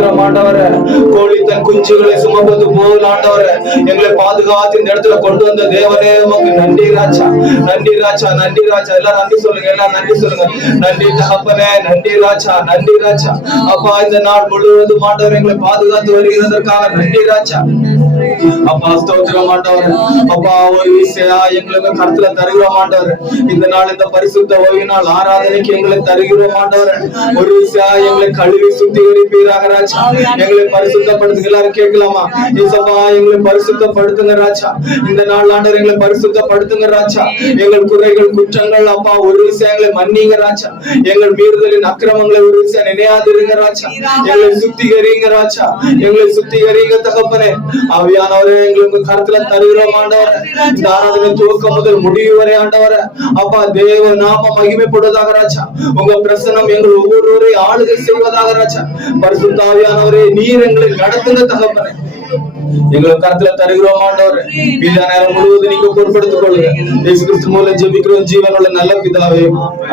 ஸ்தோத்திரம் ஆண்டவரே. கோழி தன் குஞ்சுகளை சுமப்பது போல் ஆண்டவரே எங்களை பாதுகாத்து இந்த இடத்துல கொண்டு வந்த தேவனே உமக்கு நன்றி ராஜா, நன்றி ராஜா, நன்றி ராஜா. எல்லாரும் நன்றி சொல்லுங்க, எல்லாரும் நன்றி சொல்லுங்க. நன்றி தகப்பனே, நன்றி ராஜா, நன்றி ராஜா. அப்பா இந்த நாள் முழுவதும் ஆண்டவர் எங்களை பாதுகாத்து வருகிறதற்காக நன்றி ராஜா. அப்பா ஸ்தோத்திரம் ஆண்டவர். அப்பா ஒரு விஷயம் எங்களுக்கு கருத்துல தருகிறோம் ஆண்டவர். இந்த நாள் இந்த பரிசுத்த ஓய்வு நாள் ஆராதனைக்கு எங்களை தருகிறோம் ஆண்டவர். ஒரு விஷயம் எங்களை கழுவி சுத்திகரிப்பீராக ராஜா, எங்களை பரிசுத்தப்படுத்துங்க. எல்லாரும் கேட்கலாமா? இயேசப்பா எங்களை பரிசுத்தப்படுத்துங்க ராஜா. இந்த நாள் ஆண்டவர் எங்களை பரிசுத்தப்படுத்துங்க ராஜா. எங்கள் குறைகள் குற்றங்கள் அப்பா ஒரு விஷயம் எங்களை மன்னிங்க ராஜா. எங்கள் மீறுதலின் அக்கிரமங்களை ஒரு விஷயம் நினையாதிருங்க ராஜா. எங்களை சுத்திகரிங்க ராஜா, எங்களை சுத்திகரிங்க தகப்பனே. ஆவியானவரே எங்களுக்கு கருத்துல தருகிறோம் ஆண்டவரே. இந்த ஆராதனை துவக்கம் முதல் முடிவு வரை ஆண்டவரே அப்பா தேவ நாம மகிமைப்படுவதாக ராஜா. உங்க பிரசனம் எங்கள் ஒவ்வொருவரையும் ஆளுகை செய்வதாக ராஜா. பரிசுத்த ஆவியானவரே நீர் எங்களை நடத்துங்க தகப்பனே. எங்களுக்கு கருத்துல தருகிறோம் ஆண்டவரே. இந்த நேரம் முழுவதும் நீங்க பொறுப்படுத்திக் கொள்ளுங்க. இயேசு கிறிஸ்து மூலம் ஜெபிக்கிறோம் ஜீவனுள்ள நல்ல பிதாவே,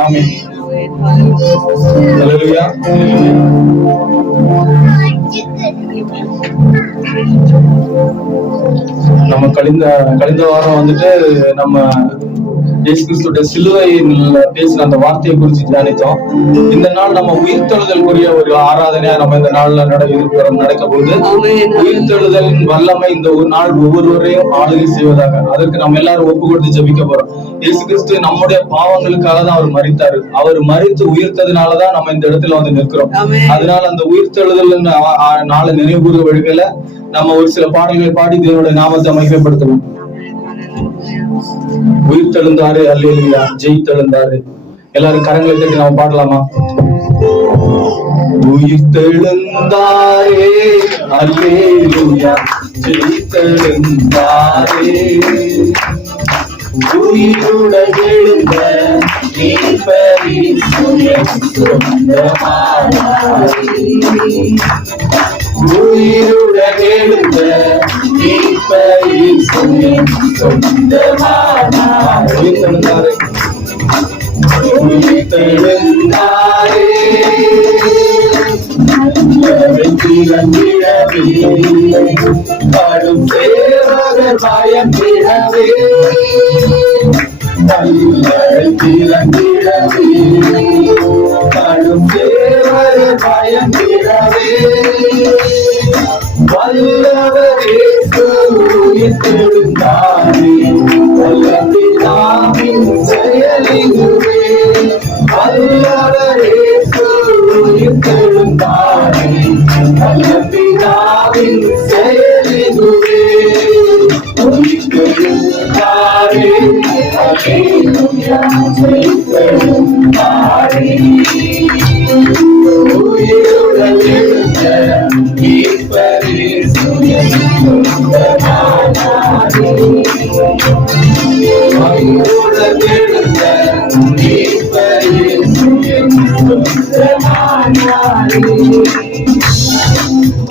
ஆமென். ஹல்லேலூயா. நம்ம கழிந்த வாரம் வந்துட்டு நம்ம இயேசு கிறிஸ்துவோட சிலுவையில் பேசின அந்த வார்த்தையை குறித்து தியானித்தோம். இந்த நாள் நம்ம உயிர்த்தெழுதலுக்குரிய ஒரு ஆராதனையா நம்ம இந்த நாள்ல நடக்க போகுது. உயிர்த்தெழுதலின் வல்லமை இந்த ஒரு நாள் ஒவ்வொருவரையும் ஆளுகை செய்வதாக. அதற்கு நம்ம எல்லாரும் ஒப்பு கொடுத்து ஜெபிக்க போறோம். இயேசு கிறிஸ்து நம்முடைய பாவங்களுக்காக தான் அவர் மரித்தாரு. அவர் மரித்து உயிர்த்ததுனாலதான் நம்ம இந்த இடத்துல வந்து நிற்கிறோம். அதனால அந்த உயிர்த்தெழுதல் நாளை நினைவுகூற வழிகள நம்ம ஒரு சில பாடல்களை பாடி தேவனுடைய நாமத்தை மகிமைப்படுத்தணும். உயிர்த்தெழுந்தாரு, அல்லேலூயா, ஜெயித்தெழுந்தாரு. எல்லாரும் கரங்களை தட்டி நாம பாடலாமா? உயிர்த்தெழுந்தாரே, அல்லேலூயா, ஜெயித்தெழுந்தாரே. உயிருடன் எழுந்த உயிருடன் எழுந்த உயிர்த்தெழுந்தாரே, உயிர்த்தெழுந்தாரே. பாடும் சேவகர் பயம் பிறவே, பாடும் சேவகர் பயம் பிறவே. வல்லவரே உயிர்த்தெழுந்தாரே, வல்லபிதாவின் செயலிதுவே. வல்லவரே உயிர்த்தெழுந்தாரே, வல்லபிதாவின் செயலிதுவே. உயிர்த்தெழுந்தாரே, அல்லேலூயா, ஜெயித்தெழுந்தாரே. உயிருடன் எழுந்த மீட்பரே, சுயசுத்தமானாரே. உயிருடன் எழுந்த மீட்பரே, சுயசுத்தமானாரே.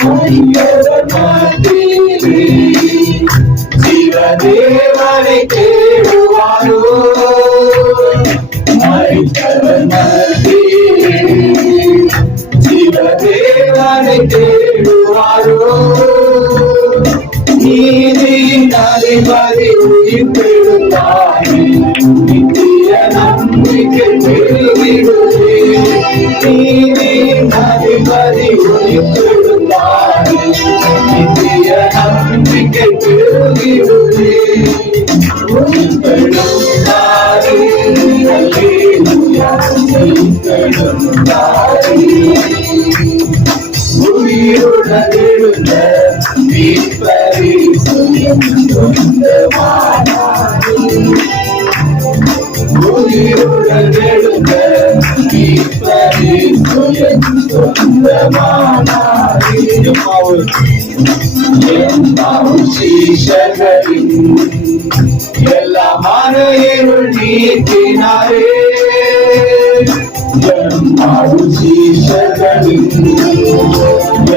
மரித்தவர் மத்தியிலே ஜீவதேவனை தேடுவாரோ. மரித்தவர் மத்தியிலே ஜீவதேவனை தேடுவாரோ. நீதியின் அதிபதி உயிர்த்தெழுந்தாரே, நித்திய நம்பிக்கை பெருகிடுவே. நீதியின் அதிபதி உயிர்த்தெழுந்தாரே, நித்திய நம்பிக்கை பெருகிடுவே. உயிர்த்தெழுந்தாரே, அல்லேலூயா, ஜெயித்தெழுந்தாரே. உயிருடன் எழுந்த மீட்பரே, சுயசுத்தமானாரே. உயிருடன் எழுந்த மீட்பரே, சுயசுத்தமானாரே. எம்மாவும் சீஷர்களின் எல்லா மறையிருள் நீக்கினாரே. எம்மாவும் சீஷர்களின்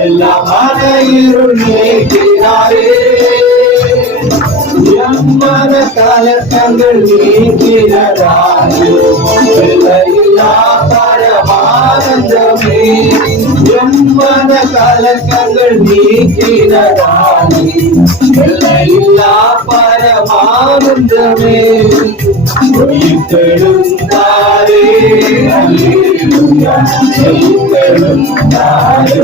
எல்லா மறையிருள் நீக்கினாரே. எம்மன கலக்கங்கள் நீக்கிறதாரே, எல்லையில்லா பரமானந்தமே. மன கலக்கங்கள் நீக்கினதானே எல்லையில்லா பரமானந்தமே உயிர்த்தெழுந்தாரே அல்லேலூயா உயிர்த்தெழுந்தாரே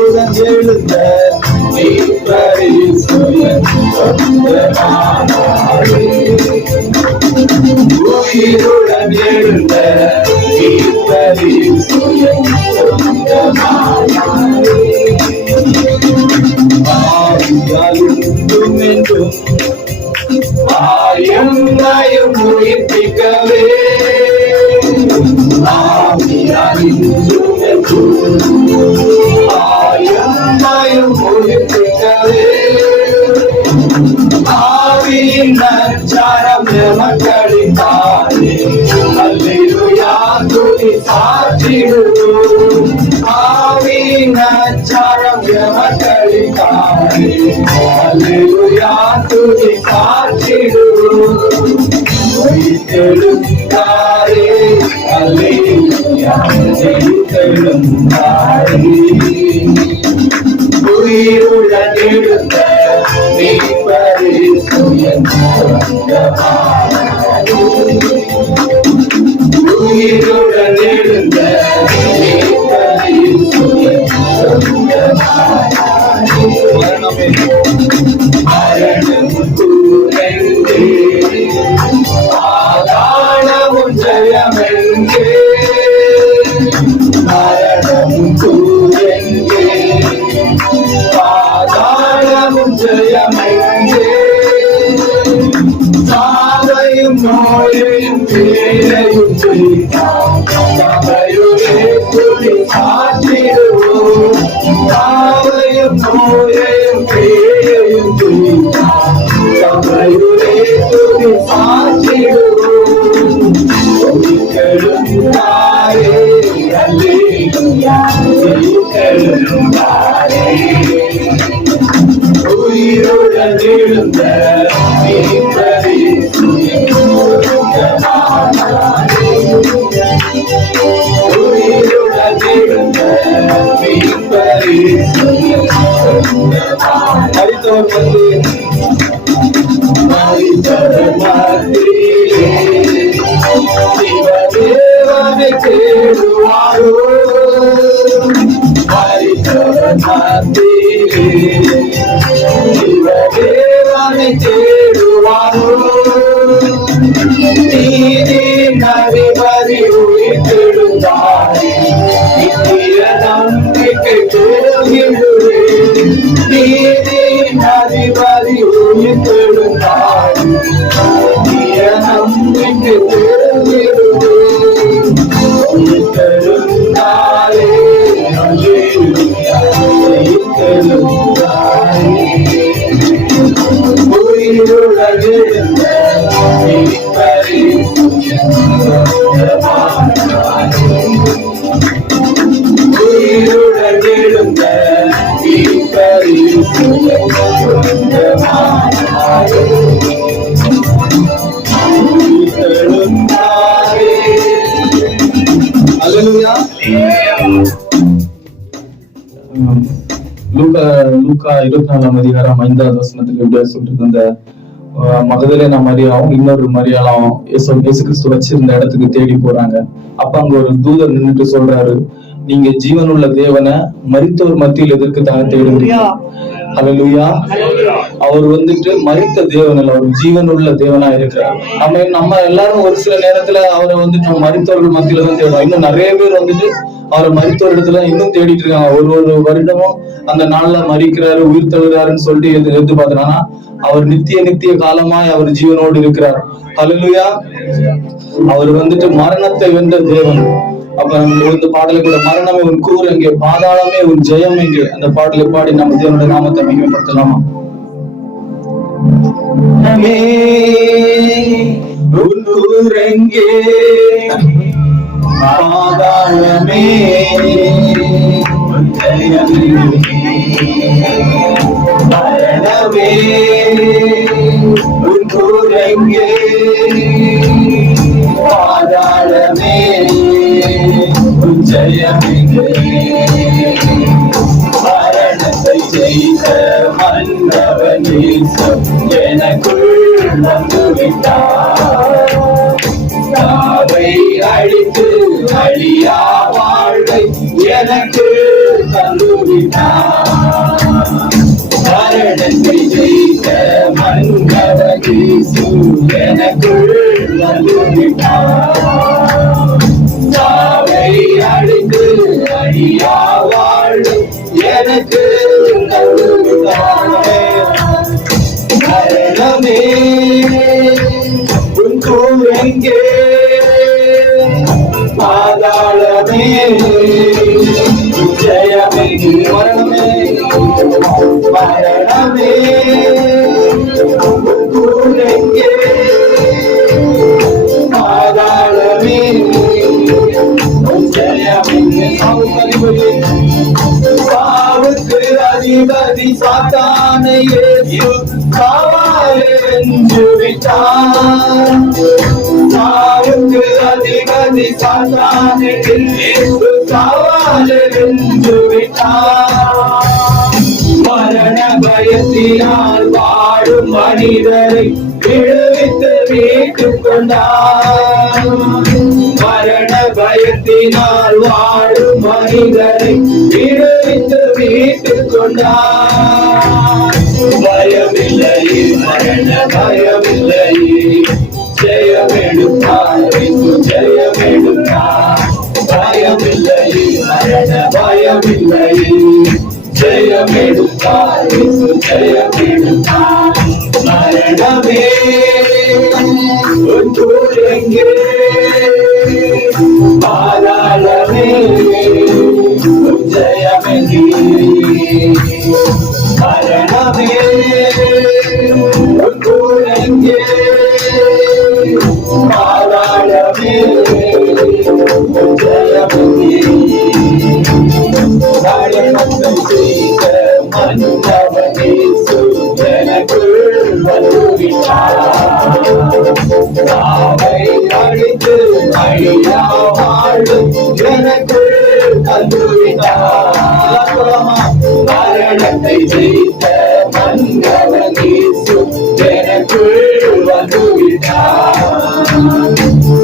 உடன் எழுந்த மீட்பரின் சுயம் சொந்தமானாரே உயிருடன் எழுந்த மீட்பரின் சுயம் சொந்தமானாரே ஆவியாலும் என்றும் ஆயம்மையும் உயிர்ப்பிக்கவே ஆவியாலும் ஆயம்மையும் உயிர்ப்பிக்கவே ஆவியின் நற்சாரம் எமக்களித்தாரே அல்லேலூயா துதி சாற்றிடுவோம் ஆவியின் நற்சாரம் எமக்களித்தாரே அல்லேலூயா துதி சாற்றிடுவோம் உயிர்த்தெழுந்தாரே அல்லேலூயா உயிர்த்தெழுந்தாரே உயிருடன் எழுந்த மீட்பரின் சுயம் சொந்தமானாரே உயிருடன் எழுந்த மீட்பரின் சுயம் சொந்தமானாரே மரணம் தூரங்கே ஆதாரமும் ஜெயமெங்கே மரணம் தூரங்கே ஆதாரமும் ஜெயமெங்கே சாவையும் நோயையும் பேரையும் சபையுமே துதி சாற்றிடுவோம் சாவையும் நோயையும் பேரையும் சபையுமே துதி சாற்றிடுவோம் உயிர்த்தெழுந்தாரே அல்லேலூயா உயிர்த்தெழுந்தாரே உயிருடன் எழுந்த மீட்பரின் சுயம் சொந்தமானாரே உயிருடன் எழுந்த மீட்பரின் சுயம் சொந்தமானாரே மரித்தவர் மத்தியிலே சிவதேவனை தேடுவாரோ மரித்தவர் மத்தியிலே சிவதேவனை தேடுவாரோ நீதியின் அதிபதி உயிர்த்தெழுந்தாரே நித்திய நம்பிக்கை பெறுகின்றே நீதியின் அதிபதி உயிர்த்தெழுந்தாரே நித்திய நம்பிக்கை பெறுகின்றே உயிர்த்தெழுந்தாரே அல்லேலூயா உயிர்த்தெழுந்தாரே உயிருடன் எழுந்த மீட்பரின் சுயம் சொந்தமானாரே உயிருடன் எழுந்த மீட்பரின் சுயம் சொந்தமானாரே உயிர்த்தெழுந்தாரே அல்லேலூயா லூக்கா 24ஆம் அதிகாரம் 5வது வசனத்துக்கு இப்படியா சொல்றது அந்த மகதலேனா மரியாவும் இன்னொரு மரியாளும் இயேசு கிறிஸ்து வச்சிருந்த இடத்துக்கு தேடி போறாங்க. அப்ப அங்க ஒரு தூதர் நின்னுட்டு சொல்றாரு, நீங்க ஜீவனுள்ள தேவனை மரித்தோர் மத்தியில் எதற்கு தானே தேடுறீங்க? ஹல்லேலூயா. அவர் வந்துட்டு மரித்த தேவன் அல்ல, அவர் ஜீவனுள்ள தேவனா இருக்கிறார். நம்ம எல்லாரும் ஒரு சில நேரத்துல அவரை வந்துட்டு நம்ம மரித்தவர்கள் மத்தியில தான் தேடுவோம். இன்னும் நிறைய பேர் வந்துட்டு அவரை மரித்தோர் இடத்துல இன்னும் தேடிட்டு இருக்காங்க. ஒரு வருடமும் அந்த நாள்ல மரிக்கிறாரு, உயிர் தழுகிறாருன்னு சொல்லிட்டு எது பார்த்தனா அவர் நித்திய காலமாய் அவர் ஜீவனோடு இருக்கிறார். ஹல்லேலூயா. அவர் வந்துட்டு மரணத்தை வென்ற தேவன். அப்ப நம்ம இந்த பாடலை கூட மரணமே உன் கூறு எங்கே, பாதாளமே உன் ஜெயம் எங்கே, அந்த பாடலை பாடி நம்ம தேவனுடைய நாமத்தை மகிமைப்படுத்தலாமா? உன் கூறு எங்கே, பாதாளமே உன் ஜெயம் எங்கே, மரணமே உன் கூறு எங்கே, பாதாளமே உன் ஜெயமில்லை. மரணத்தை ஜெயித்த மன்னவன் இயேசு எனக்குள் வந்துவிட்டார். சாவை அழித்து அழியா வாழ்வை எனக்கு தந்துவிட்டார். மரணத்தை ஜெயித்த மன்னவன் இயேசு எனக்குள் வந்துவிட்டார். சாவை அழித்து அழியா வாழ்வை எனக்கு மரணமே உன் கூரெங்கே, பாதாளமே ஜெயமே. மரணமே மரணமே உன் கூரெங்கே, பாதாளமே ஜெயமே. சாவுக்கு அதிபதி சாத்தானை இயேசு சாவாலே வென்று விட்டார். சாவுக்கு அதிபதி சாத்தானை இயேசு சாவாலே வென்று விட்டார். மரண பயத்தினால் வாழும் மனிதரை விடுவித்து மீட்டுக் கொண்டார். மரண பயத்தினால் வாழும் மனிதரை விடுவித்து மீட்டுக் கொண்டார். பயமில்லை, மரண பயமில்லை, ஜெயமெடுத்தார், ஜெயமெடுத்தார். பயமில்லை, மரண பயமில்லை, ஜெயமெடுத்தார், ஜெயமெடுத்தார். மரணமே உன் கூரெங்கே, பாதாளமே ஜெயமெங்கே. மரணமே உன் கூரெங்கே, பாதாளமே ஜெயமெங்கே. மரணத்தை ஜெயித்த மன்னவன் இயேசு எனக்குள் வந்துவிட்டார். சாவை அழித்து அழியா வாழும் எனக்குள் தந்துவிட்டார். மரணத்தை ஜெயித்த மன்னவன் இயேசு எனக்குள் வந்துவிட்டார்.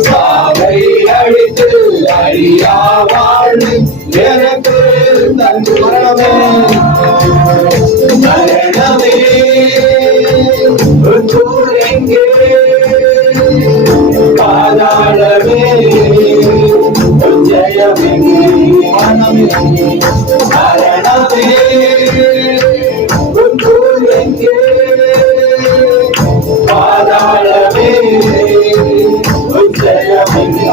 சாவை அழித்து அழியா வாழும் எனக்கு தந்து. மரணமே உன் கூரெங்கே, பாதாளமே ஜெயமெங்கே. மரணமே உன் கூரெங்கே, பாதாளமே ஜெயமெங்கே.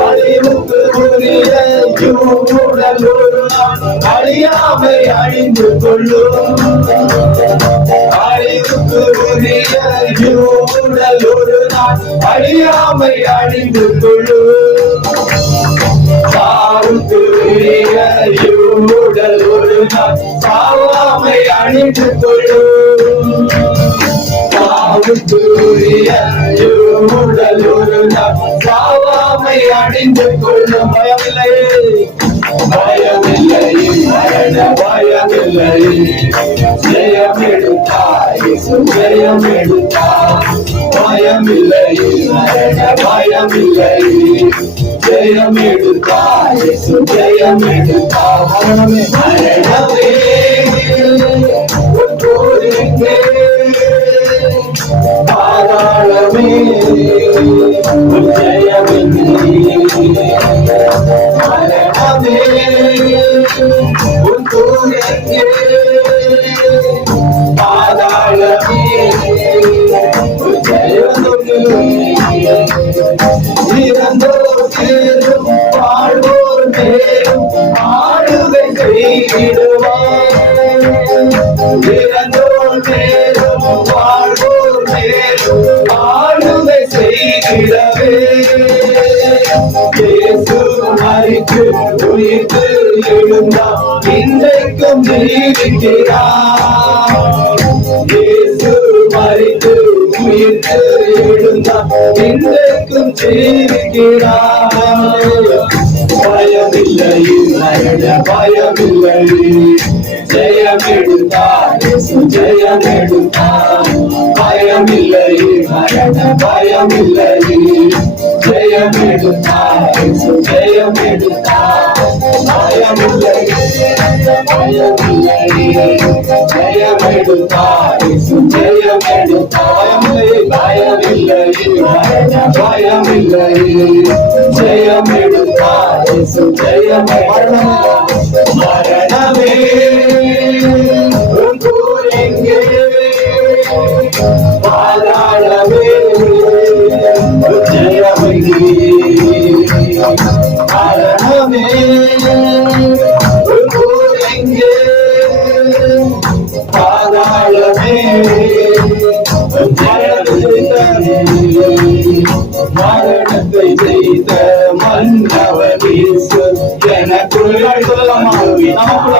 அழிவுக்கு உரிய உடல் ஒரு நாள் அழியாமை அழிந்து கொள்ளும். அழிவுக்கு உரிய உடல் ஒரு நாள் அழியாமை அழிந்து கொள்ளும். சாவுக்கு உரிய உடல் ஒரு நாள் சாவாமை அழிந்து கொள்ளும். சாவுக்கு உரிய உடல் ஒரு நாள் சாவாமை அணிந்து கொள்ளும். பயமில்லை, பயமில்லை, மரண பயமில்லை, ஜெயமெடுத்தார், ஜெயமெடுத்தார். பயமில்லை, மரண பயமில்லை, ஜெயமெடுத்தார், ஜெயமெடுத்தார். மரணமே மரணமே உன் கூரெங்கே, பாதாளமே ஜெயமெங்கே. மரணமே உன் கூரெங்கே, பாதாளமே ஜெயமெங்கே. இறந்தோர் பேரும் வாழ்வோர் மேலும் ஆளுகை செய்திடுவார். இறந்தோர் மேலும் வாழ்வோர் மேலும் ஆளுகை செய்திடவே இயேசு மரித்து உயிர்த்து எழுந்தார், இன்றைக்கும் ஜீவிக்கிறார். இயேசு மரித்து உயிர்த்து எழுந்தார், இன்றைக்கும் ஜீவிக்கிறார். பயமில்லை, மரண பயமில்லை, ஜெயமெடுத்தார், ஜெயமெடுத்தார். பயமில்லை, மரண பயமில்லை, ஜெயமெடுத்தார், ஜெயமெடுத்தார். பயமில்லை, பயமில்லை, ஜெயமெடுத்தார், ஜெயமெடுத்தார். பயமில்லை, மரண பயமில்லை, ஜெயமெடுத்தார், மரணமே எங்கே, பாதாளமே ஜெயமெங்கே, மரணமே எங்கே, பாதாளமே மரணத்தை ஜெயித்த மன்னவர் இயேசு எனக்குள் சொல்லலாமா? நமக்குள்ள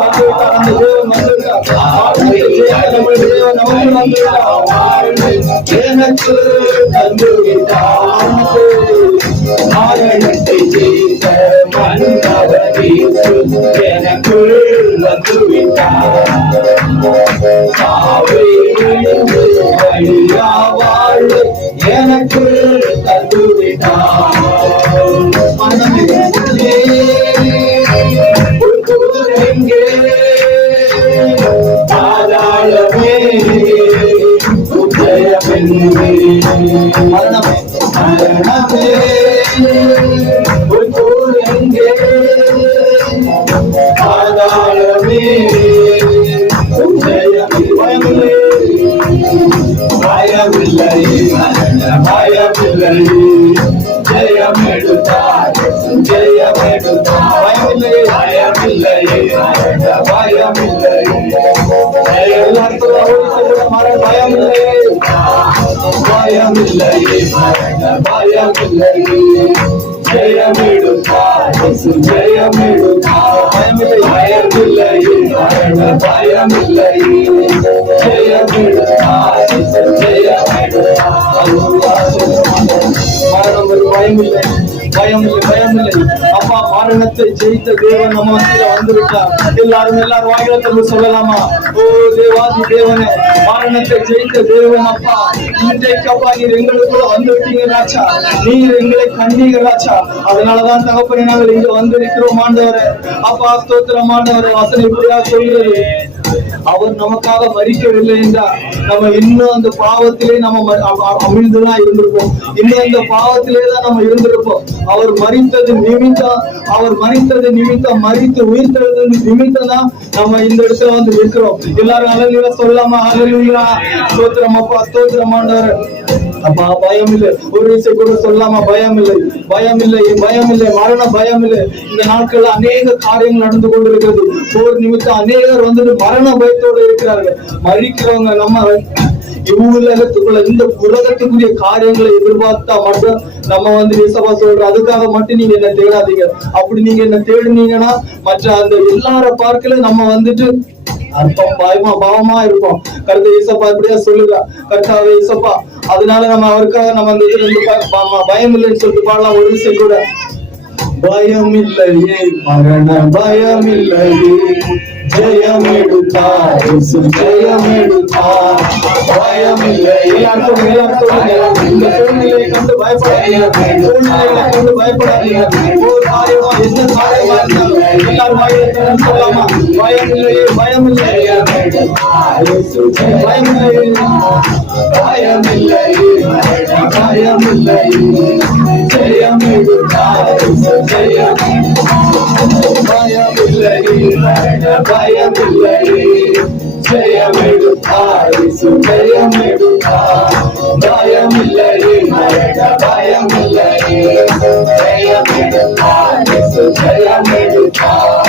வந்துவிட்டார், அந்த தேவன் எனக்கு தந்துவிட்டார். மரணத்தை ஜெயித்த மன்னவர் இயேசு எனக்குள் வந்துவிட்டார். சாவை விழுந்து வழியா வாழ் எனக்கு தந்துவிட்டார். எங்கே, பாதாளமே ஜெயமெங்கே, மரணமே மரணமே எங்கே, பாதாளமே ஜெயமெங்கே. பயமில்லை, பயமில்லை, ஜெயமெடுத்தார், ஜெயமெடுத்தார். பயமில்லை, பயமில்லை, பயமில்லை, பயமில்லை, பயமில்லை, பயமில்லை, ஜெயமெடுத்தார், ஜெயமெடுத்தார். பயமில்லை, பயமில்லை, பயமில்லை, ஜெயமெடுத்தார், ஜெயமெடுத்தார். மரணம் ஒரு பயமில்லை, பயமில்லை, பயமில்லை. அப்பா, மரணத்தை ஜெயித்த தேவன் நம்ம வந்துவிட்டார். எல்லாரும் வாயிலத்தில் சொல்லலாமா? ஓ தேவாதி தேவனே, மரணத்தை ஜெயித்த தேவன் அப்பா, இன்றைக்கு அப்பா நீர் எங்களுக்குள்ள வந்துவிட்டீங்க ராஜா, நீர் எங்களை கண்டீங்க ராஜா. அதனாலதான் தகப்பனே நாங்கள் இங்க வந்திருக்கிறோம் ஆண்டவரே. அப்பா ஸ்தோத்திரம் ஆண்டவரே. வசனம் இப்படியா சொல்கிறது, அவர் நமக்காக மரிக்கவில்லை என்றால் நம்ம இன்னும் அந்த பாவத்திலே நம்ம அமிழ்ந்துதான் இருந்திருப்போம். இன்னும் அந்த பாவத்திலே தான் நம்ம இருந்திருப்போம். அவர் மரித்தது நிமித்தம், அவர் மரித்தது நிமித்தம், மரித்து உயிர்த்தது நிமித்தம் தான் நம்ம இந்த இடத்துல வந்து இருக்கிறோம். எல்லாரும் ஹல்லேலூயா சொல்லலாமா? ஹல்லேலூயா, ஸ்தோத்திரம் அப்பா, ஸ்தோத்திரம் ஆண்டவரே. அப்பா பயம் இல்லை, ஒரு விஷயம் கூட சொல்லாமா? பயம் இல்லை, பயம் இல்லை, பயம் இல்லை, மரண பயம் இல்லை. இந்த நாட்கள்ல அநேக காரியங்கள் நடந்து கொண்டிருக்கிறது. போர் நிமித்தம் அநேகர் வந்துட்டு மரண பயத்தோடு இருக்கிறார்கள். மறிக்கிறவங்க நம்ம இவ்வுலகத்துக்குள்ள இந்த உலகத்துக்குரிய காரியங்களை எதிர்பார்த்தா மட்டும் நம்ம வந்து இயேசுவா சொல்றோம். அதுக்காக மட்டும் நீங்க என்ன தேடாதீங்க. அப்படி நீங்க என்ன தேடுனீங்கன்னா மற்ற அந்த எல்லார பார்க்கல நம்ம வந்துட்டு அற்பம் பாவமா இருப்போம். கருத்து இயேசப்பா இப்படியா சொல்லுங்க, கர்த்தாவே இயேசப்பா. அதனால நம்ம அவருக்காக நம்ம அந்த இதுல இருந்து பயம் இல்லைன்னு சொல்லிட்டு பாடலாம். ஒரு விஷயம் கூட, பயம் இல்லையே, மரண பயம் இல்லையே, ஜெயமெடுத்தார், ஜெயமெடுத்தார். பயம் இல்லை. எல்லாரும் இந்த சூழ்நிலையை கண்டு பயப்படாதீங்க, சூழ்நிலைகளை கண்டு பயப்படாதீங்க. ஒரு காரியமா எந்த காரியமா இருந்தாலும் எல்லாரும் வாயிலிருந்து சொல்லலாமா? பயம் இல்லையே, பயம் இல்லை, பயம் இல்லை, பயம் இல்லை, பயம் இல்லை, ஜெயமெடுத்தார், பயமில்லை, பயமில்லை, ஜெயமெடுத்தார், ஜெயமெடுத்தார். பயமில்லை, பயமில்லை, ஜெயமெடுத்தார், ஜெயமெடுத்தார்.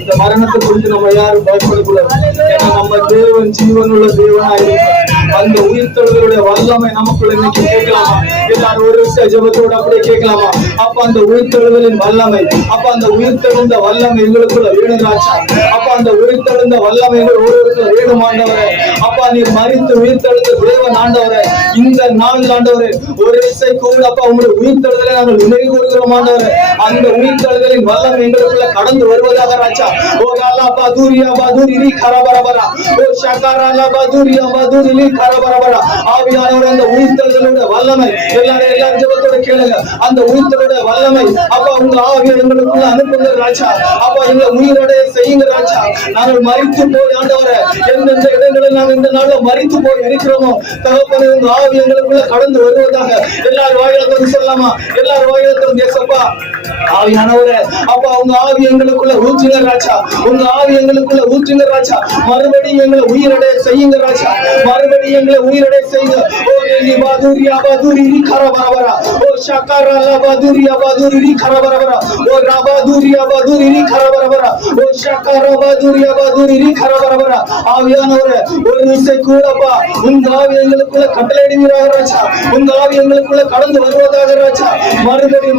இந்த மரணத்தை குறித்து நம்ம யாரும் பயப்படக்கூடாது. ஏன்னா நம்ம தேவன் ஜீவனுள்ள தேவனாயிருக்கிறார். அந்த உயிர்த்தெழுதலுடைய வல்லமை நமக்குள்ள இன்னைக்கு கேட்கலாமா? எல்லாரும் ஒரு ஜெபத்தோட அப்படியே கேட்கலாமா? அப்ப அந்த உயிர்த்தெழுதலின் வல்லமை, அப்ப அந்த உயிர்த்தெழுந்த வல்லமை எங்களுக்குள்ள வேணும் ராஜா. அப்ப அந்த உயிர்த்தெழுந்த வல்லமை எங்கள் ஒருவருக்குள்ள வேணும் ஆண்டவரே. அப்பா நீர் மரித்து உயிர்த்தெழுந்த தேவன் ஆண்டவரே, இந்த நாள் ஆண்டவரே ஒரு இசை கூட அப்பா உங்களுடைய உயிர்த்தெழுதலை நாங்கள் நினைவு கூறுகிறோம் ஆண்டவரே. அந்த உயிர்த்தெழுதலின் வல்லமை எங்களுக்குள்ள கடந்து வருவதாக ராஜா. ஓ ராலா பாதுரியா பாதுரி கரபரபரா, ஓ ஷகராலா பாதுரியா பாதுரி கரபரபரா. ஆவியானவரே அந்த உயிர்த்தெழுதலுடைய வல்லமை எல்லாரும் ஜெபத்தோட கேளுங்க. அந்த உயிர்த்தெழுதலுடைய வல்லமை அப்பா உங்க ஆவியை எங்களுக்குள்ள அனுப்புங்க ராஜா. அப்பா எங்களை உயிரோடைய செய்யுங்க ராஜா. நாங்கள் மரித்து போய் ஆண்டவரே எந்தெந்த இடங்களில் நாங்கள் இந்த நாள்ல மரித்து போய் இருக்கிறோமோ தகப்பனே உங்க ஆவி எங்களுக்குள்ள கடந்து வருவதாக. எல்லாரும் வாயிலத்தோடு சொல்லலாமா? எல்லாரும் வாயிலத்தோடு ஏசப்பா ஆவியானவரே அப்பா உங்க ஆவி எங்களுக்குள்ள ஊற்றுங்க ராஜா. உங்க ஆவி எங்களுக்குள்ள ஊற்றுங்க ராஜா. மறுபடியும் எங்களை உயிரடைய செய்யுங்க ராஜா. மறுபடியும் எங்களை உயிரடைய செய்யுங்க. ஓ நீ பாதுரியா பாதுரி கரபரபரா, ஓ ஷகராலா பாதுரியா பாதுரி கரபரபரா, ஓ ராபாதுரியா பாதுரி கரபரபரா, ஓ ஷகரா பாதுரியா பாதுரி கரபரபரா. ஆவியானவரே ஒரு நிமிஷம் கூடப்பா உங்க ஆவி எங்களுக்குள்ள கட்டளையிடுவீராக ராஜா. உங்க ஆவி எங்களுக்குள்ள கடந்து வருவதாக ராஜா. மறுபடி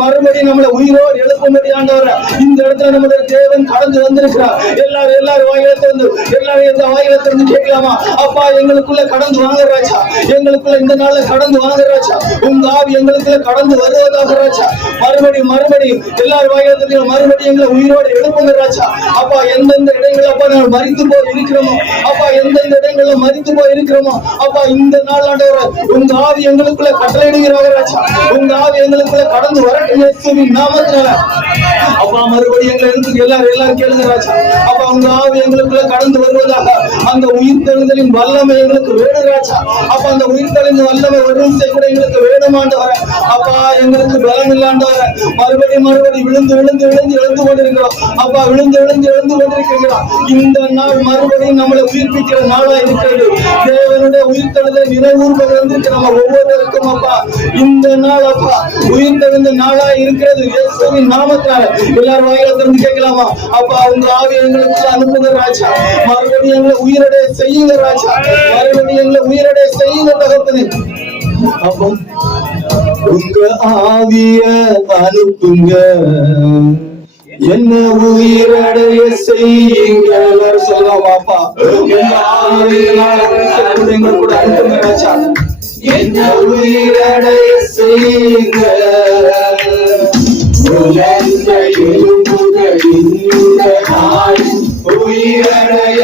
நம்மளை உயிரோடு எழுப்பும்படி ஆண்டவரே இந்த இடத்துல நம்முடைய தேவன் கடந்து வந்திருக்கிறார். எல்லாரும் வாயிலத்திலிருந்து எல்லாரும் வாயிலத்திலிருந்து கேட்கலாமா? அப்பா எங்களுக்குள்ள கடந்து வாங்க ராஜா. எங்களுக்குள்ள இந்த நாள்ல கடந்து வாங்க ராஜா. உங்க ஆவி எங்களுக்குள்ள கடந்து வருவதாக ராஜா. மறுபடியும் எல்லாரும் வாயிலத்திலிருந்து மறுபடியும் எங்களை உயிரோடு எழுப்புங்க ராஜா. அப்பா எந்தெந்த இடங்கள் அப்பா நாங்கள் மரித்து போய் இருக்கிறோமோ, அப்பா எந்தெந்த இடங்கள்ல மரித்து போய் இருக்கிறோமோ அப்பா இந்த நாள் ஆண்டவரே உங்க ஆவி எங்களுக்குள்ள கட்டளையிடுகிறாக ராஜா. உங்க ஆவி எங்களுக்குள்ள கடந்து வரட்டும் இயேசுவின் நாமத்தினால. அப்பா மறுபடியும் எங்களை எழுப்புங்க. எல்லாரும் கேளுங்க ராஜா. அப்பா உங்க ஆவி எங்களுக்குள்ள கடந்து வருவதாக. அந்த உயிர்த்தெழுதலின் வல்லமை எங்களுக்கு வேணும் ராஜா. அப்ப அந்த உயிர்த்தெழுந்த வல்லமை ஒரு நிமிஷம் கூட எங்களுக்கு வேணுமாண்டவரே. அப்பா எங்களுக்கு பலம் இல்லாண்டவரே மறுபடியும் விழுந்து எழுந்து கொண்டிருக்கிறோம். அப்பா விழுந்து கொண்டிருக்கிறோம். இந்த நாள் மறுபடியும் நம்மளை உயிர்ப்பிக்கிற நாளா இருக்கிறது. தேவனுடைய உயிர்த்தெழுதலை நினைவூர்வது வந்திருக்கு நம்ம ஒவ்வொருவருக்கும். அப்பா இந்த நாள் அப்பா உயிர்த்தெழுந்த நாளா இருக்கிறது இயேசுவின் நாமத்தினால. எல்லாரும் வாயிலிருந்து கேட்கலாமா? அப்பா உங்க ஆவி எங்களுக்கு அனுப்புங்க ராஜா. மறுபடியும் எங்களை உயிரடைய செய்யுங்க ராஜா. மறுபடியும் எங்களை உயிரடைய செய்யுங்க தகப்பனே. அப்போ உங்க ஆவிய அனுப்புங்க, என்ன உயிரடைய செய்யுங்க. எல்லாரும் சொல்லலாமாப்பா? உங்க ஆவியினால் எங்க கூட அனுப்புங்க ராஜா. என்ன உயிரடைய செய்யுங்க. உயிரடைய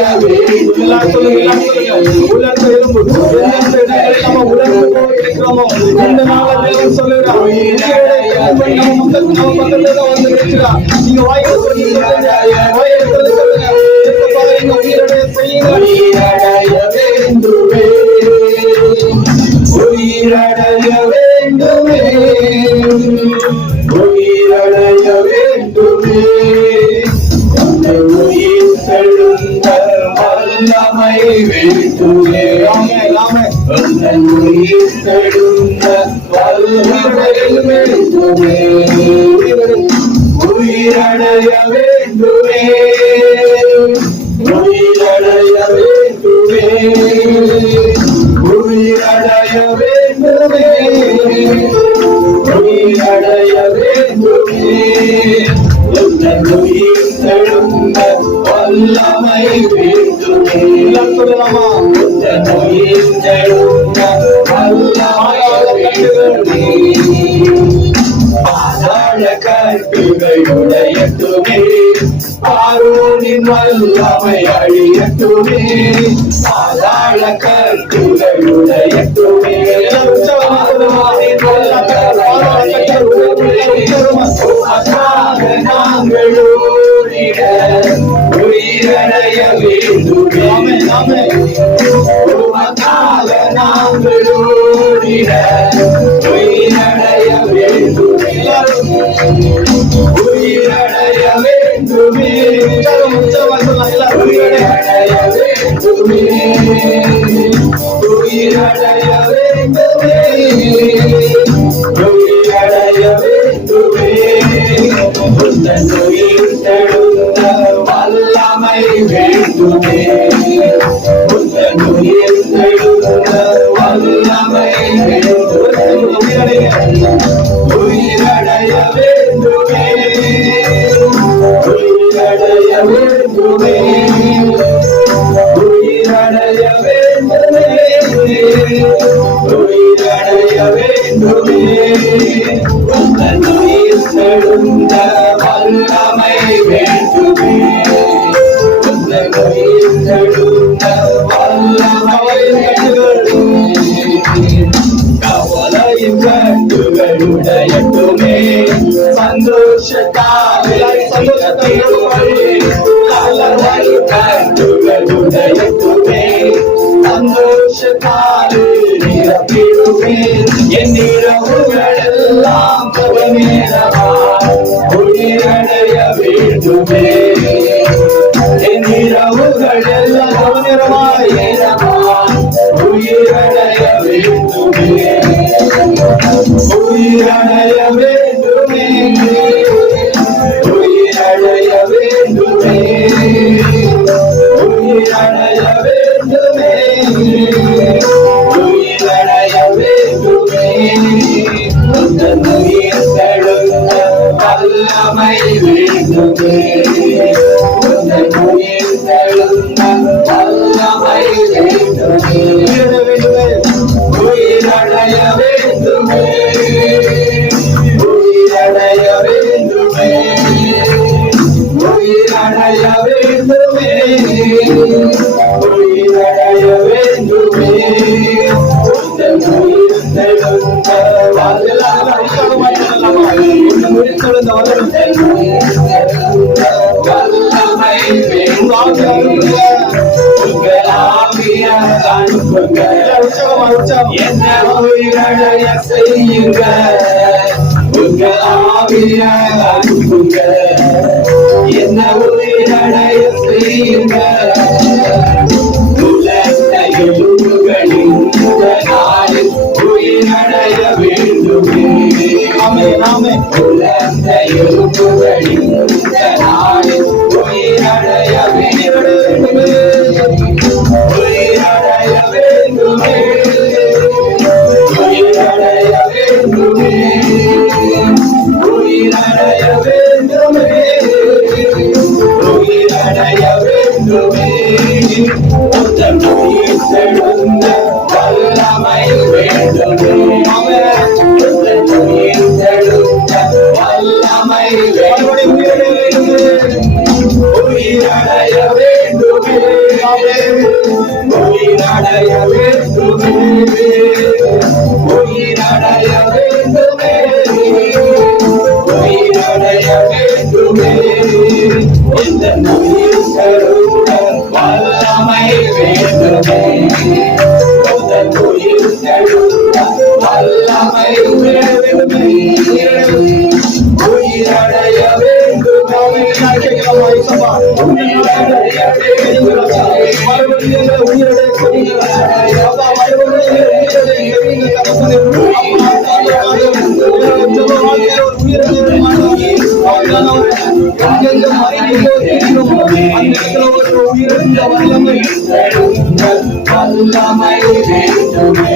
இந்த நாள் சொல்லுகிறார். வந்து இருக்கிறார். நீங்க வாய்ப்பு சொல்லுங்க. உயிரடைய செய்யுங்க. உயிரடைய வேண்டுமே, உயிரடைய வேண்டுமே. உயிர் தெழுந்த வல்லமை வேண்டுமே, உயிர் தெழுந்த வல்லமை வேண்டுமே. உயிரடைய வேண்டுமே, உயிரடைய வேண்டுமே, உயிரடைய வேண்டுமே, உயிரடைய வேண்டுமே. உயிர் தெழுந்த வல்லமை வேண்டுமே. சொல்லலாமா? உயிர் தெழுந்த வல்லமை வேண்டுமே. பாதாள கற்புகையுடையட்டுமே, பார்வோனின் வல்லமை அழியட்டுமே. பாதாள கற்புகையுடையட்டுமே, நாங்கள் ஓடிட உயிரடைய வேண்டுமே. உமக்காக நாங்கள் ஓடிட உயிரடைய வேண்டுமே. உயிரடைய வேண்டுமே, உயிரடைய வேண்டுமே, உயிரடைய வேண்டுமே, உயிரடைய வேண்டுமே. உயிர் தெழுந்த வல்லமை வேண்டுமே, உயிர் தெழுந்த வல்லமை வேண்டுமே. கவலையின் கட்டுகளுடையட்டுமே, சந்தோஷத்தாலே கட்டுகளுடையட்டுமே, சந்தோஷத்தாலே நிரப்பிடுமே. என் இரவுகளெல்லாம் பகமேனவா ஒளிரடைய வேண்டுமே. என் இரவுகள் எல்லாம் உயிரடைய வேண்டுமே. உயிரடைய வேண்டுமே. உயிரடைய வேண்டுமே. உயிரடைய வேண்டுமே. உயிரடைய வேண்டுமே. உயிர் தெழுந்த வல்லமை வேண்டுமே. உயிர் தெழுந்த வல்லமை வேண்டுமே. உயிரடைய வேண்டுமே. உயிரடைய வேண்டுமே. உயிரடைய வேண்டுமே. உயிரடைய வேண்டுமே. உயிர் தெழுந்த வல்லமை என்ன உயிரடைய செய்யுங்க. உங்க ஆவிய அனுப்புங்க. என்ன உயிரடைய செய்யுங்க. உயிரடைய வேண்டுமே. உயிரடைய வேண்டுமே. உயிரடைய வேண்டுமே. உயிரடைய வேண்டுமே. உயிரடைய வேண்டுமே. உயிரடைய வேண்டுமே. உயிர் தெழுந்த வல்லமை வேண்டுமே. உயிர் தெழுந்த வல்லமை வேண்டுமே. உயிரடைய வேண்டுமே. உயிரடைய வேண்டுமே. உயிரடைய வேண்டுமே. உயிரடைய வேண்டுமே. இந்த உயிர் தெழுந்த வல்லமை வேண்டுமே. உயிர் தெழுந்த வல்லமை வேண்டுமே. உயிரடைய வேண்டுமே. உயிரடைய உயிரிழந்த வல்லமை வல்லமை வேண்டுமே.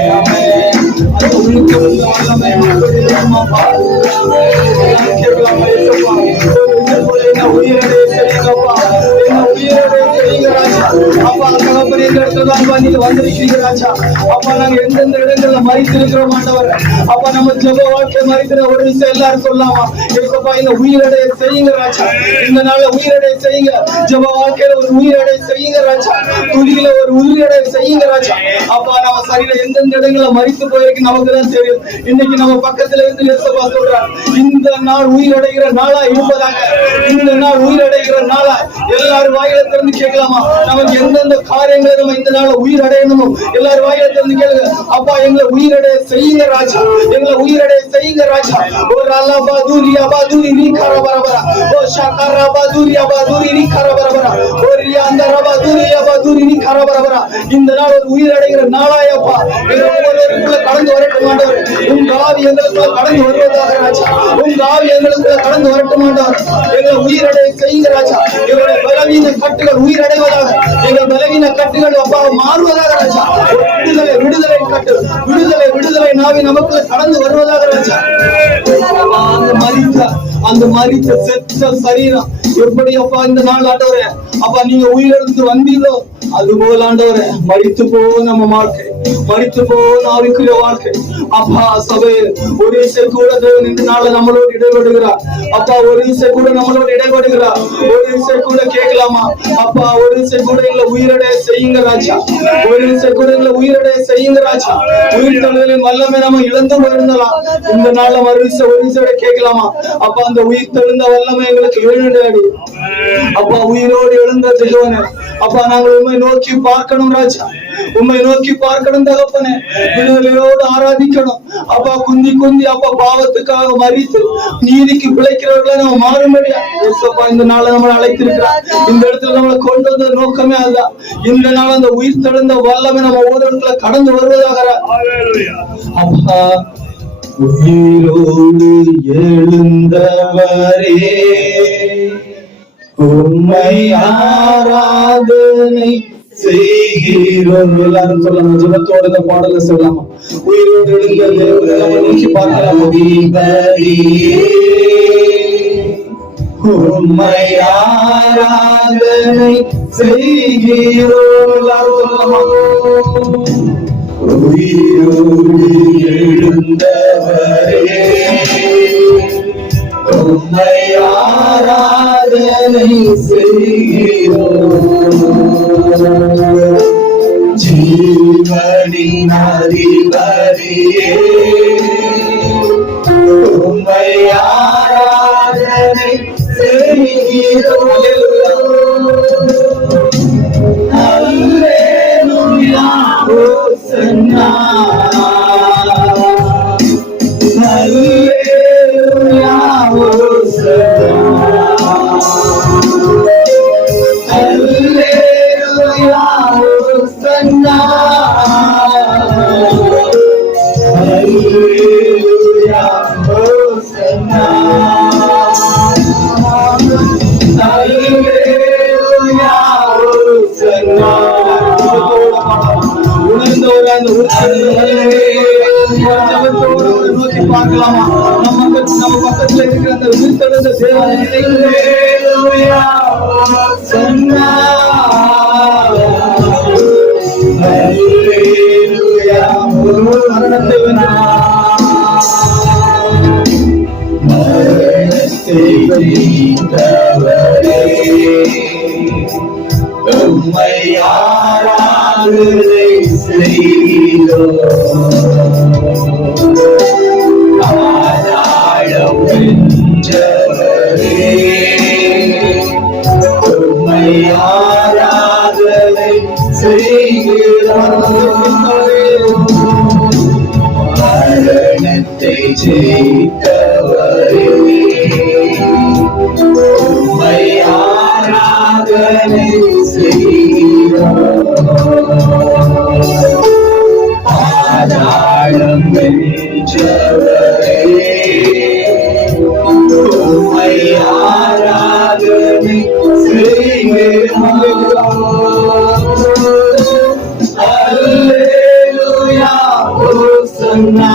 எந்தெந்த இடங்கள்ல மறித்திருக்கிறோம் ஆண்டவர். அப்பா நம்ம ஜெப வாழ்க்கை மறிக்கிற ஒரு விஷயம் எல்லாரும் சொல்லாமா? இந்த உயிரடைய செய்யுங்க ராஜா. இந்த நாள்ல உயிரடைய செய்யுங்க. ஜெப வாழ்க்கையில ஒரு உயிரடைய செய்யுங்க ராஜா. துதியில ஒரு உயிரடைய செய்யுங்க ராஜா. அப்பா நம்ம சரீரம் எந்தெந்த இடங்கள்ல மறித்து போயிருக்கு நமக்கு தான் தெரியும். இன்னைக்கு நம்ம பக்கத்துல இருந்து இயேசுவா சொல்றார், இந்த நாள் உயிரடைகிற நாளா இருப்பதாக. இந்த நாள் உயிரடைகிற நாளா எல்லாரும் வாயில திறந்து கேட்கலாமா? நமக்கு எந்தெந்த காரியங்களை நம்ம இந்த நாள் உயிரடையணுமோ எல்லாரும் வாயில திறந்து கேளுங்க. அப்பா எங்களை உயிரடைய செய்யுங்க ராஜா. எங்களை உயிரடைய செய்யுங்க ராஜா. ஒரு அல்லாபாதூரி அபாதூரி நீ கரபரபரா. ஓ ஷாகரா பாதூரி அபாதூரி நீ கரபரபரா. ஒரு அந்த ரபாதூரி அபாதூரி நீ கரபரபரா. இந்த நாள் ஒரு உயிரடைகிற நாளாயப்பா. ஒவ்வொருவருக்குள்ள கடந்து வரட்டும் ஆண்டவர். உங்க ஆவி எங்களுக்குள்ள கடந்து வருவதாக ராஜா. உங்க ஆவி எங்களுக்குள்ள கடந்து வரட்டும் ஆண்டவர். எங்களை உயிரடைய செய்யுங்க ராஜா. எங்களுடைய பலவீன கட்டுகள் உயிரடைவதாக. எங்கள் பலவீன கட்டுகள் அப்பா மாறுவதாக ராஜா. விடுதலை விடுதலை கட்டு விடுதலை விடுதலை நாவி நமக்குள்ள கடந்து வருவதாக ராஜா. அந்த மரித்த செத்த சரீரம் எப்படி அப்பா இந்த நாள் ஆண்டவரே அப்பா நீங்க உயிரிழந்து வந்தீங்களோ அதுபோல் ஆண்டவரே மரித்து போன நம்ம வாழ்க்கை, மரித்து போன ஆவிக்குரிய வாழ்க்கை அப்பா சபை ஒரு இசை கூட தேவன் இந்த நாள்ல நம்மளோடு இடைபடுகிறார். அப்பா ஒரு இசை கூட நம்மளோடு இடைபடுகிறார். ஒரு இசை கூட கேட்கலாமா அப்பா? ஒரு இசை கூட எங்களை உயிரடைய செய்யுங்க ராஜா. ஒரு இசை கூட எங்களை உயிரடைய செய்யுங்க ராஜா. உயிர் தழுதலின் வல்லமை நம்ம இழந்து போயிருந்தலாம். இந்த நாள்ல ஒரு இசையோட கேட்கலாமா அப்பா? அந்த உயிர் தெழுந்த வல்லமை எங்களுக்கு எழுந்தாடி அப்பா. உயிரோடு எழுந்த தேவனே அப்பா, நாங்கள் உண்மை நோக்கி பார்க்கணும் ராஜா. உண்மை நோக்கி பார்க்கணும் தகப்பனே. விடுதலையோடு ஆராதிக்கணும் அப்பா. குந்தி குந்தி அப்பா பாவத்துக்காக மறித்து நீதிக்கு பிழைக்கிறவர்களை நம்ம மாறும்படியா இந்த நாளை நம்மளை அழைத்திருக்கிறார். இந்த இடத்துல நம்மளை கொண்டு வந்த நோக்கமே அதுதான். இந்த நாள் அந்த உயிர் தெழுந்த வல்லமை நம்ம ஒவ்வொரு இடத்துல கடந்து வருவதாக அப்பா. உயிரோடு எழுந்தவரே உம்மை ஆராதனை செய்கிறோம். எல்லாரும் சொல்லலாம், ஜெபத்தோட இந்த பாடலை சொல்லலாமா? உயிரோடு எழுந்த தேவனை நம்ம நோக்கி பார்க்கலாமா? உம்மை ஆராதனை செய்கிறோம். எல்லாரும் சொல்லலாமா? உயிரோடு எழுந்தவரே உம்மை ஆராதனை செய்கிறோம். ஜீவனின் அதிபதியே உம்மை ஆராதனை செய்கிறோம். அல்லேலூயா ஹோசன்னா அல்லேலூயா ஹோசன்னா அல்லேலூயா ஹோசன்னா அல்லேலூயா ஹோசன்னா அல்லேலூயா ஹோசன்னா. உணர்ந்தோர் அந்த நோக்கி பார்க்கலாமா? நம்ம பக்கத்துல இருக்கிற அந்த உயிர்த்தெழுந்த தேவனை மரணத்தை உம்மை ஆராதனை செய்கிறோம். ஆதாரம் வென்றவரே உம்மை ஆராதனை செய்கிறோம். மரணத்தை ஜெயித்தவரே உம்மை ஆராதனை செய்கிறோம். ஆதாரம் வென்றவரே உம்மை ஆராதனை செய்கிறோம். அல்லேலூயா ஹோசன்னா.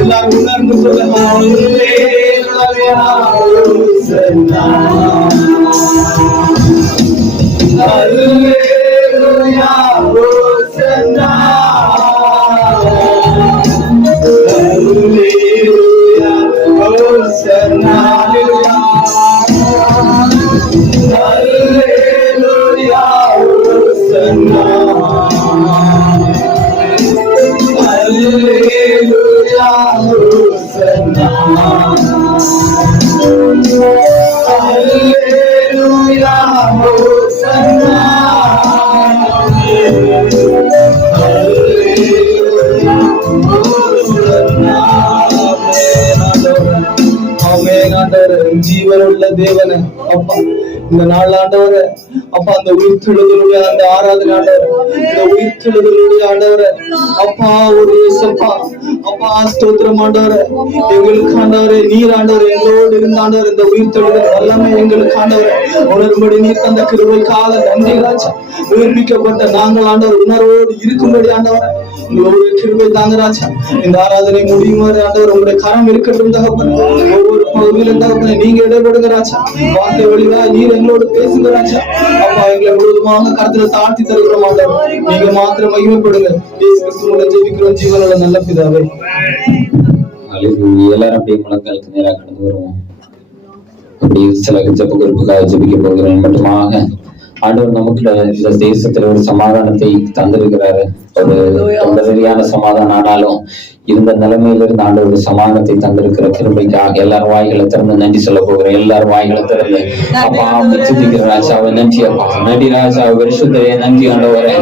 எல்லாரும் உணர்ந்து சொல்லலாம். அல்லேலூயா ஹோசன்னா அல்லேலூயா ஹோசன்னா அல்லேலூயா ஹோசன்னா அல்லேலூயா ஹோசன்னா அல்லேலூயா ஹோசன்னா அல்லேலூயா ஹோசன்னா அல்லேலூயா ஹோசன்னா. ஆமென் ஆண்டவரே. ஜீவனுள்ள தேவனே அப்பா, இந்த நாள் ஆண்டவரே அப்பா, அந்த உயிர்த்தெழுதலுடைய அந்த ஆராதனை ஆண்டவரே, இந்த உயிர்த்தெழுதலுடைய ஆண்டவரே அப்பா ஒரு இயேசப்பா அப்பா ஸ்தோத்திரம் ஆண்டவரே. எங்களுக்கு ஆண்டவரே நீர் ஆண்டவரே எங்களோடு இருந்த ஆண்டவரே இந்த உயிர்த்தெழுதல் எல்லாமே எங்களுக்கு ஆண்டவரே உணரும்படி நீர் தந்த கிருபைக்காக நன்றி ராஜா. உயிர்ப்பிக்கப்பட்ட நாங்கள் ஆண்டவர் உணர்வோடு இருக்கும்படி ஆண்டவரே உங்களுடைய கிருபை தாங்க ராஜா. இந்த ஆராதனை முடியும் வரை ஆண்டவர் உங்களுடைய கரம் இருக்கட்டும் தகப்பன். ஒவ்வொரு பகுதியிலும் தகப்பனை நீங்க இடைபடுங்க ராஜா. வார்த்தை வழிவா நீர் எங்களோடு பேசுங்க ராஜா. அப்பா எங்களை முழுவதுமாக கருத்துல தாழ்த்தி தருகிறோம் ஆண்டவர். நீங்க மாத்திரம் மகிமைப்படுங்க. இயேசு கிறிஸ்துவோட ஜெபிக்கிறோம் ஜீவனோட நல்ல பிதாவே. எல்லாரும் அப்படியே முழங்காலுக்கு நேராக கடந்து வருவோம். அப்படி சில ஜெப குறிப்புக்காக ஜெபிக்க போகிறேன். மட்டுமாக ஆண்டவர் நமக்கு இந்த தேசத்துல ஒரு சமாதானத்தை தந்திருக்கிறாரு. ஒரு டெம்பரரியான சமாதானம் ஆனாலும் இருந்த நிலைமையிலிருந்து ஆண்டவர் ஒரு சமாதானத்தை தந்திருக்கிற கிருபைக்காக எல்லாரும் வாய்களை திறந்து நன்றி சொல்ல போகிறேன். எல்லாரும் வாய்களை திறந்து அப்பா மெச்சுதிக்கிற ராஜாவை நன்றி அப்பா, நன்றி ராஜாவை வருஷத்திலே நன்றி ஆண்டவரே,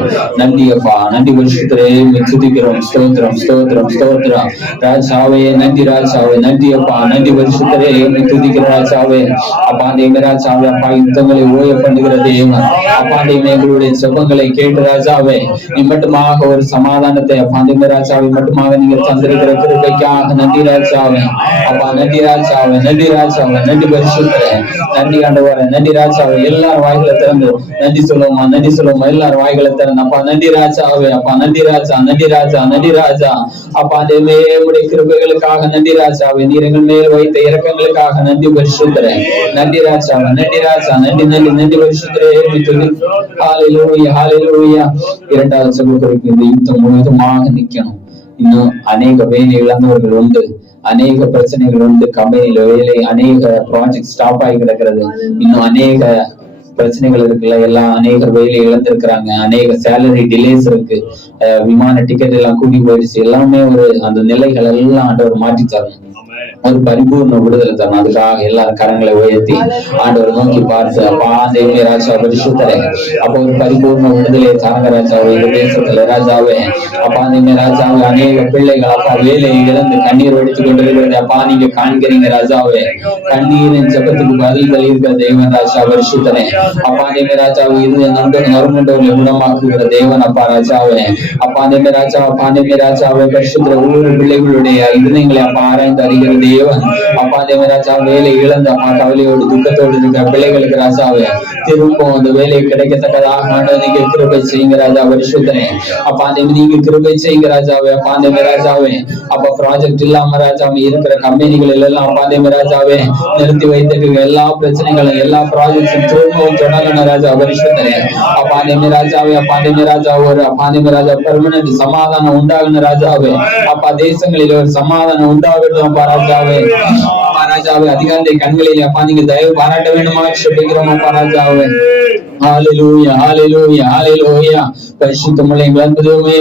நன்றி அப்பா, நன்றி வருஷத்திலே மெச்சுதிக்கிறோம். ஸ்தோத்திரம் ஸ்தோத்திரம் ஸ்தோத்திரம் ராஜாவே, நன்றி ராஜாவே, நன்றி அப்பா, நன்றி வருஷத்திலே மெச்சுதிக்கிற ராஜாவே. அப்பா தேவ ராஜாவே, அப்பா யுத்தங்களை ஓய பண்ணுகிற தேவன் அப்பா தேவ எங்களுடைய செபங்களை கேட்டு ராஜாவே நீ மட்டுமாக ஒரு சமாதானத்தை அப்பா தேவ ராஜாவை மட்டுமாக நீங்க தந்திருக்கிற கிருபைக்காக நன்றி ராஜாவே. அப்பா நன்றி ராஜாவே, நன்றி ராஜாவே, நன்றி பரிசுத்தரே, நன்றி ஆண்டவரே, நன்றி ராஜாவே. எல்லாரும் வாய்களை திறந்து நன்றி சொல்லுவோமா, நன்றி சொல்லுவோமா, எல்லாரும் வாய்களை திறந்து அப்பா நன்றி ராஜாவே, அப்பா நன்றி ராஜா, நன்றி ராஜா, நன்றி ராஜா. அப்பா தேவமே உடைய கிருபைகளுக்காக நன்றி ராஜாவே, நீர் எங்கள் மேல் வைத்த இரக்கங்களுக்காக நன்றி பரிசுத்தரே, நன்றி ராஜாவே, நன்றி ராஜா, நன்றி நன்றி நன்றி பரிசுத்தரே. ஹல்லேலூயா ஹல்லேலூயா. இரண்டாவது சகோதரருக்கு இந்த யுத்தம் முழுவதுமாக நிக்கணும். இன்னும் அநேக வேலை இழந்தவர்கள் உண்டு, அநேக பிரச்சனைகள் உண்டு, கம்பெனியில வேலை, அநேக ப்ராஜெக்ட் ஸ்டாப் ஆகி கிடக்கிறது, இன்னும் அநேக பிரச்சனைகள் இருக்குல்ல, எல்லாம் அநேக வேலை இழந்திருக்கிறாங்க, அநேக சேலரி டிலேஸ் இருக்கு, விமான டிக்கெட் எல்லாம் கூட்டி போயிடுச்சு. எல்லாமே ஒரு அந்த நிலைகள் எல்லாம் ஆண்டவர் மாற்றி தரணும், ஒரு பரிபூர்ண விடுதலை தரணும். அதுக்காக எல்லாரும் கரங்களை உயர்த்தி ஆண்டவர் நோக்கி பார்த்து அப்பா தேவமே ராஜா பரிசுத்தரே, அப்ப ஒரு பரிபூர்ண விடுதலை தாங்க ராஜாவே இந்த தேசத்துல ராஜாவே. அப்பா தேவமே ராஜாவே, அநேக பிள்ளைகள் அப்பா வேலையை இழந்து கண்ணீர் வெடித்துக் கொண்டிருக்கிறது அப்பா நீங்க காண்கிறீங்க ராஜாவே. கண்ணீரின் ஜெபத்துக்கு பதில்கள் இருக்கிற தேவன் ராஜா பரிசுத்தரே. அப்பா தேவமே ராஜாவே, இது நறுமண்டவர்களை குணமாக்குகிற தேவன் அப்பா ராஜாவே. அப்பா தேவமே ராஜா, அப்பா தேவமே ராஜாவே பரிசுத்தர ஒவ்வொரு பிள்ளைகளுடைய இதயங்களை அப்பா ஆராய்ந்து அறிகிற தேவன் அப்பா தேவ ராஜா. வேலை இழந்த அப்பா கவலையோடு துக்கத்தோடு இருக்கிற பிள்ளைகளுக்கு ராஜாவே திரும்ப அந்த வேலை கிடைக்கத்தக்கதாக நீங்க கிருபை செய்யுங்க ராஜா பரிசுத்தரே. அப்பா தேவ நீங்க கிருபை செய்யுங்க ராஜாவே. அப்பா தேவ ராஜாவே, அப்ப ப்ராஜெக்ட் இல்லாம ராஜாவே இருக்கிற கம்பெனிகள் எல்லாம் அப்பா தேவ ராஜாவே நிறுத்தி வைத்திருக்கிற எல்லா பிரச்சனைகளும் எல்லா ப்ராஜெக்டும் திரும்பவும் தொடங்கணும் ராஜா பரிசுத்தரே. அப்பா தேவ ராஜாவே, அப்பா தேவ ராஜா ஒரு அப்பா தேவ ராஜா பெர்மனன்ட் சமாதானம் உண்டாகணும் ராஜாவே. அப்பா தேசங்களில் ஒரு சமாதானம் உண்டாகட்டும் அப்பா ராஜாவே. ராஜாவே அதிகாரத்தை கண்களில் அப்பா நீங்க தயவு பாராட்ட வேண்டுமா சொல்லிக்கிறோம் அப்பா ராஜாவே. ஹல்லேலூயா ஹல்லேலூயா ஹல்லேலூயா. பரிசுத்தமுள்ள எங்களுமே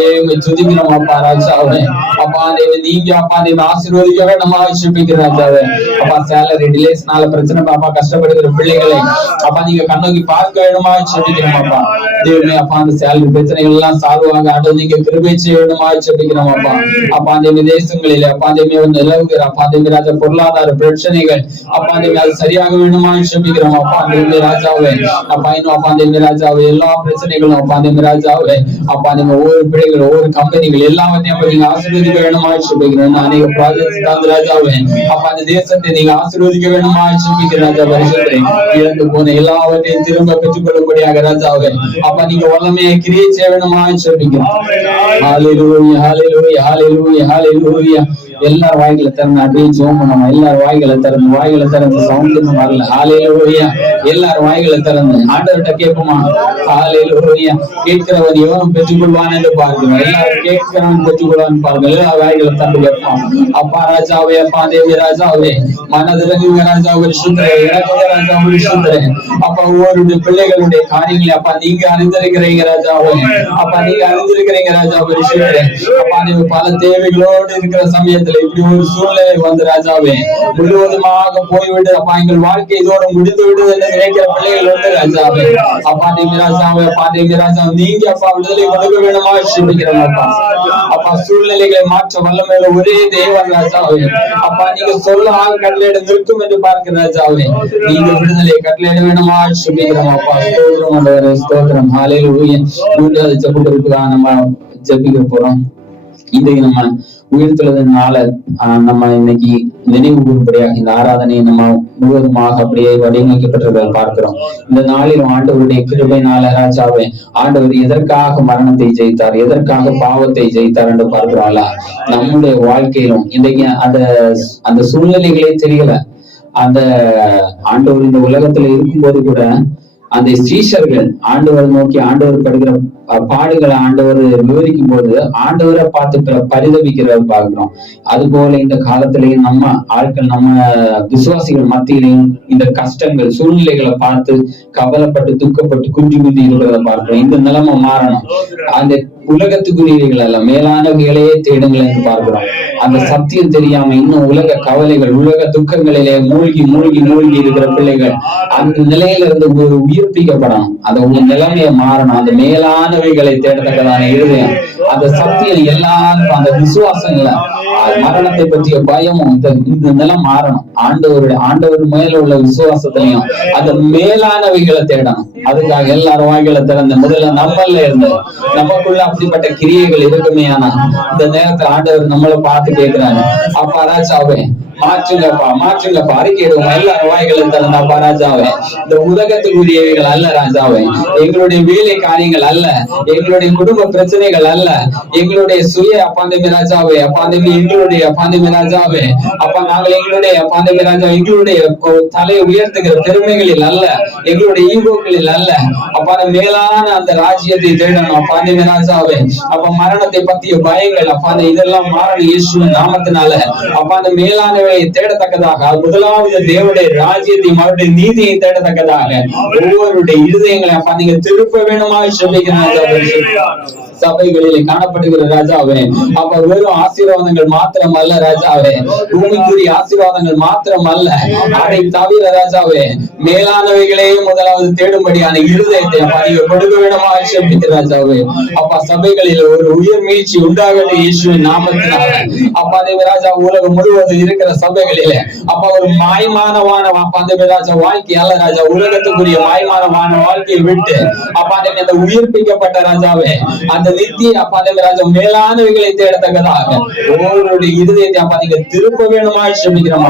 துதிக்கிறோம் அப்பா ராஜாவே. அப்பா தேவ நீங்க அப்பா தேவ ஆசீர்வதிக்க வேண்டுமா சொல்லிக்கிற ராஜாவே. அப்பா சேலரி டிலேஸ்னால பிரச்சனை அப்பா கஷ்டப்படுகிற பிள்ளைகளை அப்பா நீங்க கண்ணோக்கி பார்க்க வேண்டுமா சொல்லிக்கிறோம் அப்பா தேவனே. அப்பா அந்த சேலரி பிரச்சனைகள் எல்லாம் சால்வாக ஆண்டு நீங்க கிருபை செய்ய வேண்டுமா சொல்லிக்கிறோம் அப்பா. அப்பா தேவ தேசங்களில் அப்பா தேவ வந்து நிலவுகிற அப்பா தேவ ராஜா பொருளாதார பிரச்சனைகள் அப்பா தேவ அது சரியாக வேண்டுமா சொல்லிக்கிறோம் அப்பா தேவ ராஜாவே. அப்பா இன்னும் அப்பா தேவ ராஜாவே எல்லா பிரச்சனைகளும் அப்பா தேவ ராஜாவே அப்பா நீங்க ஒவ்வொரு பிள்ளைகள் ஒவ்வொரு கம்பெனிகள் எல்லாவற்றையும் அப்ப நீங்க ஆசீர்வதிக்க வேண்டுமா சொல்லிக்கிறோம். அநேக ப்ராஜெக்ட்ஸ் தான் ராஜாவே அப்பா அந்த தேசத்தை நீங்க ஆசீர்வதிக்க வேண்டுமா சொல்லிக்கிற ராஜா பரிசுத்தரே. இழந்து போன எல்லாவற்றையும் திரும்ப பெற்றுக்கொள்ளும்படியாக ராஜாவே அப்பா நீங்க வல்லமையை கிரியை செய்ய வேண்டுமா சொல்லிக்கிறோம். ஹல்லேலூயா ஹல்லேலூயா ஹல்லேலூயா ஹல்லேலூயா. எல்லாரும் வாய்களை திறந்து அப்படியே ஜெபம் பண்ணுவோம். எல்லாரும் வாய்களை திறந்து சவுண்ட் வரல. ஹல்லேலூயா. எல்லாரும் வாய்களை திறந்து ஆண்டவர்கிட்ட கேட்போமா. ஹல்லேலூயா. கேட்கிறவன் எவனும் பெற்றுக்கொள்வான் என்று பார்க்கிறோம். எல்லாரும் கேட்கிறவன் பெற்றுக்கொள்வான் பாருங்க. எல்லா வாய்களை திறந்து கேட்போம். அப்பா ராஜாவே, அப்பா தேவி ராஜாவே, மனதிறங்குங்க ராஜாவே சுந்தரே, இறங்குங்க ராஜாவே சுந்தரே. அப்பா ஒவ்வொரு பிள்ளைகளுடைய காரியங்களை அப்பா நீங்க அறிந்திருக்கிறீங்க ராஜாவே. அப்பா நீங்க அறிந்திருக்கிறீங்க ராஜாவே சுந்தரே. அப்பா நீங்க பல தேவைகளோடு இருக்கிற சமயத்துல இப்படி ஒரு சூழ்நிலை வந்து ராஜாவே முழுவதுமாக போய்விடு அப்பா எங்கள் வாழ்க்கை இதோட முடிந்து விடுது என்று நினைக்கிற பிள்ளைகள் வந்து ராஜாவே. அப்பா நீங்க ராஜாவே, அப்பா நீங்க ராஜா நீங்க அப்பா விடுதலை கொடுக்க வேண்டுமா சொல்லிக்கிறோம் அப்பா. அப்பா சூழ்நிலைகளை மாற்ற வல்லமையில ஒரே தேவன் ராஜாவே. அப்பா நீங்க சொல்ல ஆள் கட்டளையிட நிற்கும் என்று பார்க்கிற ராஜாவே நீங்க விடுதலை கட்டளையிட வேண்டுமா சொல்லிக்கிறோம் அப்பா. ஸ்தோத்திரம் ஆண்டவரே ஸ்தோத்திரம். ஹல்லேலூயா. மூன்றாவது ஜெபத்திற்கு நம்ம ஜெபிக்க போறோம். இதை நம்ம உயிர்த்துள்ளதுனால நம்ம இன்னைக்கு நினைவு கூறும்படியாக இந்த ஆராதனையை நம்ம முழுவதுமாக அப்படியே வடிவமைக்கப்பட்டவர்கள் பார்க்கிறோம். இந்த நாளிலும் ஆண்டவருடைய கிருபையினால ராஜாவே ஆண்டவர் எதற்காக மரணத்தை ஜெயித்தார், எதற்காக பாவத்தை ஜெயித்தார் என்று பார்க்கிறோம்ல. நம்முடைய வாழ்க்கையிலும் இன்றைக்கு அந்த சூழ்நிலைகளே தெரியல. அந்த ஆண்டவர் இந்த உலகத்துல இருக்கும்போது கூட அந்த சீஷர்கள் ஆண்டவர் நோக்கி ஆண்டவர் படுகிற பாடுகளை ஆண்டவர் விவரிக்கும் போது ஆண்டவரை பார்த்து பரிதவிக்கிறத பார்க்கிறோம். அது போல இந்த காலத்திலேயும் நம்ம ஆட்கள், நம்ம விசுவாசிகள் மத்தியிலையும் இந்த கஷ்டங்கள் சூழ்நிலைகளை பார்த்து கவலைப்பட்டு துக்கப்பட்டு குஞ்சு குஞ்சு இருக்கிறத பார்க்கிறோம். இந்த நிலைமை மாறணும். அந்த உலகத்துக்குரியவைகள் அல்ல, மேலானவைகளையே தேடுங்கள் என்று பார்க்கிறோம். அந்த சத்தியம் தெரியாம இன்னும் உலக கவலைகள், உலக துக்கங்களிலே மூழ்கி மூழ்கி மூழ்கி இருக்கிற பிள்ளைகள் அந்த நிலையில இருந்து உயிர்ப்பிக்கப்படணும். அந்த உங்க நிலைமையை மாறணும். அந்த மேலானவைகளை தேடத்தக்கதான இருதயம், அந்த சத்தியம் எல்லாருக்கும், அந்த விசுவாசங்கள மரணத்தை பற்றிய பயமும் இந்த நிலம் மாறணும். ஆண்டவர் மேல உள்ள விசுவாசத்திலையும் அந்த மேலானவைகளை தேடணும். அதுக்காக எல்லாரும் வாய்களை திறந்த முதல்ல நம்மள இருந்து நமக்குள்ள அப்படிப்பட்ட கிரியைகள் இருக்குமே. ஆனா இந்த நேரத்தை ஆண்டவர் நம்மளை பார்த்து கேட்கிறாங்க, அப்பா ராஜாவே மாற்றுங்கப்பா அறிக்கையிடுவோம். எல்லாரும் வாய்களை திறந்த அப்பா ராஜாவே, இந்த உலகத்துக்குரியவைகள் அல்ல ராஜாவே, எங்களுடைய வேலை காரியங்கள் அல்ல, எங்களுடைய குடும்ப பிரச்சனைகள் அல்ல, எங்களுடைய சுய அப்பாந்தமி ராஜாவே, அப்பாந்தமி எங்களுடைய அப்பாந்தமி ராஜாவே, அப்பா நாங்கள் எங்களுடைய அப்பாந்தமி ராஜா எங்களுடைய தலையை உயர்த்துகிற பெருமைகளில் அல்ல, எங்களுடைய ஈகோக்களில் அல்ல, அப்பா மேலான அந்த ராஜ்யத்தை தேடணும் அப்பாந்தமி ராஜாவே. அப்ப மரணத்தை பற்றிய பயங்கள் அப்பா இதெல்லாம் மாறணும் இயேசுவின் நாமத்தினால. அப்பா அந்த மேலான தேடத்தக்கதாக முதலாவது தேவனுடைய ராஜ்யத்தையும் அவருடைய நீதியை தேடத்தக்கதாக ஒவ்வொருடைய இருதயங்களை அப்பா நீங்க திருப்ப வேணுமா சொல்லிக்கிறார். சபைகளிலே காணப்படுகிற ராஜாவே, அப்ப வெறும் ஆசீர்வாதங்கள் மாத்திரம் அல்ல ராஜாவே, பூமிக்குரிய ஆசீர்வாதங்கள் மாத்திரம் அல்ல, அதை தவிர ராஜாவே மேலானவைகளையும் முதலாவது தேடும்படியான இருதயத்தை அப்பா நீங்க கொடுக்க வேணுமா சொல்லிக்கிற ராஜாவே. அப்பா சபைகளில் ஒரு உயர் மீழ்ச்சி உண்டாகட்டும் இயேசுவின் நாமத்தினால. அப்பா தேவ ராஜா உலகம் முழுவதும் இருக்கிற சபைகளிலே அப்பா ஒரு மாய்மானமான ராஜா வாழ்க்கை அல்ல ராஜா, உலகத்துக்குரிய மாய்மானமான வாழ்க்கையை விட்டு அப்பா அந்த உயிர்ப்பிக்கப்பட்ட ராஜாவே அந்த நித்திய அப்பா ராஜா மேலானவைகளை தேடத்தக்கதாக ஒவ்வொருடைய இருதயத்தை அப்பா நீங்க திருப்ப வேணுமா சொல்லிக்கிறோம்.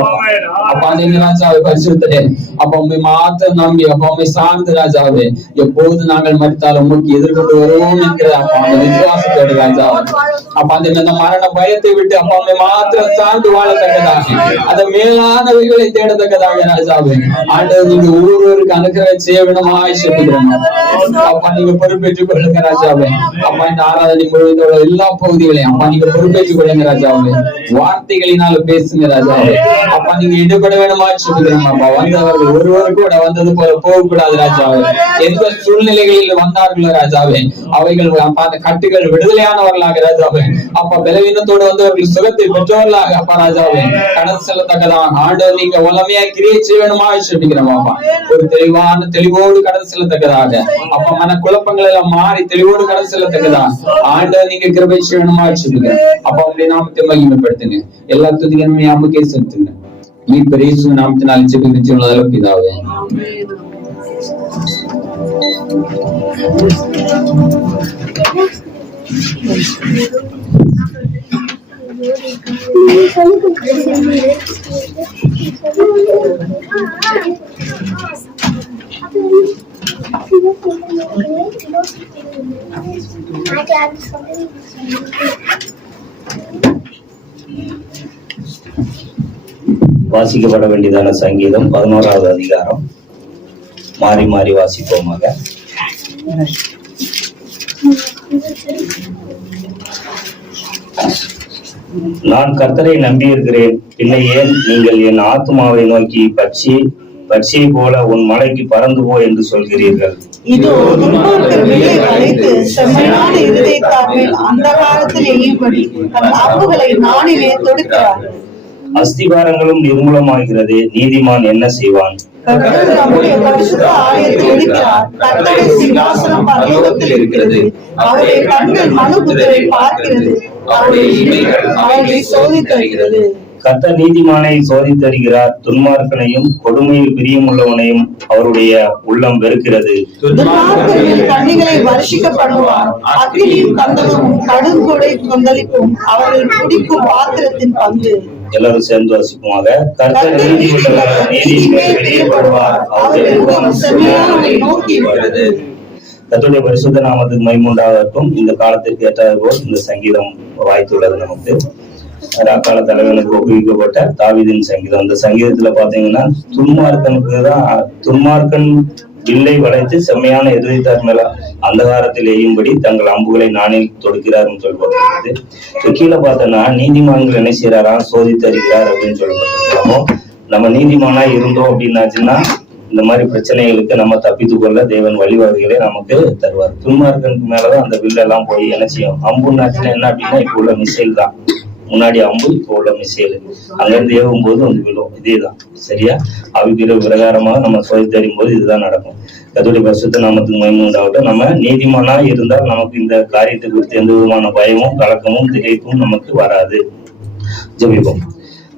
அப்பா ராஜாவை பரிசுத்தரே, அப்பா உண்மை மாத்திரம் நம்பி அப்பா உண்மை சார்ந்து ராஜாவே எப்போது நாங்கள் மறித்தாலும் உங்களுக்கு எதிர்கொண்டு வருவோம் என்கிற அப்பா அந்த விசுவாசத்தோடு ராஜா அப்பா அந்த மரண பயத்தை விட்டு அப்பா உண்மை மாத்திரம் சார்ந்து வாழத்தக்கதாக அந்த மேலானவைகளை தேடத்தக்கதாக ராஜாவே ஆண்டவர் நீங்க ஒவ்வொருவருக்கு அனுகிரகம் செய்ய வேணுமா சொல்லிக்கிறோம். அப்பா நீங்க பொறுப்பேற்றுக் கொள்ளுங்க ராஜாவே. அப்பா இந்த ஆராதனை முழுவதோட எல்லா பகுதிகளையும் அப்பா நீங்க பொறுப்பேற்றுக் கொள்ளுங்க ராஜாவே. வார்த்தைகளினால பேசுங்க ராஜாவே. அப்பா நீங்க ஈடுபட வேணுமா சொல்லுகிறோம். அப்பா வந்தவர்கள் ஒருவரு கூட வந்தது போல போகக்கூடாது ராஜாவே. எந்த சூழ்நிலைகளில் வந்தார்களோ ராஜாவே அவைகள் அப்பா அந்த கட்டுகள் விடுதலையானவர்களாக ராஜாவே. அப்பா பலவீனத்தோடு வந்தவர்கள் சுகத்தை பெற்றவர்களாக அப்பா ராஜாவே கடந்து செல்லத்தக்கதாக ஆண்டவர் நீங்க வல்லமையா கிரியை செய்ய வேணுமா சொல்லிக்கிறோம். அப்பா ஒரு தெளிவோடு கடந்து செல்லத்தக்கதாக அப்பா மன குழப்பங்கள் எல்லாம் மாறி தெளிவோடு கடந்து செல்லத்தக்கதா ஆண்டவர் நீங்க கிருபை செய்யணுமா சொல்லுங்க. அப்பா உங்களுடைய நாமத்தை மகிமைப்படுத்துங்க. எல்லா துதிகளையும் அமுக்கே செலுத்துங்க. மீட்பர் இயேசு நாமத்தினால் ஜெபிக்கிறோம் பிதாவே. வாசிக்கப்பட வேண்டியதான சங்கீதம் 11வது அதிகாரம். மாறி மாறி வாசிப்போமாக. நான் கர்த்தரை நம்பியிருக்கிறேன், பின்ன ஏன் நீங்கள் என் ஆத்மாவை நோக்கி பட்சியை போல உன் மலைக்கு பறந்து போ என்று சொல்கிறீர்கள்? இதோ செம்மையான இருதயத்தார்கள் அந்த காலத்தில் எய்யும்படி தன் அம்புகளை நாணிலே தொடுக்கிறார். அஸ்திபாரங்களும் நிர்மூலமாகிறது, நீதிமான் என்ன செய்வான்? நம்முடைய பரிசுத்த ஆலயத்தில் இருக்கிறார். கர்த்தருடைய சிங்காசனம் பரலோகத்தில் இருக்கிறது. அவருடைய கண்கள் மனுபுத்திரை பார்க்கிறது. அவருடைய இமைகள் அவர்களை சோதித்தருகிறது. கர்த்தர் நீதிமானை சோதித்தருகிறார், துன்மார்க்கனையும் கொடுமையில் பிரியமுள்ளவனையும் அவருடைய உள்ளம் வெறுக்கிறது. கண்ணிகளை வருஷிக்கப்படுவார். அக்கினியும் கந்தகமும் கடுங்கொடை கொந்தளிப்பும் அவர்கள் குடிக்கும் பாத்திரத்தின் பங்கு. எல்லாரும் சேர்ந்து வாசிப்போமாக. கர்த்தர் நீதி உள்ளவர், நீதியின் பிரியப்படுவார், அவருடைய உள்ளம் செம்மையானதை நோக்கி வருகிறது. கர்த்தருடைய பரிசுத்த நாமத்துக்கு மகிமை உண்டாகட்டும். இந்த காலத்திற்கு ஏற்றாது போல் இந்த சங்கீதம் வாய்த்துள்ளது. நமக்கு அக்கால தலைவனுக்கு ஒப்புவிக்கப்பட்ட தாவீதின் சங்கீதம். அந்த சங்கீதத்துல பாத்தீங்கன்னா துன்மார்க்கன் வில்லை வளைத்து செம்மையான எதிரித்தார் மேல அந்தகாரத்தில் எய்யும்படி தங்கள் அம்புகளை நானே தொடுக்கிறார்னு சொல்லப்பட்டிருக்கிறது. கீழே பார்த்தோன்னா நீதிமான்கள் என்ன செய்யறாரா, சோதித்து அறிகிறார் அப்படின்னு சொல்லப்பட்டிருக்கிறோமோ. நம்ம நீதிமானா இருந்தோம் அப்படின்னாச்சுன்னா இந்த மாதிரி பிரச்சனைகளுக்கு நம்ம தப்பித்து கொள்ள தேவன் வழிவகைகளை நமக்கு தருவார். துன்மார்க்கனுக்கு மேலதான் அந்த வில்லெல்லாம் போய் என்ன செய்யும். அம்புன்னாச்சுன்னா என்ன அப்படின்னா இப்ப உள்ள மிசைல் தான். முன்னாடி அம்பு, இப்போ உள்ள மிசைல். அங்கிருந்து ஏவும் போது வந்து விழும். இதேதான் சரியா. அவிக்கிற பிரகாரமாக நம்ம சோதித்தறியும் போது இதுதான் நடக்கும். கர்த்தருடைய பரிசுத்த நாமத்துக்கு மகிமை உண்டாகட்டும். நம்ம நீதிமானா இருந்தால் நமக்கு இந்த காரியத்தை குறித்து எந்த விதமான பயமும் கலக்கமும் திகைப்பும் நமக்கு வராது. ஜெபிப்போம்.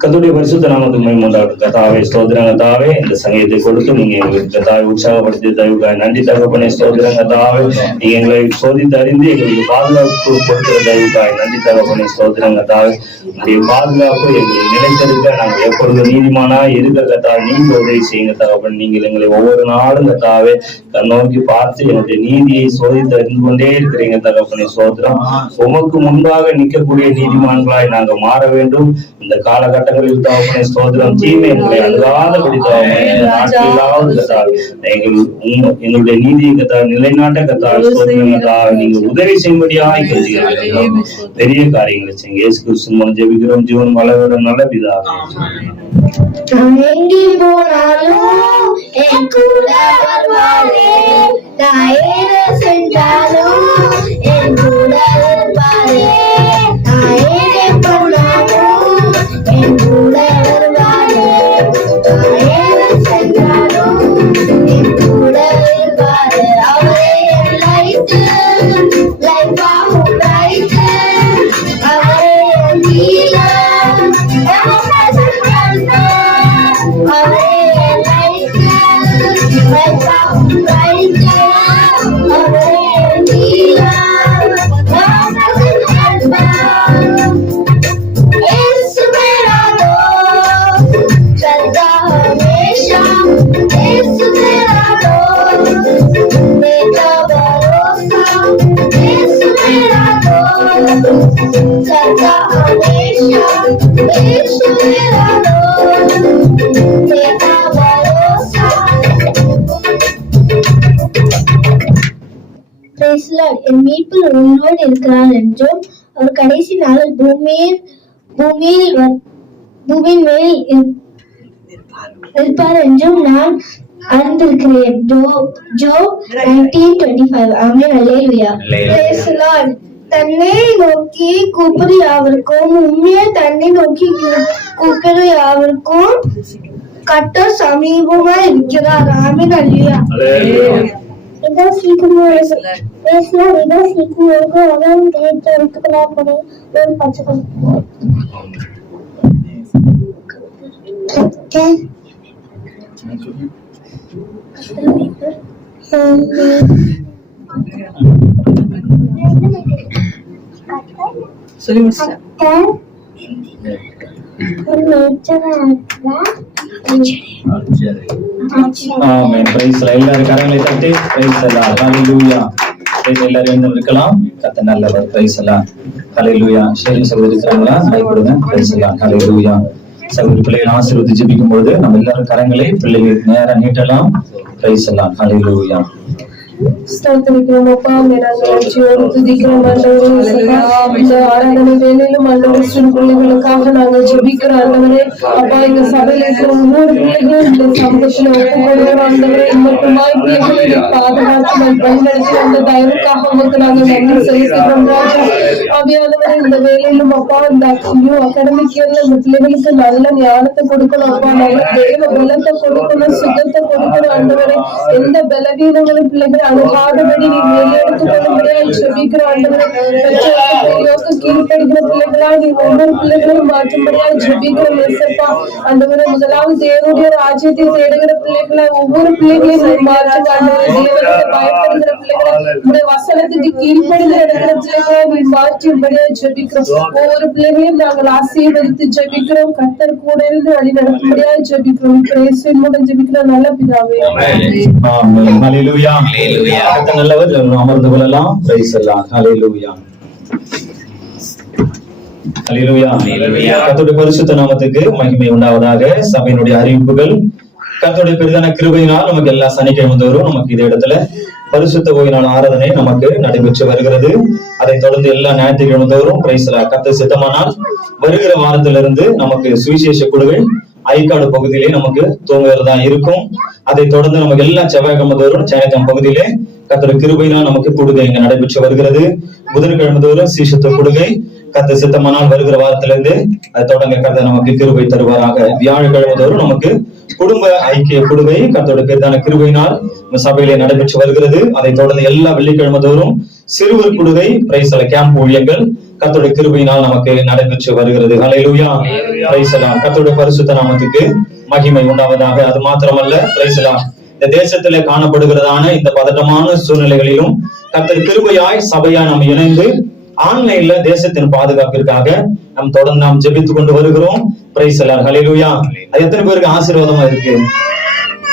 கர்த்தருடைய பரிசுத்த நாமத்துக்கு மகிமை உண்டாகட்டும். கர்த்தாவே ஸ்தோத்திரம் கர்த்தாவே. இந்த சங்கீதத்தை கொடுத்து நீங்க எங்களுக்கு கர்த்தாவை உற்சாகப்படுத்தி தயவுக்காய் நன்றி தகப்பனே. ஸ்தோத்திரம் கர்த்தாவே. நீங்க எங்களை சோதித்து அறிந்து எங்களுக்கு பாதுகாப்பு கொடுக்கிற தயவுக்காய் நன்றி தகப்பனே. ஸ்தோத்திரம் கர்த்தாவே. உங்களுடைய பாதுகாப்பு எங்களுக்கு நிலைத்திருக்க நாங்கள் எப்பொழுது நீதிமானா இருக்க கர்த்தாவே நீங்க உதவி செய்யுங்க தகப்பன். நீங்கள் எங்களை ஒவ்வொரு நாளும் கர்த்தாவே கண்ணோக்கி பார்த்து எங்களுடைய நீதியை சோதித்து அறிந்து கொண்டே இருக்கிறீங்க தகப்பனே. ஸ்தோத்திரம். உமக்கு முன்பாக நிற்கக்கூடிய நீதிமான்களாய் நாங்கள் மாற வேண்டும். இந்த காலகட்டங்களில் தகப்பனே ஸ்தோத்திரம். தீமை எங்களை அழுகாதபடி எங்களுடைய நீதியை நிலைநாட்ட நீங்க உதவி செய்யும்படியாக பெரிய காரியங்களை செய்யுங்க. இயேசு கிறிஸ்து மூலம் ஜெபிக்கிறோம் ஜீவன் வளர நல்ல பிதாவே. எங்கே போனாலும் என் கூட வருவாரே, நான் எங்கே சென்றாலும் என் கூட இருப்பாரே, நான் எங்கே போனாலும் என் கூட வருவாரே, நான் எங்கே சென்றாலும் என் கூட இருப்பாரே. அவரே என் லைஃபாகும் ரைட்டு, அவரே என் ஹீலர், என் மீட்பர் உயிரோடு இருக்கிறார் என்றும் அவர் கடைசி நாளில் பூமியின் மேல் இருப்பார் என்றும் நான் அறிந்திருக்கிறேன். ஜோப் 19:25. ஆமென். அல்லேலூயா. Praise the Lord. தன்னை நோக்கி கூப்பிடு யாவருக்கும், உண்மையை தன்னை நோக்கி கூப்பிடு யாவருக்கும் கர்த்தர் சமீபமா இருக்கிறார். ஆமென். அல்லேலூயா. இதோ சீக்கிரம் சொல்லி முடிச்சிட்டேன். ஆமென். Praise the Lord. எல்லாரும் கரங்களை தட்டி பிரைஸ் தி லார்ட். ஹalleluya. எல்லாரும் எழுந்து நிற்கலாம். கர்த்தர் நல்லவர். Praise the Lord. ஹalleluya. ஷேரிங் சகோதரி இருக்கிறாங்களா? கைப்படுங்க. Praise the Lord. ஹalleluya. சகோதரி பிள்ளைகளை ஆசீர்வதித்து ஜெபிக்கும் பொழுது நம்ம எல்லாரும் கரங்களை பிள்ளைகளுக்கு நேரா நீட்டலாம். Price the Lord. ஹalleluya. ஸ்தோத்திரிக்கிறோம் அப்பா. துதிக்கிறோம் இந்த ஆராதனை வேலையிலும் ஆண்டவரே பிள்ளைகளுக்காக நாங்கள் ஜெபிக்கிறோம் ஆண்டவரே. அப்பா எங்க சபையில இருக்கிற ஒவ்வொரு பிள்ளைகளும் இந்த சமூகத்துல ஒப்புக்கொள்கிறோம் ஆண்டவரே. இன்னொருமாய் பிள்ளைகளை பாதுகாத்து வழிநடத்தி அந்த தயவுக்காக உங்களுக்கு நாங்கள் நன்றி செலுத்துகிறோம் ராஜா. அவையானவரே இந்த வேலையிலும் அப்பா இந்த அகாடமிக் இயர்ல இந்த பிள்ளைகளுக்கு நல்ல ஞானத்தை கொடுக்கணும் அப்பா. நல்ல தேவ பலத்தை கொடுக்கணும், சுகத்தை கொடுக்கணும் ஆண்டவரே. எந்த பலவீனங்களும் பிள்ளைகள் அணுகாதபடி நீ மேலெடுத்துக் கொள்ளும்படியாக ஜெபிக்கிறோம் ஆண்டவரே. பெற்றோருக்கு கீழ்ப்படுகிற பிள்ளைகளா நீ ஒவ்வொரு பிள்ளைகளையும் மாற்றும்படியாக ஜெபிக்கிறோம் இயேசப்பா. ஆண்டவரே முதலாவது தேவனுடைய ராஜ்யத்தை தேடுகிற பிள்ளைகளை ஒவ்வொரு பிள்ளைகளையும் நீ மாற்றுங்க ஆண்டவரே. தேவனுக்கு பயப்படுகிற பிள்ளைகளை உடைய வசனத்துக்கு கீழ்ப்படுகிற இடங்கிற பிள்ளைகளை நீ மாற்றும்படியாக ஜெபிக்கிறோம். ஒவ்வொரு பிள்ளைகளையும் நாங்கள் ஆசீர்வதித்து ஜெபிக்கிறோம். கர்த்தர் கூட இருந்து வழி நடக்கும்படியாக ஜெபிக்கிறோம். இயேசுவின் மூலம் ஜெபிக்கிறோம் நல்ல பிதாவே. ஆமென். ஹalleluya. கர்த்தர் நல்லவர். அமர்ந்து கொள்ளலாம். Praise the Lord. ஹalleluya. அல்லேலூயா. கர்த்தருடைய பரிசுத்த நாமத்துக்கு மகிமை உண்டாவதாக. சபையினுடைய அறிவிப்புகள். கர்த்தருடைய பெரிதான கிருபையினால் நமக்கு எல்லா சனிக்கிழமை தோறும் நமக்கு இதே இடத்துல பரிசுத்த ஓய்வு நாள் ஆராதனை நமக்கு நடைபெற்று வருகிறது. அதைத் தொடர்ந்து எல்லா ஞாயிற்றுக்கிழமை தோறும் கர்த்தர் சித்தமானால் வருகிற வாரத்திலிருந்து நமக்கு சுவிசேஷ குழுவை ஐக்காடு பகுதியிலே நமக்கு துவங்குகிறதா இருக்கும். அதைத் தொடர்ந்து நமக்கு எல்லா செவ்வாய்க்கிழமை தோறும் சேனக்கம் பகுதியிலே கர்த்தருடைய கிருபையினால் நமக்கு கூடுகை இங்க நடைபெற்று வருகிறது. புதன்கிழமை தோறும் சீஷத்துவ கூடுகை கர்த்தர் சித்தமானால் வருகிற வாரத்திலிருந்து அதை தொடங்க கர்த்தர் நமக்கு கிருபை தருவாராக. வியாழக்கிழமை தோறும் நமக்கு குடும்ப ஐக்கிய குடுவை கர்த்தருடைய பெரிதான கிருபையினால் சபையிலே நடைபெற்று வருகிறது. அதைத் தொடர்ந்து எல்லா வெள்ளிக்கிழமை தோறும் சிறுவர் குடுவை பிரைஸ்ல கேம்ப் ஊழியங்கள் கர்த்தருடைய கிருபையினால் நமக்கு நடைபெற்று வருகிறது. ஹல்லேலூயா. பிரைஸ்லாம் கர்த்தருடைய பரிசுத்த நாமத்துக்கு மகிமை உண்டாவதாக. அது மாத்திரமல்ல, பிரைஸ்லாம் இந்த தேசத்திலே காணப்படுகிறதான இந்த பதட்டமான சூழ்நிலைகளிலும் கர்த்தர் கிருபையாய் சபையாய் நாம் இணைந்து ஆன்லைன்ல தேசத்தின் பாதுகாப்பிற்காக நாம் தொடர்ந்து நாம் ஜெபித்துக் கொண்டு வருகிறோம். பிரைஸ் எல்லாம் ஹல்லேலூயா. அது எத்தனை பேருக்கு ஆசீர்வாதமா இருக்கு?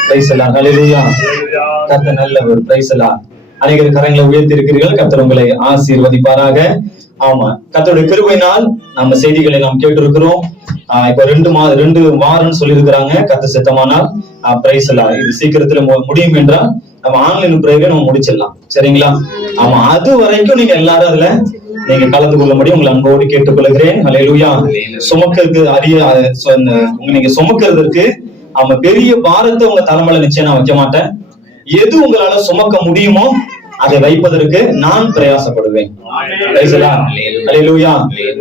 பிரைஸ் எல்லாம் ஹல்லேலூயா. கர்த்தர் நல்லவர். பிரைஸ் எல்லாம் அநேகர் கரங்களை உயர்த்தி இருக்கிறீர்கள். கர்த்தர் உங்களை ஆசீர்வதிப்பாராக. ஆமா, கர்த்தருடைய கிருபையினால் நம்ம செய்திகளை நாம் கேட்டிருக்கிறோம். இப்ப 2 வாரம் சொல்லி இருக்கிறாங்க. கர்த்தர் சித்தமானால் பிரைஸ் எல்லாம் இது சீக்கிரத்துல முடியும் என்றால் நம்ம ஆன்லைன் பிரேயரை நம்ம முடிச்சிடலாம். சரிங்களா? ஆமா, அது வரைக்கும் நீங்க எல்லாரும் அதுல நீங்க கலந்து கொள்ளும்படி உங்களை அன்போடு கேட்டுக்கொள்கிறேன். ஹல்லேலூயா. நீங்க சுமக்கிறதுக்கு ஆமா பெரிய பாரத்தை உங்க தலைமையில நிச்சயம் நான் வைக்க மாட்டேன். எது உங்களால சுமக்க முடியுமோ அதை வைப்பதற்கு நான் பிரயாசப்படுவேன்.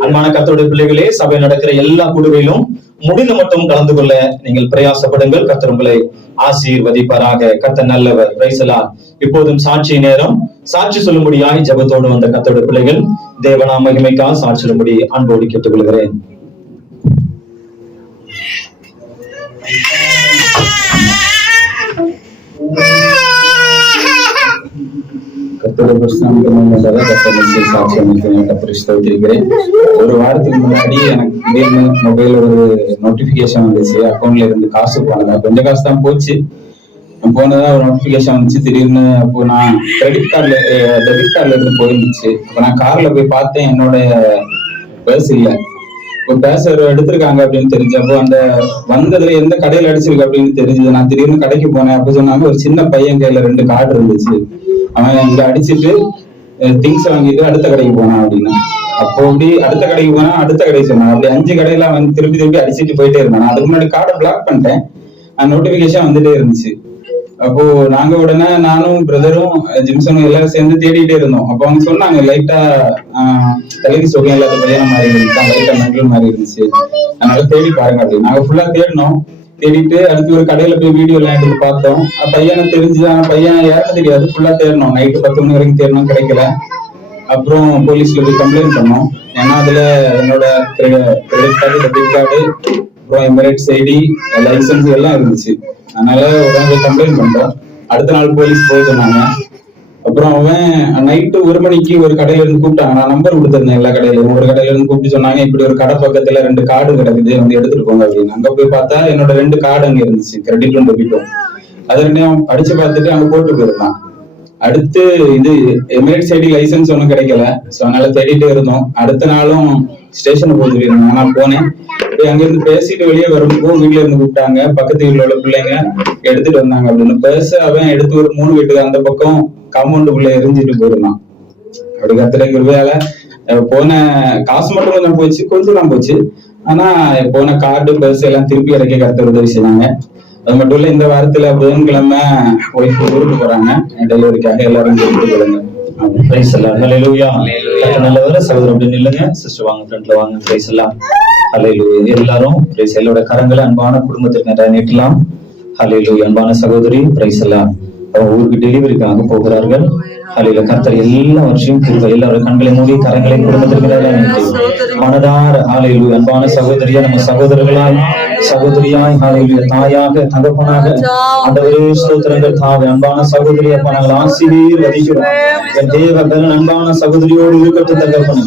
அன்பான கர்த்தருடைய பிள்ளைகளே, சபை நடக்கிற எல்லா குழுவிலும் முடிந்த மட்டும் கலந்து கொள்ள நீங்கள் பிரயாசப்படுங்கள். கர்த்தர் உங்களை ஆசீர்வதிப்பாராக. கர்த்தர் நல்லவர். பிரைஸ் எல்லாம். இப்போதும் சாட்சி நேரம். சாட்சி சொல்லும்படியாய் ஜெபத்தோடு வந்த கர்த்தருடைய பிள்ளைகள் தேவனா மகிமைக்காக சாட்சி சொல்லும்படி அன்போடு கேட்டுக்கொள்கிறேன். ஒரு வாரத்துக்கு முன்னாடி எனக்கு திடீர்னு மொபைல் ஒரு நோட்டிபிகேஷன் வந்துச்சு. அக்கௌண்ட்ல இருந்து காசு போனதா, கொஞ்சம் காசு தான் போச்சு. போனதா ஒரு நோட்டிபிகேஷன் வந்துச்சு. திடீர்னு அப்போ நான் டெபிட் கார்டுல இருந்து போயிருந்துச்சு. அப்ப நான் கார்ல போய் பார்த்தேன், என்னோட பர்ஸ் இல்ல. இப்போ பேச எடுத்திருக்காங்க அப்படின்னு தெரிஞ்சப்போ அந்த வந்ததுல எந்த கடையில அடிச்சிருக்கு அப்படின்னு தெரிஞ்சது. நான் திடீர்னு கடைக்கு போனேன். அப்ப சொன்னாங்க ஒரு சின்ன பையன் கையில 2 கார்டு இருந்துச்சு. அவன் இங்க அடிச்சுட்டு திங்ஸ் வாங்கிட்டு அடுத்த கடைக்கு போனான் அப்படின்னு. அப்போ அப்படி அடுத்த கடைக்கு போனா அடுத்த கடைக்கு சொன்னான். அப்படி 5 கடையில அவன் திருப்பி அடிச்சுட்டு போயிட்டே இருந்தான். அதுக்கு முன்னாடி கார்டை பிளாக் பண்ணிட்டேன். நோட்டிபிகேஷன் வந்துட்டே இருந்துச்சு. அப்போ நாங்க உடனே நானும் பிரதரும் ஜிம்சனும் எல்லாரும் சேர்ந்து தேடிட்டே இருந்தோம். அப்போ அவங்க சொன்னாங்க லைட்டா தலைக்கு சுகம் இல்லாத பையனை மாதிரி இருந்துச்சு, லைட்டா மெண்டல் மாதிரி இருந்துச்சு, அதனால தேடி பாருங்க அப்படின்னு. நாங்க ஃபுல்லா தேடினோம். தேடிட்டு அடுத்து ஒரு கடையில போய் வீடியோ எல்லாம் எடுத்து பார்த்தோம். பையனை தெரிஞ்சுதான், பையன் யாருன்னு தெரியாது. ஃபுல்லா தேடணும். நைட்டு 10 மணி வரைக்கும் தேடணும், கிடைக்கல. அப்புறம் போலீஸ்ல போய் கம்ப்ளைண்ட் பண்ணோம். ஏன்னா அதுல என்னோட கிரெடிட் கார்டு, டெபிட் கார்டு, அப்புறம் எமிரேட்ஸ் ஐடி, லைசன்ஸ் எல்லாம் இருந்துச்சு. அதனால உடனே கம்ப்ளைண்ட் பண்றோம். அடுத்த நாள் போலீஸ் போய் சொன்னாங்க. அப்புறம் அவன் நைட்டு 1 மணிக்கு ஒரு கடையில இருந்து கூப்பிட்டாங்க. நான் நம்பர் கொடுத்திருந்தேன் எல்லா கடையிலும். ஒரு கடையில இருந்து கூப்பிட்டு சொன்னாங்க, இப்படி ஒரு கடை பக்கத்துல 2 கார்டு கிடக்குது, வந்து எடுத்துட்டு போங்க அப்படின்னு. அங்க போய் பார்த்தா என்னோட 2 கார்டு அங்க இருந்துச்சு, கிரெடிட்டும் டெபிட்டும். அது 2 படிச்சு பார்த்துட்டு அங்க போட்டு போயிருந்தான். அடுத்து இது எமிரேட்ஸ் ஐடி லைசன்ஸ் ஒன்றும் கிடைக்கல. ஸோ அதனால தேடிட்டே இருந்தோம். அடுத்த நாளும் ஸ்டேஷனுக்கு போய் சொல்லியிருந்தாங்க. நான் போனேன். அங்க இருந்து பேசிட்டு வெளியே வரும்போது வீட்டுல இருந்து கூப்பிட்டாங்க. பக்கத்து வீட்டுல உள்ள பிள்ளைங்க எடுத்துட்டு வந்தாங்க அப்படின்னு. பேச அவன் எடுத்து ஒரு 3 வீட்டுக்கு அந்த பக்கம் காம்பவுண்டுக்குள்ள எரிஞ்சிட்டு போயிருந்தான். அப்படி கத்துறதுக்கு வேலை போன காசு மட்டும் கொஞ்சம் தான் போச்சு. ஆனா போன கார்டு பர்ஸ் எல்லாம் திருப்பி இறக்கி கருத்து உதவி செய்வாங்க. அது மட்டும் இல்ல, இந்த வாரத்துல புதன்கிழமை ஒய்ஃப் ஊருக்கு போறாங்க டெலிவரிக்காக. எல்லாரும் கேட்டுக்கொள்ளுங்க. நல்லவர சகோதரர் அப்படின்னு இல்லைங்க. சிஸ்டர் வாங்க, ஃப்ரெண்ட்ல வாங்க. பிரைஸ் எல்லாம். ஹல்லேலூயா. எல்லாரும் பிரைஸ் எல்லோட கரங்களை அன்பான குடும்பத்திற்கு நீட்டலாம். ஹல்லேலூயா. அன்பான சகோதரி பிரைஸ் எல்லாம் ஊருக்கு டெலிவரிக்காக போகிறார்கள். ஹல்லேலூயா. கர்த்தர் எல்லா வருஷம் எல்லாரும் கண்களை மூடி கரங்களை குடும்பத்திற்கு மனதார ஹல்லேலூயா. அன்பான சகோதரியா நம்ம சகோதரர்களால் சகோதரியாய் ஹalleluya தாயாக தகப்பனாக ஆண்டவரே ஸ்தோத்திரங்கள் தாவே. அன்பான சகோதரி அப்பா நாங்கள் ஆசீர்வதிக்கிறோம். என் தேவ பெருன் அன்பான சகோதரியோடு இருக்கட்டும் தகப்பனே.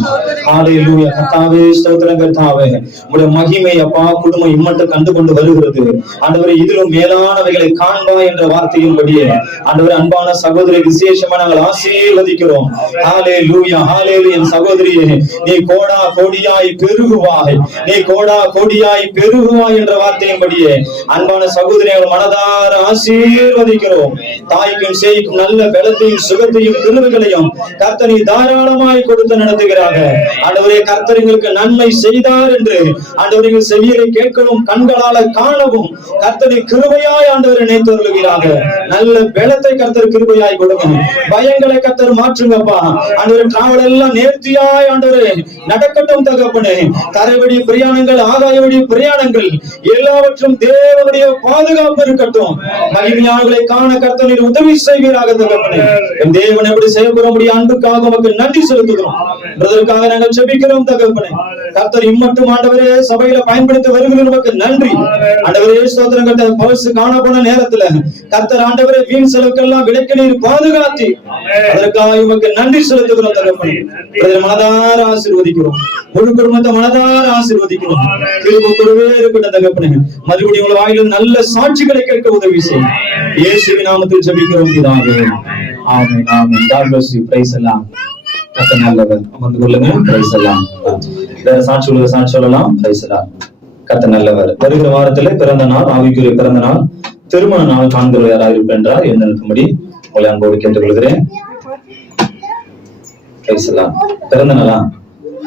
ஹalleluya கர்த்தாவே ஸ்தோத்திரங்கள் தாவே. உம்முடைய மகிமை அப்பா குடும்பம் இம்மட்டு கண்டு கொண்டு வருகிறது ஆண்டவரே. இதிலும் மேலானவைகளை காண்பா என்ற வார்த்தையின்படியே ஆண்டவரே அன்பான சகோதரி விசேஷமா நாங்கள் ஆசீர்வதிக்கிறோம். ஹalleluya ஹalleluya. என் சகோதரியே நீ கோடா கோடியாய் பெருகுவாய், நீ கோடா கோடியாய் பெருகுவாய் என்ற வார்த்தையின்படியே அன்பான சகோதரிகள் மனதார ஆசீர்வதிக்கிறோம். தாய்க்கும் சேய்க்கும் நல்ல பலத்தையும் சுகத்தையும் கிருபைகளையும் கர்த்தர் தாராளமாய் கொடுத்து நடத்துகிறாங்க. ஆண்டவரே கர்த்தர் எங்களுக்கு நன்மை செய்தார் என்று ஆண்டவர்கள் செவியரை கேட்கவும் கண்களால காணவும் கர்த்தரை கிருபையாய் ஆண்டவரை நினைத்தருளுகிறாங்க. நல்ல பலத்தை கர்த்தர் கிருபையாய் கொடுங்க. பயங்களை கர்த்தர் மாற்றுங்கப்பா. ஆண்டவர் டிராவல் எல்லாம் நேர்த்தியாய் ஆண்டவரே நடக்கட்டும் தகப்பனே. தரைவழி பிரயாணங்கள் ஆகாயவழி பிரயாணங்கள் எல்லாவற்றும் தேவனுடைய பாதுகாப்பு இருக்கட்டும். மகிமையானவர்களை காண கர்த்தர் நீர் உதவி செய்வீராக தகப்பனே. என் தேவன் எப்படி செய்யப்பட முடிய அன்புக்காக உமக்கு நன்றி செலுத்துகிறோம். அதற்காக நாங்கள் ஜெபிக்கிறோம் தகப்பனே. கர்த்தர் இம்மட்டும் ஆண்டவரே சபையில பயன்படுத்தி வருகிறது நமக்கு நன்றி. ஆண்டவரே ஸ்தோத்திரம். கர்த்தர் பவுல் காண போன நேரத்துல கர்த்தர் ஆண்டவரே வீண் செலவுக்கெல்லாம் விலக்கி நீர் பாதுகாத்தி அதற்காக உமக்கு நன்றி செலுத்துகிறோம் தகப்பனே. மனதார ஆசீர்வதிக்கிறோம். முழு குடும்பத்தை மனதார ஆசீர்வதிக்கிறோம். கிருபை கூடவே இருக்கட்டும் தகப்பனே. மறுபடியும் உங்கள் வாயிலும் நல்ல சாட்சிகளை கேட்க உதவி செய்யும். இயேசுவின் நாமத்தில் ஜெபிக்கிறோம் பிதாவே. ஆமென் ஆமென். God bless you. Praise the Lord. கர்த்தர் நல்லவர். அமர்ந்து கொள்ளுங்க. Praise the Lord. வேற சாட்சி உள்ள சாட்சி சொல்லலாம். Praise the Lord. கர்த்தர் நல்லவர். வருகிற வாரத்திலே பிறந்த நாள், ஆவிக்குரிய பிறந்த நாள், திருமண நாள் காண்கிறவர் யாராக இருப்பென்றால் எழுந்திருக்கும்படி உங்களை அன்போடு கேட்டுக்கொள்கிறேன். Praise the Lord. பிறந்த நாளா?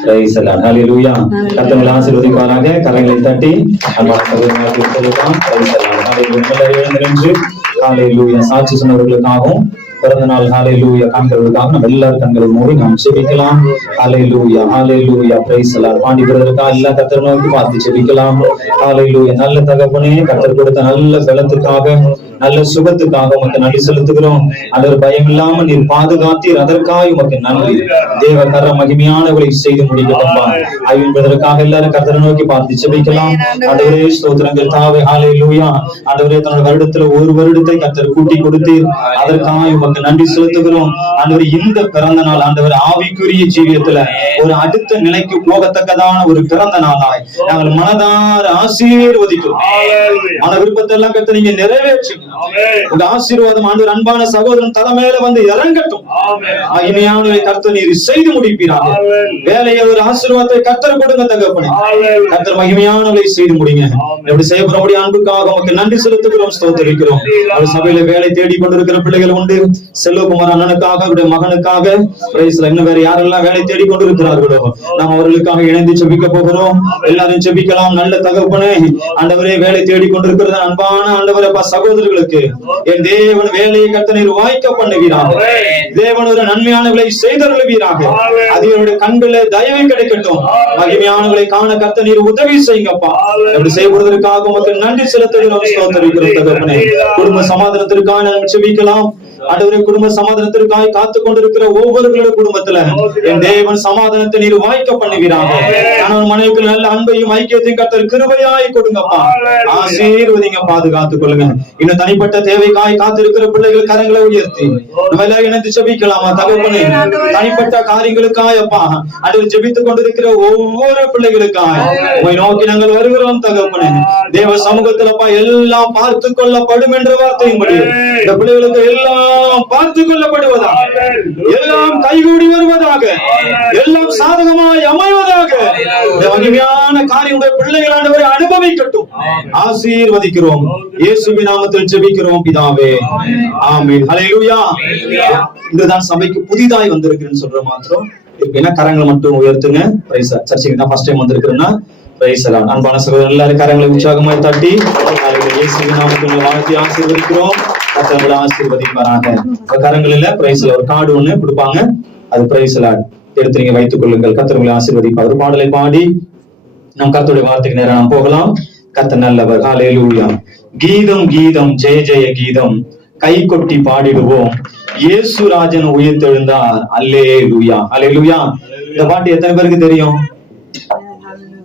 Praise the Lord. Hallelujah. கர்த்தர் ஆசீர்வதிப்பாராக. கரங்களை தட்டி அன்பான சகோதரர்களுக்கு கொடுக்கலாம். Praise the Lord. Hallelujah. எழுந்திருந்து ஹalleluya சாட்சி சொன்னவர்களுக்காகவும் பிறந்த நாள் ஹalleluya காண்கிறவர்களுக்காக நம்ம எல்லாரும் கண்களை மூடி நாம் ஜெபிக்கலாம். ஹalleluya ஹalleluya. Praise the Lord. பாண்டி பிரதருக்காக எல்லா கர்த்தரை நோக்கி பார்த்து ஜெபிக்கலாம். ஹalleluya. நல்ல தகப்பனே கர்த்தர் கொடுத்த நல்ல பலத்துக்காக நல்ல சுகத்துக்காக உமக்கு நன்றி செலுத்துகிறோம். ஆண்டவர் பயம் இல்லாம நீர் பாதுகாத்தீர், அதற்காக உமக்கு நன்றி. தேவ கர மகிமையானவர்களை செய்து முடிக்கப்பா. என்பதற்காக எல்லாரும் கர்த்தரை நோக்கி பார்த்து ஜெபிக்கலாம். ஆண்டவரே ஸ்தோத்திரங்கள் தாவே. ஹalleluya. ஆண்டவரே தன்னுடைய வருடத்துல ஒரு வருடத்தை கர்த்தர் கூட்டி கொடுத்தீர், அதற்காக உமக்கு நன்றி செலுத்துகிறோம். ஆண்டவர் இந்த பிறந்த நாள் ஆண்டவர் ஆவிக்குரிய ஜீவியத்துல ஒரு அடுத்த நிலைக்கு போகத்தக்கதான ஒரு பிறந்த நாளாய் நாங்கள் மனதார ஆசீர்வதிக்கிறோம். மன விருப்பத்தை எல்லாம் கர்த்தர் நீங்க நிறைவேற்றுங்க. உங்க ஆசீர்வாதம் ஆண்டவர் அன்பான சகோதரன் தலைமையில வந்து இறங்கட்டும். மகிமையானவரை கர்த்தர் நீர் செய்து முடிப்பீராக. வேலையை ஒரு ஆசீர்வாதத்தை கர்த்தர் கொடுங்க தகப்பனே. கர்த்தர் மகிமையானவரை செய்து முடிங்க. எப்படி செய்யப்பட முடியும் அன்புக்காக உமக்கு நன்றி செலுத்துகிறோம், ஸ்தோத்திரிக்கிறோம். அவர் சபையில வேலை தேடி கொண்டிருக்கிற பிள்ளைகள் உண்டு. செல்வகுமார் அண்ணனுக்காக, அவருடைய மகனுக்காக, இன்னும் வேற யாரெல்லாம் வேலை தேடி கொண்டிருக்கிறார்களோ நாம் அவர்களுக்காக இணைந்து ஜெபிக்க போகிறோம். எல்லாரும் ஜெபிக்கலாம். நல்ல தகப்பனே ஆண்டவரே வேலை தேடி கொண்டிருக்கிறது அன்பான ஆண்டவரே சகோதரர்களுக்கு என் தேவன் வேலையை கர்த்தர் வாய்க்க பண்ணுவீராக. தேவன் ஒரு நன்மையானவர்களை செய்தருளுவீராக. அதனுடைய கண்களை தயவு கிடைக்கட்டும். மகிமையானவர்களை காண கர்த்தர் நீர் உதவி செய்யுங்கப்பா. அப்படி செய்வதற்காக உமக்கு நன்றி செலுத்துகிறோம், ஸ்தோத்திரிக்கிறோம் தகப்பனே. குடும்ப சமாதானத்திற்காக நாம் ஜெபிக்கலாம். ஆண்டவரே குடும்ப சமாதானத்திற்காக காத்து கொண்டிருக்கிற ஒவ்வொருவருடைய குடும்பத்துல என் தேவன் சமாதானத்தை நீர் வாய்க்க பண்ணுவீராக. கணவன் மனைவிக்கு நல்ல அன்பையும் ஐக்கியத்தையும் கர்த்தர் கிருபையாய் கொடுங்கப்பா. ஆசீர்வதிங்க, பாதுகாத்துக் கொள்ளுங்க. இன்னும் தனிப்பட்ட தேவைக்காய் காத்திருக்கிற பிள்ளைகள் கரங்களை உயர்த்தி நம்ம எல்லாம் இணைந்து ஜெபிக்கலாமா தகப்பனே. தனிப்பட்ட காரியங்களுக்காயப்பா ஆண்டவர் ஜெபித்துக் கொண்டிருக்கிற ஒவ்வொரு பிள்ளைகளுக்காய் உம்மை நோக்கி நாங்கள் வருகிறோம் தகப்பனே. தேவ சமூகத்திலப்பா எல்லாம் பார்த்து கொள்ளப்படும் என்ற வார்த்தையின்படி இந்த பிள்ளைகளுக்கு எல்லாம் பார்த்துக் கொள்ளப்படுவதாக, எல்லாம் கைகூடி வருவதாக, எல்லாம் சாதகமாய் அமைவதாக. மகிமையான காரியம் பிள்ளைகள் ஆண்டவரை அனுபவிக்கட்டும். ஆசீர்வதிக்கிறோம். இயேசுவின் நாமத்தில் ஜெபிக்கிறோம் பிதாவே. ஆமென். ஹல்லேலூயா. இதுதான் சபைக்கு புதிதாய் வந்திருக்கிறேன்னு சொல்ற மாத்திரம் ஏன்னா கரங்களை மட்டும் உயர்த்துங்க. சர்ச்சைக்கு தான் ஃபர்ஸ்ட் டைம் வந்திருக்கிறேன்னா அன்பான சகோதரர் எல்லாரும் கரங்களை உற்சாகமாய் தட்டி இயேசுவின் நாமத்தில் வாழ்த்தி ஆசீர்வதிக்கிறோம். கர்த்தர் ஆசீர்வதிப்பாராக. கரங்களில பிரைஸ்ல ஒரு கார்டு ஒண்ணு கொடுப்பாங்க, அது பிரைஸ்ல எடுத்து நீங்க வைத்துக் கொள்ளுங்கள். கர்த்தர் ஆசீர்வதிப்பார். ஒரு பாடலை பாடி நம் கர்த்தருடைய வார்த்தைக்கு நேரம் நாம் போகலாம். கர்த்தர் நல்லவர். ஹல்லேலூயா. கீதம் கீதம் ஜெய ஜெய கீதம் கை கொட்டி பாடிடுவோம். இயேசு ராஜன் உயிர்த்தெழுந்தார். அல்லேலூயா. ஹல்லேலூயா. இந்த பாட்டு எத்தனை பேருக்கு தெரியும்?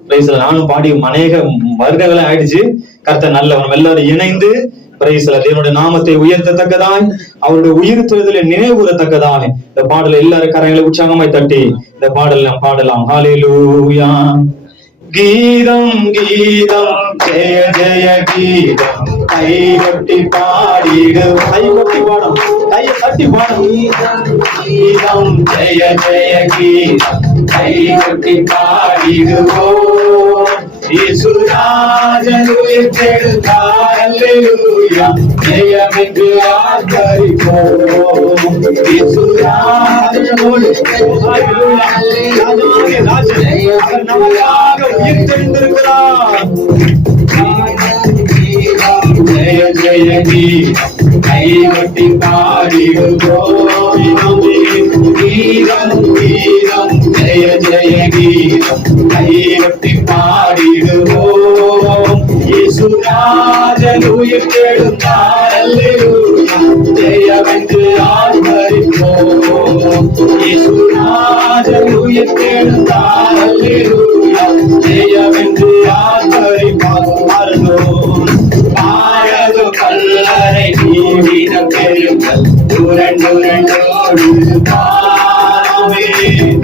பிரைஸ்ல நானும் பாடி அநேக வருடங்களே ஆயிடுச்சு. கர்த்தர் நல்லவர். எல்லாரும் இணைந்து பிரைஸ்ல தேவனுடைய நாமத்தை உயர்த்தத்தக்கதாய் அவருடைய உயிர்த்தெழுதலை நினைவுறத்தக்கதாய் இந்த பாடலை எல்லாரும் கரங்களை உற்சாகமாய் தட்டி இந்த பாடல் நாம் பாடலாம். ஹல்லேலூயா. கீதம் கீதம் ஜெய ஜெய கீதம் கை கொட்டி பாடிடும். கை கொட்டி பாடும், கையை தட்டி பாடும். கீதம் ஜெய ஜெய கீதம் கை கொட்டி பாடிடுவோம். இயேசுராஜன் உயிர்த்தெழுந்தார். அல்லேலூயா. ஜெயமென்று ஆர்ப்பரிப்போம். இயேசுராஜனோடு அல்லேலூயா. ராஜாவே ராஜன் அவர் நமக்காக உயிர்த்தெழுந்திருக்கிறார். ஜெய ஜெய கீதம் கை கொட்டி பாடிடுவோம். கீதம் கீதம் ஜெய ஜெய கீதம் கை கொட்டி பாடிடுவோம். இயேசுராஜன் உயிர்த்தெழுந்தார். அல்லேலூயா. ஜெயமென்று ஆர்ப்பரிப்போம். இயேசுராஜன் உயிர்த்தெழுந்தார். அல்லேலூயா. ஜெயமென்று ஆர்ப்பரிப்போம். பாரதோ கல்லறை நீடின பெருங்கள் துரண்டுரண்டோடு பாரமே.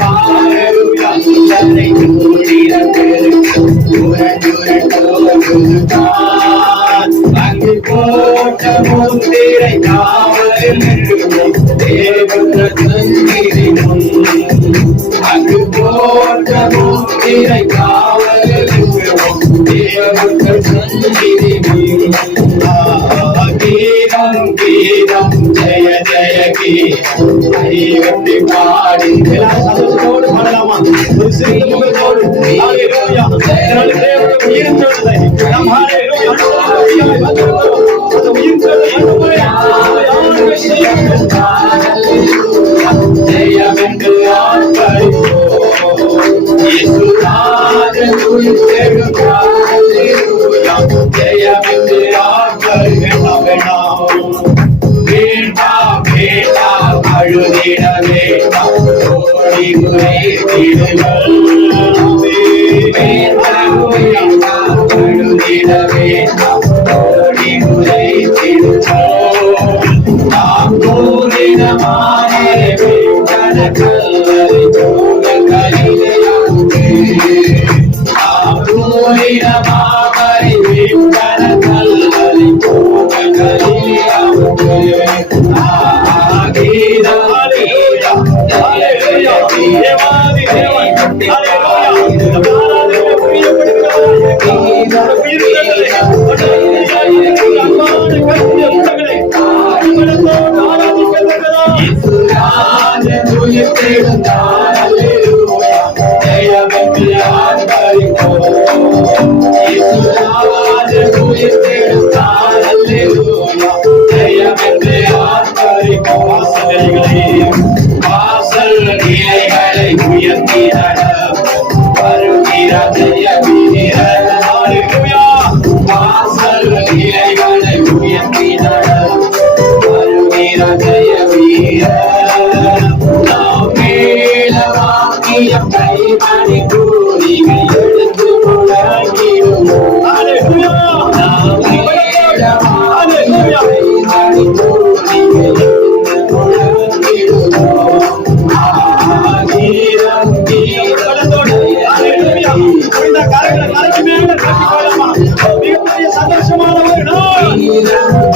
பாரதோ கல்லறை நீடின பெருங்கள் துரண்டுரண்டோடு தான். அங்கு போட்ட முந்திரை காவலில் தேவன சந்நிதி முன். அங்கு போட்ட முந்திரை காவலில் தேவன சந்நிதி முன். கீதம் கீதம் ஜெய ஜெய கீதம் கை கொட்டி பாடி சந்தோஷத்தோடு பாடலாமா? ஒரு சிறிய முகத்தோடு. ஹல்லேலூயா. தேவனுடைய உயிர்த்தெழுதலை நாம் ஹல்லேலூயா அந்த உயிர்த்தெழுதலை ஜெயமென்று ஆர்ப்பரிப்போம். இயேசுராஜன் உயிர்த்தெழுந்தார். அல்லேலூயா. ஜெயமென்று ஆர்ப்பரிப்போம். வேண்டாம் வேண்டாம் அழுதிட வேண்டாம் ஓடி உரைத்திடுங்கள். வேண்டாம் அழுதிட வேண்டாம் ஓடி உரைத்திடுங்கள். நாம் பூரிதமானே வேண்டன கல்லறை தூதர்களிலே நாம் பூரிதமானே வேண்டன கல்லறை தூதர்களிலே வாசல் நிலைகளை உயர்த்திட வருகிற ஜெய வீரர். வாசல் நிலைகளை உயர்த்திட வருகிற ஜெய வீரர். நாம் மேல வாக்கிய கைமணி கூறிகை எடுத்து முழங்கிடுவோம். நாம் மேல வாக்கிய கைமணி கூறிகை எடுத்து முழங்கிடுவோம். கீதம் கீதத்தோடு சந்தோஷமான ஒரு நாள்.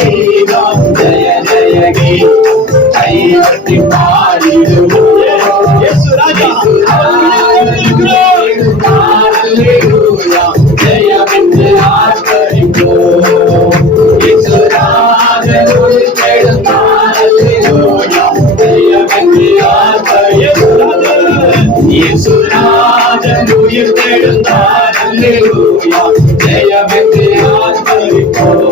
கீதம் ஜெய ஜெய கீதம் கை கொட்டி பாடிடுவோம். இயேசுராஜா அல்லேலூயா. ஜெயமென்று ஆர்ப்பரிப்போம். இயேசுராஜன் உயிர்த்தெழுந்தார். அல்லேலூயா. ஜெயமென்று ஆர்ப்பரிப்போம். இயேசுராஜன் உயிர்த்தெழுந்தார். அல்லேலூயா. ஜெயமென்று ஆர்ப்பரிப்போம்.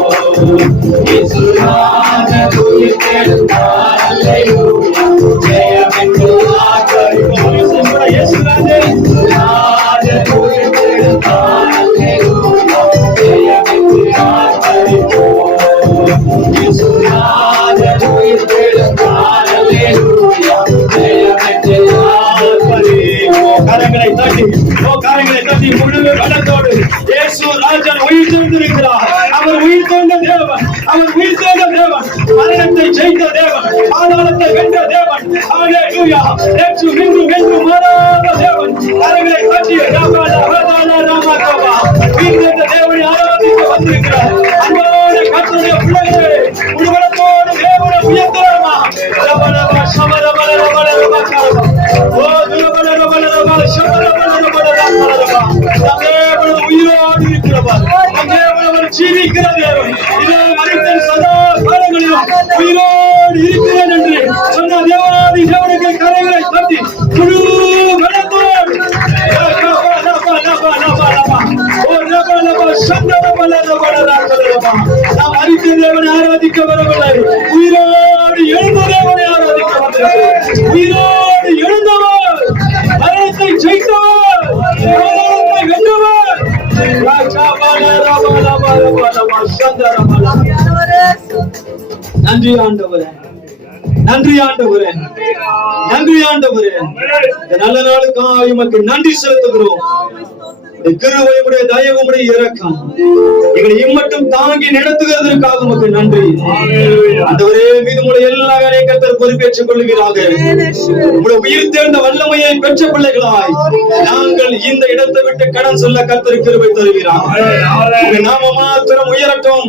இயேசுராஜன் உயிர்த்தெழுந்தார். அல்லேலூயா. ஜெயமென்று ஆர்ப்பரிப்போம். இயேசுராஜன் உயிர்த்தெழுந்தார். அல்லேலூயா. ஜெயமென்று ஆர்ப்பரிப்போம். இயேசுராஜன் உயிர்த்தெழுந்தார். அல்லேலூயா. ஜெயமென்று ஆர்ப்பரிப்போம். கரங்களை தட்டி சக்தி முழு பலத்தோடு இயேசு ராஜன் உயிர் தெழுந்திருக்கிறார். அவர் உயிர் தெழுந்த தேவன், அவர் உயிர் தெழுந்த தேவன், மரணத்தை ஜெயித்த தேவன், பாதாளத்தை வென்ற தேவன். ஹல்லேலூயா. இயேசு மீண்டும் மீண்டும் மாறாத தேவன். கரங்களை தட்டி ராபாலா ராபாலா ராமாகவா உயிர் தெழுந்த தேவனை ஆராதிக்க வந்திருக்கிறார். அன்பான கர்த்தருடைய பிள்ளைகளே, முழுவதோடு தேவனை உயர்த்துறோமா? ரபலபா ஷமரபல ரபல ரபகரபா ஓ துரபல ரபல ரபல ஷமரபல ரபல ரபகரபா. தேவன் உயிரோடு இருக்கிறவர், தேவன் ஜீவிக்கிற தேவன். இதோ மரித்தன் சதா காலங்களிலும் உயிரோடு இருக்கிறேன் என்று சொன்ன தேவாதி தேவனுக்கு கரங்களை தட்டி முழு பலத்தோடு நாம் அறிந்த தேவனை ஆராதிக்க வரவில்லை, உயிரோடு எழுந்த தேவனை ஆராதிக்க வந்திருக்கிறோம். உயிரோடு எழுந்தவர், மரணத்தை ஜெயித்தவர், மரணத்தை வென்றவர். நன்றி ஆண்டவரே, நன்றி ஆண்டவரே, நன்றி ஆண்டவரே. இந்த நல்ல நாளுக்காக உமக்கு நன்றி செலுத்துகிறோம். கிருபை உடைய தயவு உடைய இரக்கம் எங்களை இம்மட்டும் தாங்கி நடத்துகிறதற்காக உமக்கு நன்றி ஆண்டவரே. மீதுமுடைய எல்லா வேலையும் கர்த்தர் பொறுப்பேற்றுக் கொள்கிறாக. உங்களுடைய உயிர் தேர்ந்த வல்லமையை பெற்ற பிள்ளைகளாய் நாங்கள் இந்த இடத்தை விட்டு கடன் சொல்ல கர்த்தர் கிருபை தருகிறார். நாம மாத்திரம் உயரட்டும்.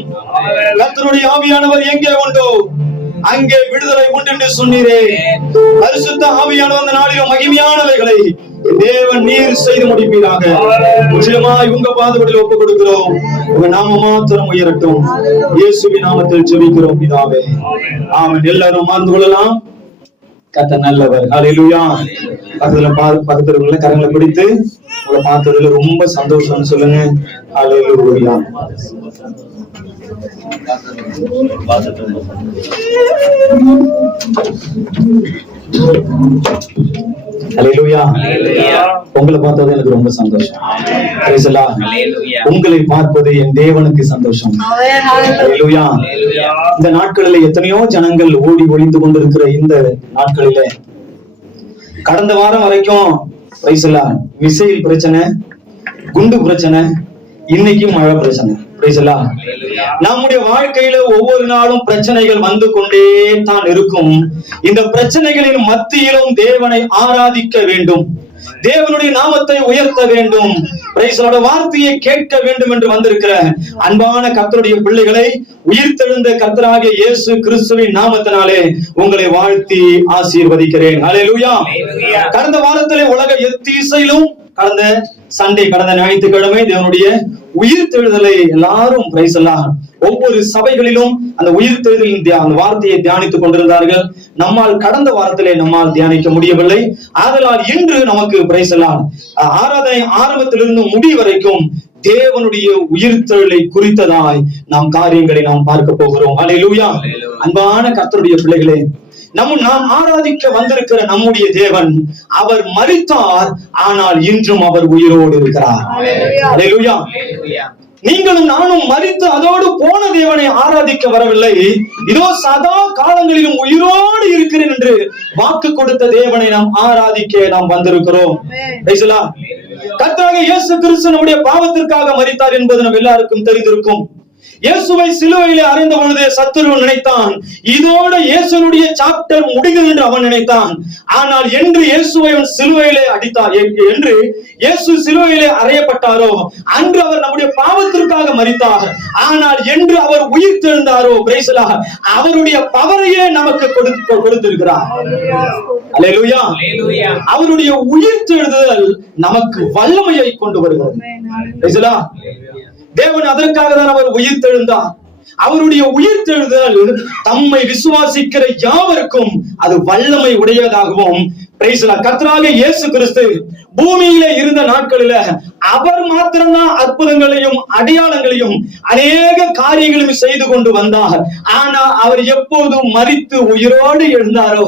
கர்த்தருடைய ஆவியானவர் எங்கே உண்டோ அங்கே விடுதலை உண்டு என்று சொன்னீரே. பரிசுத்த ஆவியானவர் அந்த நாளிலும் மகிமையானவைகளை தேவன் நீர் செய்து முடிப்பீராக. முற்றிலுமாய் உங்க பாதபடியில் ஒப்புக் கொடுக்கிறோம். உங்க நாம மாத்திரம் உயரட்டும். இயேசுவின் நாமத்தில் ஜெபிக்கிறோம் பிதாவே, ஆமென். எல்லாரும் அமர்ந்து கொள்ளலாம். கர்த்தர் நல்லவர். ஹல்லேலூயா. பக்கத்துல உள்ள கரங்களை பிடித்து உங்களை பார்த்ததுல ரொம்ப சந்தோஷம் சொல்லுங்க. ஹல்லேலூயா. ஹல்லேலூயா. உங்களை பார்த்தது எனக்கு ரொம்ப சந்தோஷம். உங்களை பார்ப்பது என் தேவனுக்கு சந்தோஷம். ஹல்லேலூயா. இந்த நாட்களிலே எத்தனையோ ஜனங்கள் ஓடி ஒளிந்து கொண்டிருக்கிற இந்த நாட்களிலே கடந்த வாரம் வரைக்கும் மிசைல் பிரச்சனை, குண்டு பிரச்சனை, இன்னைக்கும் மழை பிரச்சனை. நம்முடைய வாழ்க்கையில ஒவ்வொரு நாளும் பிரச்சனைகள் வந்து கொண்டே தான் இருக்கும். இந்த பிரச்சனைகளின் மத்தியிலும் தேவனை ஆராதிக்க வேண்டும், தேவனுடைய நாமத்தை உயர்த்த வேண்டும், வார்த்தையை கேட்க வேண்டும் என்று வந்திருக்கிற அன்பான கர்த்தருடைய பிள்ளைகளை உயிர்த்தெழுந்த கர்த்தராகிய இயேசு கிறிஸ்துவின் நாமத்தினாலே உங்களை வாழ்த்தி ஆசீர்வதிக்கிறேன். ஹல்லேலூயா. கடந்த வாரத்திலே உலக எத்தீசையிலும் கடந்த ஞாயிற்றுக்கிழமை தேவனுடைய உயிர்த்தெழுதலை எல்லாரும் ஒவ்வொரு சபைகளிலும் அந்த உயிர்த்தெழுதலின் அந்த வார்த்தையை தியானித்துக் கொண்டிருந்தார்கள். நம்மால் கடந்த வாரத்திலே நம்மால் தியானிக்க முடியவில்லை. ஆதலால் இன்று நமக்கு ஆராதனை ஆரம்பத்திலிருந்து முடிவு வரைக்கும் தேவனுடைய உயிர்த்தெழுதலை குறித்ததாய் நாம் காரியங்களை நாம் பார்க்க போகிறோம். ஹல்லேலூயா. அன்பான கர்த்தருடைய பிள்ளைகளே, நாம் ஆராதிக்க வந்திருக்கிற நம்முடைய தேவன், அவர் மரித்தார், ஆனால் இன்றும் அவர் உயிரோடு இருக்கிறார். ஹல்லேலூயா. நீங்களும் நானும் மரித்து அதோடு போன தேவனை ஆராதிக்க வரவில்லை. இதோ சதா காலங்களிலும் உயிரோடு இருக்கிறேன் என்று வாக்கு கொடுத்த தேவனை நாம் ஆராதிக்க நாம் வந்திருக்கிறோம். கர்த்தராகிய இயேசு கிறிஸ்து நம்முடைய பாவத்திற்காக மரித்தார் என்பது நம் எல்லாருக்கும் தெரிந்திருக்கும். இயேசுவை சிலுவையிலே அறைந்த பொழுது சத்துரு நினைத்தான், இதோட இயேசுனுடைய சாப்டர் முடிந்தது என்று அவன் நினைத்தான். ஆனால் என்று இயேசுவை அவன் சிலுவையிலே அடித்தார், என்று இயேசு சிலுவையிலே அறையப்பட்டாரோ அன்று அவர் நம்முடைய பாவத்திற்காக மரித்தார். ஆனால் என்று அவர் உயிர் தெழுந்தாரோ அவருடைய பவரையே நமக்கு கொடுத்திருக்கிறார். அல்லேலூயா. அவருடைய உயிர் தெழுதல் நமக்கு வல்லமையை கொண்டு வருகிறது. தேவன் அதற்காக தான் அவர் உயிர் தெழுந்தார். அவருடைய உயிர் தெழுதல் தம்மை விசுவாசிக்கிற யாவருக்கும் அது வல்லமை உடையதாகவும், கர்த்தராகிய இயேசு கிறிஸ்து பூமியிலே இருந்த நாட்களில அவர் மாத்திரம்தான் அற்புதங்களையும் அடையாளங்களையும் அநேக காரியங்களையும் செய்து கொண்டு வந்தார். ஆனா அவர் எப்போதும் மரித்து உயிரோடு எழுந்தாரோ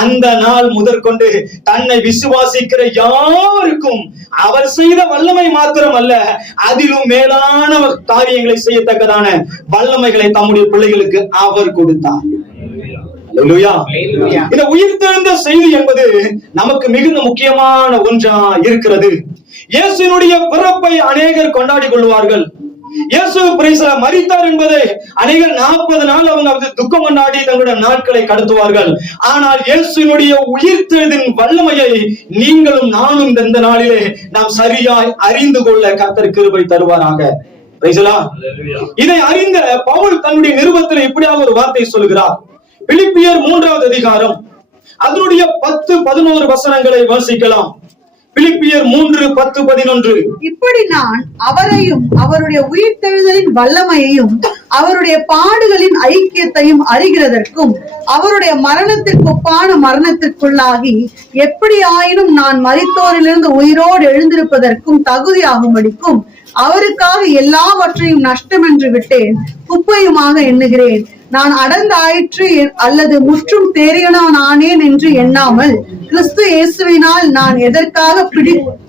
அந்த நாள் முதற்கொண்டு தன்னை விசுவாசிக்கிற யாருக்கும் அவர் செய்த வல்லமை மாத்திரம் அல்ல, அதிலும் மேலான காரியங்களை செய்யத்தக்கதான வல்லமைகளை தம்முடைய பிள்ளைகளுக்கு அவர் கொடுத்தார். அல்லேலூயா. இந்த உயிர்த்தெழுந்த செய்தி என்பது நமக்கு மிகுந்த முக்கியமான ஒன்றா இருக்கிறது. இயேசுவினுடைய பிறப்பை அநேகர் கொண்டாடி கொள்வார்கள். இயேசு பிரைஸ்ல மரித்தார் என்பதை அநேகர் 40 நாள் அவங்க துக்கம் கொண்டாடி தங்களுடைய நாட்களை கடத்துவார்கள். ஆனால் இயேசுவினுடைய உயிர்த்தெழுதின் வல்லமையை நீங்களும் நானும் இந்த நாளிலே நாம் சரியாய் அறிந்து கொள்ள கர்த்தர் கிருபை தருவாராக. இதை அறிந்த பவுல் தன்னுடைய நிருபத்தில் இப்படியாக ஒரு வார்த்தை சொல்கிறார். பிலிப்பியர் 3வது அதிகாரம் அதனுடைய 10-11 வசனங்களை வாசிக்கலாம். பிலிப்பியர் 3:10-11. இப்படி நான் அவரையும் அவருடைய உயிர்த்தெழுதலின் வல்லமையையும் அவருடைய பாடுகளின் ஐக்கியத்தையும் அறிகிறதற்கும் அவருடைய மரணத்திற்கு ஒப்பான மரணத்திற்குள்ளாகி எப்படி ஆயினும் நான் மரித்தோரிலிருந்து உயிரோடு எழுந்திருப்பதற்கும் தகுதியாகும்படிக்கும் அவருக்காக எல்லாவற்றையும் நஷ்டம் என்று விட்டேன், குப்பையுமாக எண்ணுகிறேன். நான் அடர்ந்தாயிற்று அல்லது முற்றும் தேறியனானேன் என்று எண்ணாமல் கிறிஸ்து இயேசுவினால் நான் எதற்காக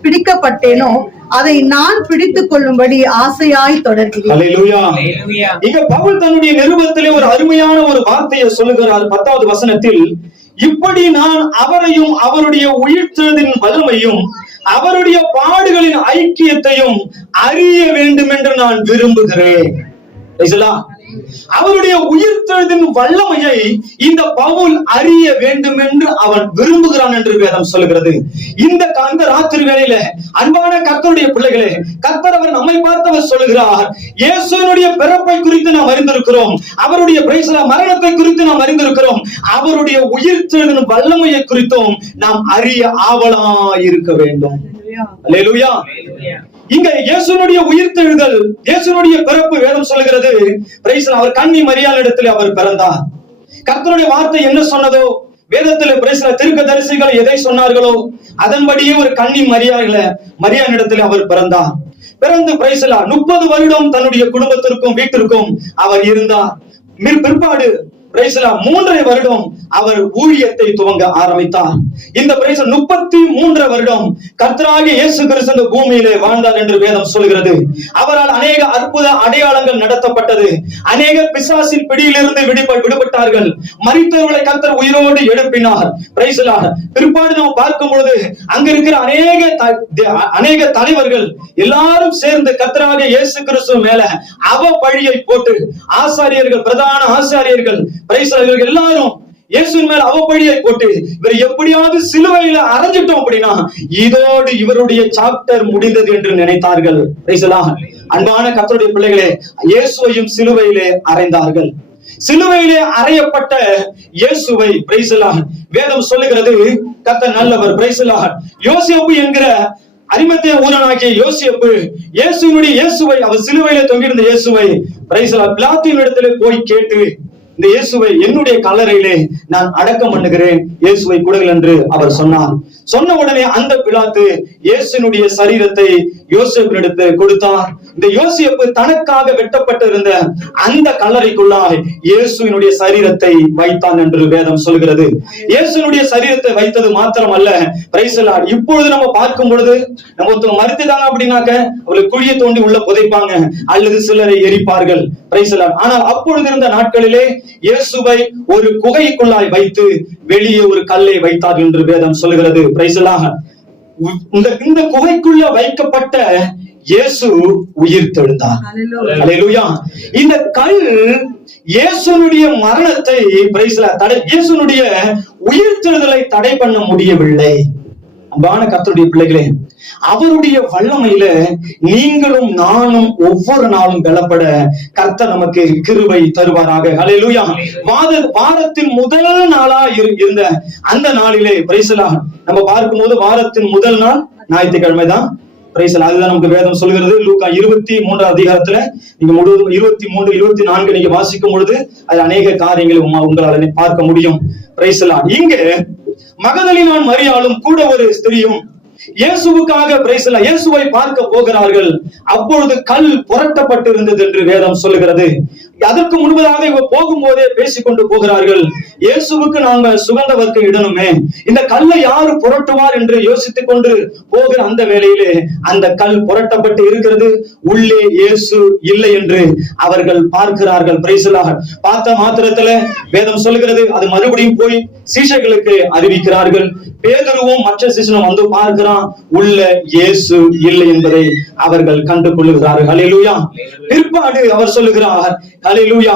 பிடிக்கப்பட்டேனோ அதை நான் பிடித்துக் கொள்ளும்படி ஆசையாய் தொடர்கிறேன். அல்லேலூயா. இங்க பவுல் தன்னுடைய நிருபத்திலே ஒரு அருமையான ஒரு வார்த்தையை சொல்லுகிறார். 10வது வசனத்தில், இப்படி நான் அவரையும் அவருடைய உயிர்த்தெழுதின் வல்லமையும் அவருடைய பாடுகளின் ஐக்கியத்தையும் அறிய வேண்டும் என்று நான் விரும்புகிறேன். அவருடைய உயிர்த்தெழுதின் வல்லமையை இந்த பவுல் அறிய வேண்டும் என்று அவன் விரும்புகிறான் என்று வேதம் சொல்லுகிறது. இந்த ராத்திரி வேளையில அன்பான கர்த்தருடைய பிள்ளைகளே, கர்த்தர் அவர் நம்மை பார்த்தவர் சொல்லுகிறார், இயேசுவினுடைய பிறப்பை குறித்து நாம் அறிந்திருக்கிறோம், அவருடைய மரணத்தை குறித்து நாம் அறிந்திருக்கிறோம், அவருடைய உயிர்த்தெழுதின் வல்லமையை குறித்தும் நாம் அறிய ஆவலாய் இருக்க வேண்டும். அல்லேலூயா. இங்க இயேசுனுடைய உயிர்த்தெழுதல், இயேசுனுடைய பிறப்பு வேதம் சொல்லுகிறது, அவர் கன்னி மரியாளிடத்தில் அவர் பிறந்தார். கர்த்தருடைய வார்த்தை என்ன சொன்னதோ, வேதத்தில் தீர்க்கதரிசிகள் எதை சொன்னார்களோ அதன்படியே ஒரு கன்னி மரியாளிடத்தில் அவர் பிறந்தார். பிறந்து 30 வருடம் தன்னுடைய குடும்பத்திற்கும் வீட்டிற்கும் அவர் இருந்தார். பிற்பாடு 3 வருடம் அவர் ஊழியத்தை துவங்க ஆரம்பித்தார். இந்த 33 வருடம் கர்த்தராகிய இயேசு கிறிஸ்து பூமியிலே வாழ்ந்தார் என்று வேதம் சொல்கிறது. அவரால் அநேக அற்புத அடையாளங்கள் நடத்தப்பட்டது. அநேக பிசாசின் பிடியிலிருந்து விடுபட்டார்கள். மரித்தவர்களை கர்த்தர் உயிரோடு எழுப்பினார். பிற்பாடு நாம் பார்க்கும் பொழுது அங்க இருக்கிற அநேக தலைவர்கள் எல்லாரும் சேர்ந்து கர்த்தராகிய இயேசு கிறிஸ்து மேல அவ பழியை போட்டு ஆசாரியர்கள், பிரதான ஆசாரியர்கள் எல்லாரும் இயேசுவின் மேல் அவப்பழியை போட்டு இவர் எப்படியாவது சிலுவையில அரைஞ்சிட்டோம் அப்படின்னா இதோடு இவருடைய சாப்டர் முடிந்தது என்று நினைத்தார்கள். அன்பான கர்த்தருடைய பிள்ளைகளே, இயேசுவையும் சிலுவையிலே அறைந்தார்கள். சிலுவையிலே அறையப்பட்ட இயேசுவை வேதம் சொல்லுகிறது, கர்த்தர் நல்லவர். யோசேப்பு என்கிற அரிமத்தேய ஊரனாகிய யோசேப்பு இயேசுவை அவர் சிலுவையிலே தொங்கியிருந்த இயேசுவை பிலாத்தின் இடத்திலே போய் கேட்டு, இந்த இயேசுவை என்னுடைய கல்லறையிலே நான் அடக்கம் பண்ணுகிறேன், இயேசுவை கொடுங்கள் என்று அவர் சொன்னார். சொன்ன உடனே அந்த பிலாத்து இயேசுனுடைய சரீரத்தை யோசேப்பினிடத்து கொடுத்தார். இந்த யோசேப்பு தனக்காக வெட்டப்பட்டிருந்த அந்த கல்லறைக்குள்ளாய் இயேசுவினுடைய சரீரத்தை வைத்தான் என்று வேதம் சொல்கிறது. இயேசுனுடைய சரீரத்தை வைத்தது மாத்திரம் அல்ல, இப்பொழுது நம்ம பார்க்கும் பொழுது நம்ம ஒருத்தவங்க மறுத்துட்டாங்க அப்படின்னாக்க அவர்கள் குழியை தோண்டி உள்ள புதைப்பாங்க அல்லது சிலரை எரிப்பார்கள். ஆனால் அப்பொழுது இருந்த நாட்களிலே இயேசுவை ஒரு குகைக்குள்ளாய் வைத்து வெளியே ஒரு கல்லை வைத்தார் என்று வேதம் சொல்கிறது. இந்த குகைக்குள்ள வைக்கப்பட்ட இயேசு உயிர்த்தெழுந்தார். அல்லேலூயா. இந்த கல் இயேசுனுடைய மரணத்தை இயேசுனுடைய உயிர்த்தெழுதலை தடை பண்ண முடியவில்லை. அன்பான கர்த்தருடைய பிள்ளைகளே, அவருடைய வல்லமையில நீங்களும் நானும் ஒவ்வொரு நாளும் பலப்பட கர்த்தர் நமக்கு கிருபை தருவாராக. அல்லேலூயா. வாரத்தின் முதல் நாளா இருந்த அந்த நாளிலே நம்ம பார்க்கும்போது வாரத்தின் முதல் நாள் ஞாயிற்றுக்கிழமை தான். அதுதான் நமக்கு வேதம் சொல்கிறது. லூக்கா 23 அதிகாரத்துல நீங்க முழுவதும் 23, 24 நீங்க வாசிக்கும் பொழுது அது அநேக காரியங்களை உங்களால பார்க்க முடியும். இங்க மகதலினாள் மரியாளும் கூட ஒரு ஸ்திரியும் இயேசுவுக்காக இயேசுவை பார்க்க போகிறார்கள். அப்பொழுது கல் புரட்டப்பட்டிருந்தது என்று வேதம் சொல்லுகிறது. அதற்கு முன்பதாக இவ போகும்போதே பேசிக்கொண்டு போகிறார்கள். இயேசுவுக்கு நாங்க சுகந்த வர்க்கம் இடணுமே, இந்த கல்லை யாரு புரட்டுவார் என்று யோசித்துக் கொண்டு போகிற அந்த வேளையிலே அந்த கல் புரட்டப்பட்டு இருக்கிறது. உள்ளே இயேசு இல்லை என்று அவர்கள் பார்க்கிறார்கள். பிரைசலாக பார்த்த மாத்திரத்துல வேதம் சொல்லுகிறது, அது மறுபடியும் போய் சீஷர்களுக்கு அறிவிக்கிறார்கள். பேதுருவும் மற்ற சீஷனும் வந்து பார்க்கிறான், உள்ள இயேசு இல்லை என்பதை அவர்கள் கண்டு கொள்ளுகிறார்கள். ஹல்லேலூயா. பிற்பாடு அவர் சொல்லுகிறார், ஹல்லேலூயா,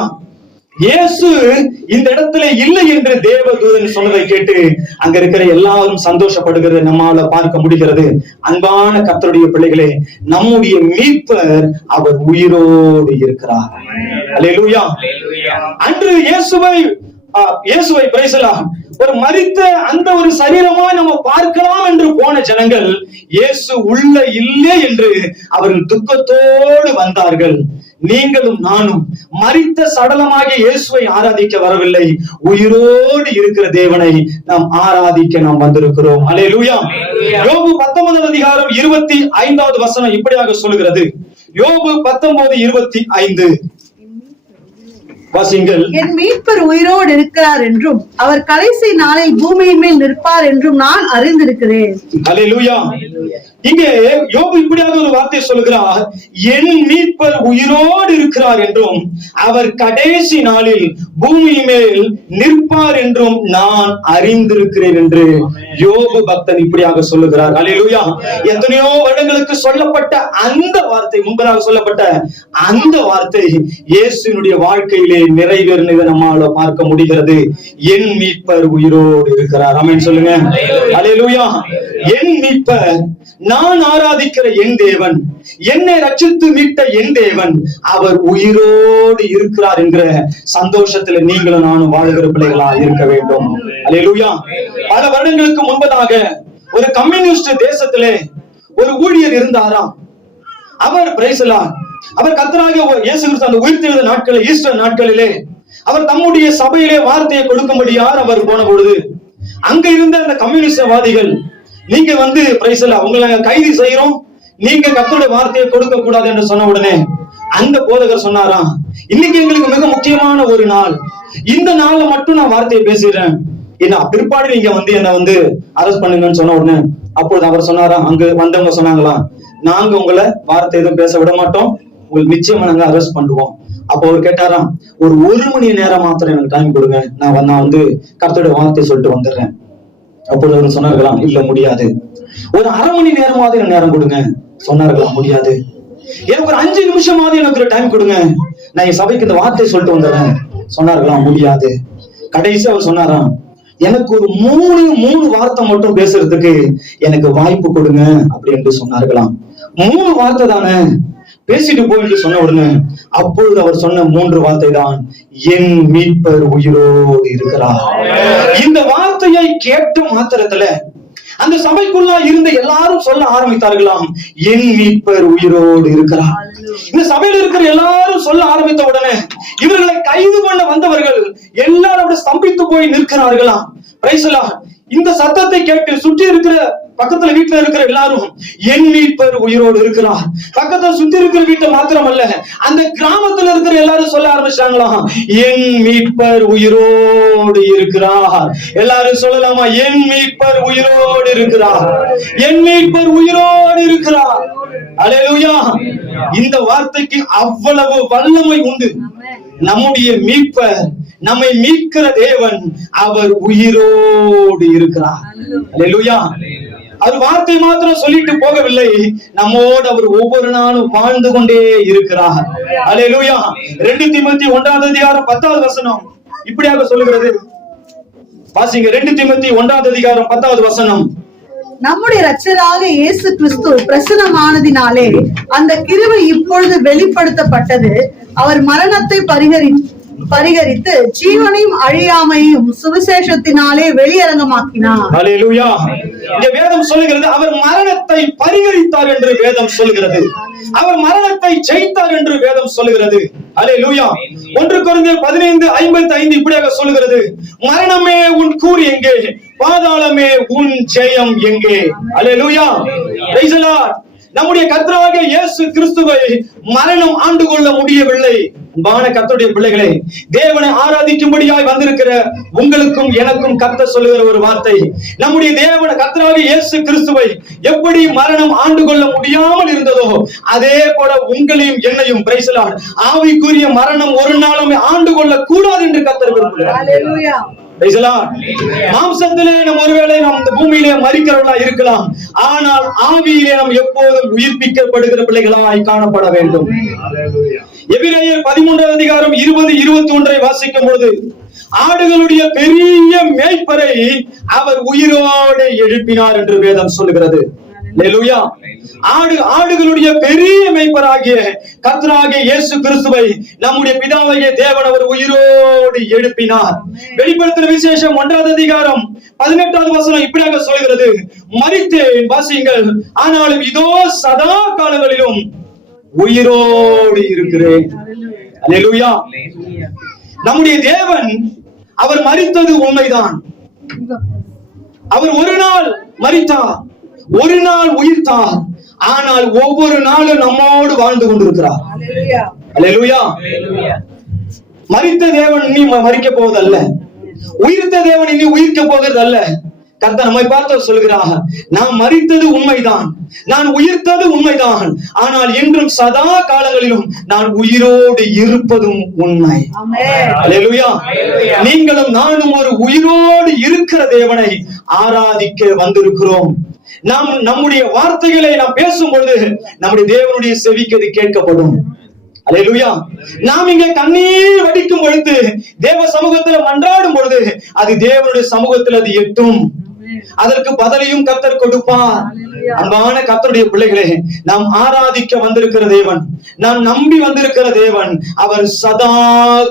இயேசு இந்த இடத்துல இல்லை என்று தேவதூதன் சொன்னதை கேட்டு அங்க இருக்கிற எல்லாரும் சந்தோஷப்படுகிறது நம்மால பார்க்க முடிகிறது. அன்பான கர்த்தருடைய பிள்ளைகளே, நம்முடைய மீட்பர் அவர் உயிரோடு இருக்கிறார். ஹல்லேலூயா. அன்று இயேசுவை பிரைசலாம் ஒரு மரித்த அந்த ஒரு சரீரமா நம்ம பார்க்கலாம் என்று போன ஜனங்கள் இயேசு உள்ள இல்லை என்று அவர்கள் துக்கத்தோடு வந்தார்கள். நீங்களும் நானும் மரித்த சடலமாகிய இயேசுவை ஆராதிக்க வரவில்லை, உயிரோடு இருக்கிற தேவனை நாம் ஆராதிக்க நாம் வந்திருக்கிறோம். அல்லேலூயா. யோபு 19 அதிகாரம் 25வது வசனம் இப்படியாக சொல்கிறது. யோபு 19:25 வாசிங்கள். என் மீட்பர் உயிரோடு இருக்கிறார் என்றும் அவர் கடைசி நாளில் பூமியின் மேல் நிற்பார் என்றும் நான் அறிந்திருக்கிறேன். அல்லேலூயா. இங்கே யோபு இப்படியாக ஒரு வார்த்தை சொல்கிறார், என் மீட்பர் உயிரோடு இருக்கிறார் என்றும் அவர் கடைசி நாளில் பூமி மேல் நிற்பார் என்றும் நான் அறிந்திருக்கிறேன் என்று யோபு பக்தன் இப்படியாக சொல்லுகிறார். அல்லேலூயா. எத்தனையோ வருடங்களுக்கு சொல்லப்பட்ட அந்த வார்த்தை, முன்பதாக சொல்லப்பட்ட அந்த வார்த்தை இயேசுவினுடைய வாழ்க்கையிலே நிறைவேறினதை நம்மால பார்க்க முடிகிறது. என் மீட்பர் உயிரோடு இருக்கிறார். ஆமென் சொல்லுங்க. அல்லேலூயா. என் மீட்பர், நான் ஆராதிக்கிற என் தேவன், என்னை ரட்சித்து மீட்ட என் தேவன், அவர் உயிரோடு இருக்கிறார் என்கிற சந்தோஷத்துல நீங்களும் நானும் வாழ்கிற பிள்ளைகளா இருக்க வேண்டும். அல்லேலூயா. பல வருடங்களுக்கு முன்பதாக ஒரு கம்யூனிஸ்ட் தேசத்திலே ஒரு ஊழியர் இருந்தாராம். அவர் பிரைசலா, அவர் கர்த்தராகிய இயேசு கிறிஸ்து அந்த உயிர்த்தெழுந்த நாட்களில், ஈஸ்டர் நாட்களிலே அவர் தம்முடைய சபையிலே வார்த்தையை கொடுக்கும்படியார் அவர் போன பொழுது அங்க இருந்த அந்த கம்யூனிஸ்டவாதிகள், நீங்க வந்து பிரைசலா உங்களை கைது செய்யறோம், நீங்க கர்த்தருடைய வார்த்தையை கொடுக்க கூடாது என்று சொன்ன உடனே அந்த போதகர் சொன்னாராம், இன்னைக்கு எங்களுக்கு மிக முக்கியமான ஒரு நாள், இந்த நாள்ல மட்டும் நான் வார்த்தையை பேசுறேன், ஏன்னா பிற்பாடு நீங்க வந்து என்ன வந்து அரெஸ்ட் பண்ணுங்கன்னு சொன்ன உடனே அப்பொழுது அவர் சொன்னாராம், அங்க வந்தவங்க சொன்னாங்களாம், நாங்க உங்களை வார்த்தை எதுவும் பேச விட மாட்டோம், உங்களுக்கு நிச்சயமா நாங்க அரெஸ்ட் பண்ணுவோம். அப்போ அவர் கேட்டாராம், ஒரு 1 மணி நேரம் மாத்திரம் எனக்கு டைம் கொடுங்க, நான் வந்து கர்த்தருடைய வார்த்தை சொல்லிட்டு வந்துடுறேன். அப்பொழுது அவர் சொன்னார்களாம், இல்ல முடியாது. ஒரு 1/2 மணி நேரமாவது எனக்கு நேரம் கொடுங்க. சொன்னார்களாம், முடியாது. எனக்கு ஒரு 5 நிமிஷமாவது எனக்கு ஒரு டைம் கொடுங்க, நான் என் சபைக்கு இந்த வார்த்தை சொல்லிட்டு வந்துடுறேன். சொன்னார்களாம், முடியாது. கடைசி அவர் சொன்னாராம், எனக்கு ஒரு 3 வார்த்தை மட்டும் பேசுறதுக்கு எனக்கு வாய்ப்பு கொடுங்க அப்படி என்று சொன்னார்களாம். 3 வார்த்தை தானே, பேசிட்டு போயிட்டு சொன்ன உடனே அப்பொழுது அவர் சொன்ன 3 வார்த்தை தான், என் மீட்பர் உயிரோடு இருக்கிறார். இந்த வார்த்தையை கேட்ட மாத்திரத்துல அந்த சபைக்குள்ள இருந்த எல்லாரும் சொல்ல ஆரம்பித்தார்களாம், என் மீட்பர் உயிரோடு இருக்கிறார். இந்த சபையில இருக்கிற எல்லாரும் சொல்ல ஆரம்பித்த உடனே இவர்களை கைது பண்ண வந்தவர்கள் எல்லாரும் ஸ்தம்பித்து போய் நிற்கிறார்களாம். பிரைசலா. இந்த சத்தத்தை கேட்டு சுற்றி இருக்கிற பக்கத்துல வீட்டுல இருக்கிற எல்லாரும் என் மீட்பர் உயிரோடு இருக்கிறார். பக்கத்துல சுத்தி இருக்கிற வீட்டை மாத்திரமல்ல, அந்த கிராமத்துல இருக்கிற எல்லாரும் சொல்ல ஆரம்பிச்சாங்களாம், என் மீட்பர் உயிரோடு இருக்கிறார். எல்லாரும் சொல்லலாமா, என் மீட்பர் உயிரோடு இருக்கிறார், என் மீட்பர் உயிரோடு இருக்கிறார். அல்லேலூயா. இந்த வார்த்தைக்கு அவ்வளவு வல்லமை உண்டு. நம்முடைய மீட்பர், நம்மை மீட்கிற தேவன், அவர் உயிரோடு இருக்கிறார். அல்லேலூயா. அவர் வார்த்தை மாத்திரம் சொல்லிட்டு போகவில்லை, நம்மோடு அவர் ஒவ்வொரு நாளும் வாழ்ந்து கொண்டே இருக்கிறார். அல்லேலூயா. 2 தீமோத்தேயு 1 அதிகாரம் 10வது வசனம் இப்படியாக சொல்லுகிறது. வாசிங்க. 2 தீமோத்தேயு 1 அதிகாரம் 10வது வசனம். நம்முடைய இரட்சகராக இயேசு கிறிஸ்து பிரசன்னமானதினாலே அந்த கிருபை இப்பொழுது வெளிப்படுத்தப்பட்டது. அவர் மரணத்தை பரிகரித்து ஜீவனையும் அழியாமையும் சுவிசேஷத்தினாலே வெளியரங்கமாக்கினார். அல்லேலூயா. இந்த வேதம் சொல்லுகிறது, அவர் மரணத்தை பரிகரித்தார் என்று வேதம் சொல்லுகிறது. அவர் மரணத்தை ஜெயித்தார் என்று வேதம் சொல்லுகிறது. அல்லேலூயா. 1 கொரிந்தியர் 15:55 இப்படியாக சொல்லுகிறது, மரணமே உன் கூர் எங்கே, பாதாளமே உன் ஜெயம் எங்கே. அல்லேலூயா. Praise the Lord. நம்முடைய கர்த்தராகிய இயேசு கிறிஸ்துவை மரணம் ஆண்டு கொள்ள முடியவில்லை. அன்பான கர்த்தருடைய பிள்ளைகளே, தேவனை ஆராதிக்கும்படியாய் வந்திருக்கிற உங்களுக்கும் எனக்கும் கர்த்தர் சொல்லுகிற ஒரு வார்த்தை, நம்முடைய தேவன கர்த்தராகிய இயேசு கிறிஸ்துவை எப்படி மரணம் ஆண்டு கொள்ள முடியாமல் இருந்ததோ அதே போல உங்களையும் என்னையும் பிரைஸ் தி லார்ட் ஆவிக்குரிய மரணம் ஒரு நாளும் ஆண்டு கொள்ள கூடாது என்று கர்த்தர் விரும்புகிறார். ஹalleluya. மாம்சத்திலே நாம் ஒருவேளை நாம் இந்த பூமியிலே மரிக்கிறவர்களா இருக்கலாம், ஆனால் ஆவியிலே நாம் எப்போதும் உயிர்ப்பிக்கப்படுகிற பிள்ளைகளாய் காணப்பட வேண்டும். எபிரேயர் 13 அதிகாரம் 20-21 வாசிக்கும் பொழுது, ஆடுகளுடைய பெரிய மேய்ப்பரை அவர் உயிரோடு எழுப்பினார் என்று வேதம் சொல்லுகிறது. அல்லேலூயா. ஆடுகளுடைய பெரிய மேய்ப்பராகிய கர்த்தராகிய இயேசு கிறிஸ்துவை நம்முடைய பிதாவாகிய தேவன் அவர் உயிரோடு எழுப்பினார். வெளிப்படுத்தின விசேஷம் 1 அதிகாரம் 18 வசனம் இப்படியாக சொல்கிறது, மரித்தேன் வாசியுங்கள், ஆனாலும் இதோ சதா காலங்களிலும் உயிரோடு இருக்கிறேன். அல்லேலூயா. நம்முடைய தேவன் அவர் மரித்தது உண்மைதான். அவர் ஒரு நாள் மரித்தார், ஒரு நாள் உயிர்த்தார், ஆனால் ஒவ்வொரு நாளும் நம்மோடு வாழ்ந்து கொண்டிருக்கிறார். அல்லேலூயா. மரித்த தேவன் இனி மரிக்க போவதல்ல, உயிர்த்த தேவன் இனி உயிர்க்க போகிறது அல்ல. கர்த்தர் நம்மை பார்த்து சொல்கிறார், நான் மரித்தது உண்மைதான், நான் உயிர்த்தது உண்மைதான், ஆனால் இன்றும் சதா காலங்களிலும் நான் உயிரோடு இருப்பதும் உண்மை. அல்லேலூயா. நீங்களும் நானும் ஒரு உயிரோடு இருக்கிற தேவனை ஆராதிக்க வந்திருக்கிறோம். நாம் நம்முடைய வார்த்தைகளை நாம் பேசும் பொழுது நம்முடைய தேவனுடைய செவிக்கு அது கேட்கப்படும். அல்லேலூயா. நாம் இங்கே கண்ணீர் வடிக்கும் பொழுது, தேவ சமூகத்தில் மன்றாடும் பொழுது அது தேவனுடைய சமூகத்தில் அது எட்டும். அதற்கு பதிலையும் கர்த்தர் கொடுப்பார். அன்பான கர்த்தருடைய பிள்ளைகளே, நாம் ஆராதிக்க வந்திருக்கிற தேவன், நாம் நம்பி வந்திருக்கிற தேவன், அவர் சதா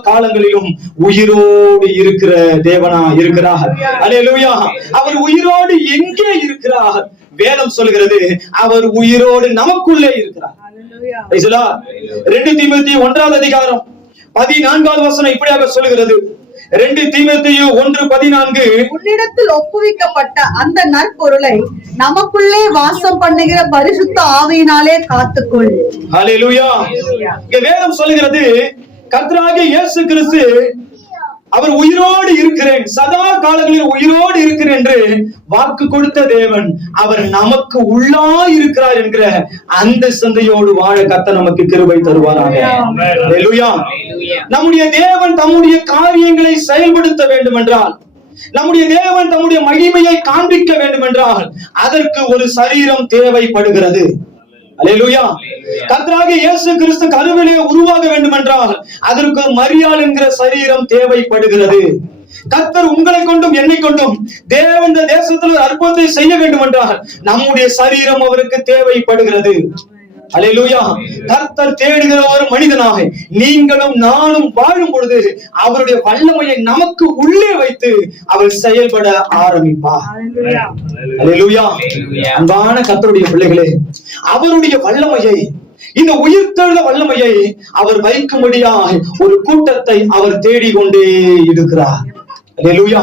காலங்களிலும் உயிரோடு இருக்கிற தேவனா இருக்கிறார். அல்லேலூயா. அவர் உயிரோடு எங்கே இருக்கிறார்? வேதம் சொல்கிறது, அவர் உயிரோடு நமக்குள்ளே இருக்கிறார். 2 தீமோத்தேயு 1 அதிகாரம் 14 வசனம் இப்படியாக சொல்கிறது. 2 தீமோத்தேயு 1:14, உன்னிடத்தில் ஒப்புவிக்கப்பட்ட அந்த நற்பொருளை நமக்குள்ளே வாசம் பண்ணுகிற பரிசுத்த ஆவியினாலே காத்துக்கொள். ஹல்லேலூயா. இங்க வேதம் சொல்லுகிறது, கர்த்தராகிய இயேசு கிறிஸ்து அவர் உயிரோடு இருக்கிறேன், சதா காலங்களில் உயிரோடு இருக்கிறேன் என்று வாக்கு கொடுத்த தேவன், அவர் நமக்கு உள்ளா இருக்கிறார் என்கிற அந்த சிந்தையோடு வாழ கர்த்தர் நமக்கு கிருபை தருவாராக. அல்லேலூயா. நம்முடைய தேவன் தம்முடைய காரியங்களை செயல்படுத்த வேண்டும் என்றால், நம்முடைய தேவன் தம்முடைய மகிமையை காண்பிக்க வேண்டும் என்றால், அதற்கு ஒரு சரீரம் தேவைப்படுகிறது. அல்லேலூயா. கர்த்தராகிய இயேசு கிறிஸ்து கருவிலே உருவாக வேண்டும் என்றால் அதற்கு மரியாள் என்கிற சரீரம் தேவைப்படுகிறது. கர்த்தர் உங்களை கொண்டும் என்னை கொண்டும் தேவன் தேசத்தில் அற்புதத்தை செய்ய வேண்டும் என்றால் நம்முடைய சரீரம் அவருக்கு தேவைப்படுகிறது. அல்லேலூயா. கர்த்தர் தேடுகிற ஒரு மனிதனாக நீங்களும் நானும் வாழும் பொழுது அவருடைய வல்லமையை நமக்கு உள்ளே வைத்து அவர் செயல்பட ஆரம்பிப்பார். அல்லேலூயா. அன்பான கர்த்தருடைய பிள்ளைகளே, அவருடைய வல்லமையை, இந்த உயிர்த்தெழுந்த வல்லமையை அவர் வைக்கும்படியாக ஒரு கூட்டத்தை அவர் தேடிக்கொண்டே இருக்கிறார். அல்லேலூயா.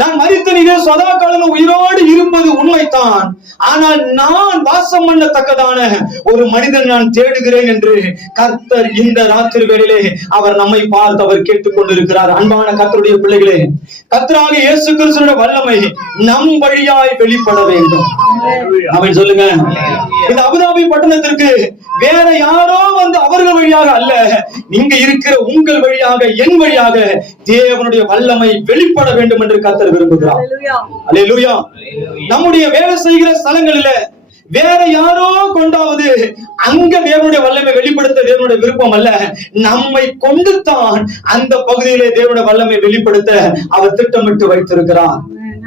நான் மரித்தனிலே சதா காலம் உயிரோடு இருப்பது உண்மைதான், ஆனால் நான் வாசம் பண்ணத்தக்கதான ஒரு மனிதன் நான் தேடுகிறேன் என்று கர்த்தர் இந்த ராத்திரி வேளையிலே அவர் நம்மை பார்த்து அவர் கேட்டுக் கொண்டிருக்கிறார். அன்பான கர்த்தருடைய பிள்ளைகளே, கர்த்தராகிய இயேசு கிறிஸ்துவின் வல்லமை நம் வழியாய் வெளிப்பட வேண்டும். அவன் சொல்லுங்க, இந்த அபுதாபி பட்டணத்திற்கு வேற யாரோ வந்து அவர்கள் வழியாக அல்ல, இங்க இருக்கிற உங்கள் வழியாக, என் வழியாக தேவனுடைய வல்லமை வெளிப்பட வேண்டும் என்று கர்த்தர் விரும்புகிறார். அல்லேலூயா. நம்முடைய வேலை செய்கிற ஸ்தலங்களில வேற யாரோ கொண்டாவது அங்க தேவனுடைய வல்லமை வெளிப்படுத்த தேவனுடைய விருப்பம் அல்ல, நம்மை கொண்டு தான் அந்த பகுதியிலே தேவனுடைய வல்லமை வெளிப்படுத்த அவர் திட்டமிட்டு வைத்திருக்கிறார்.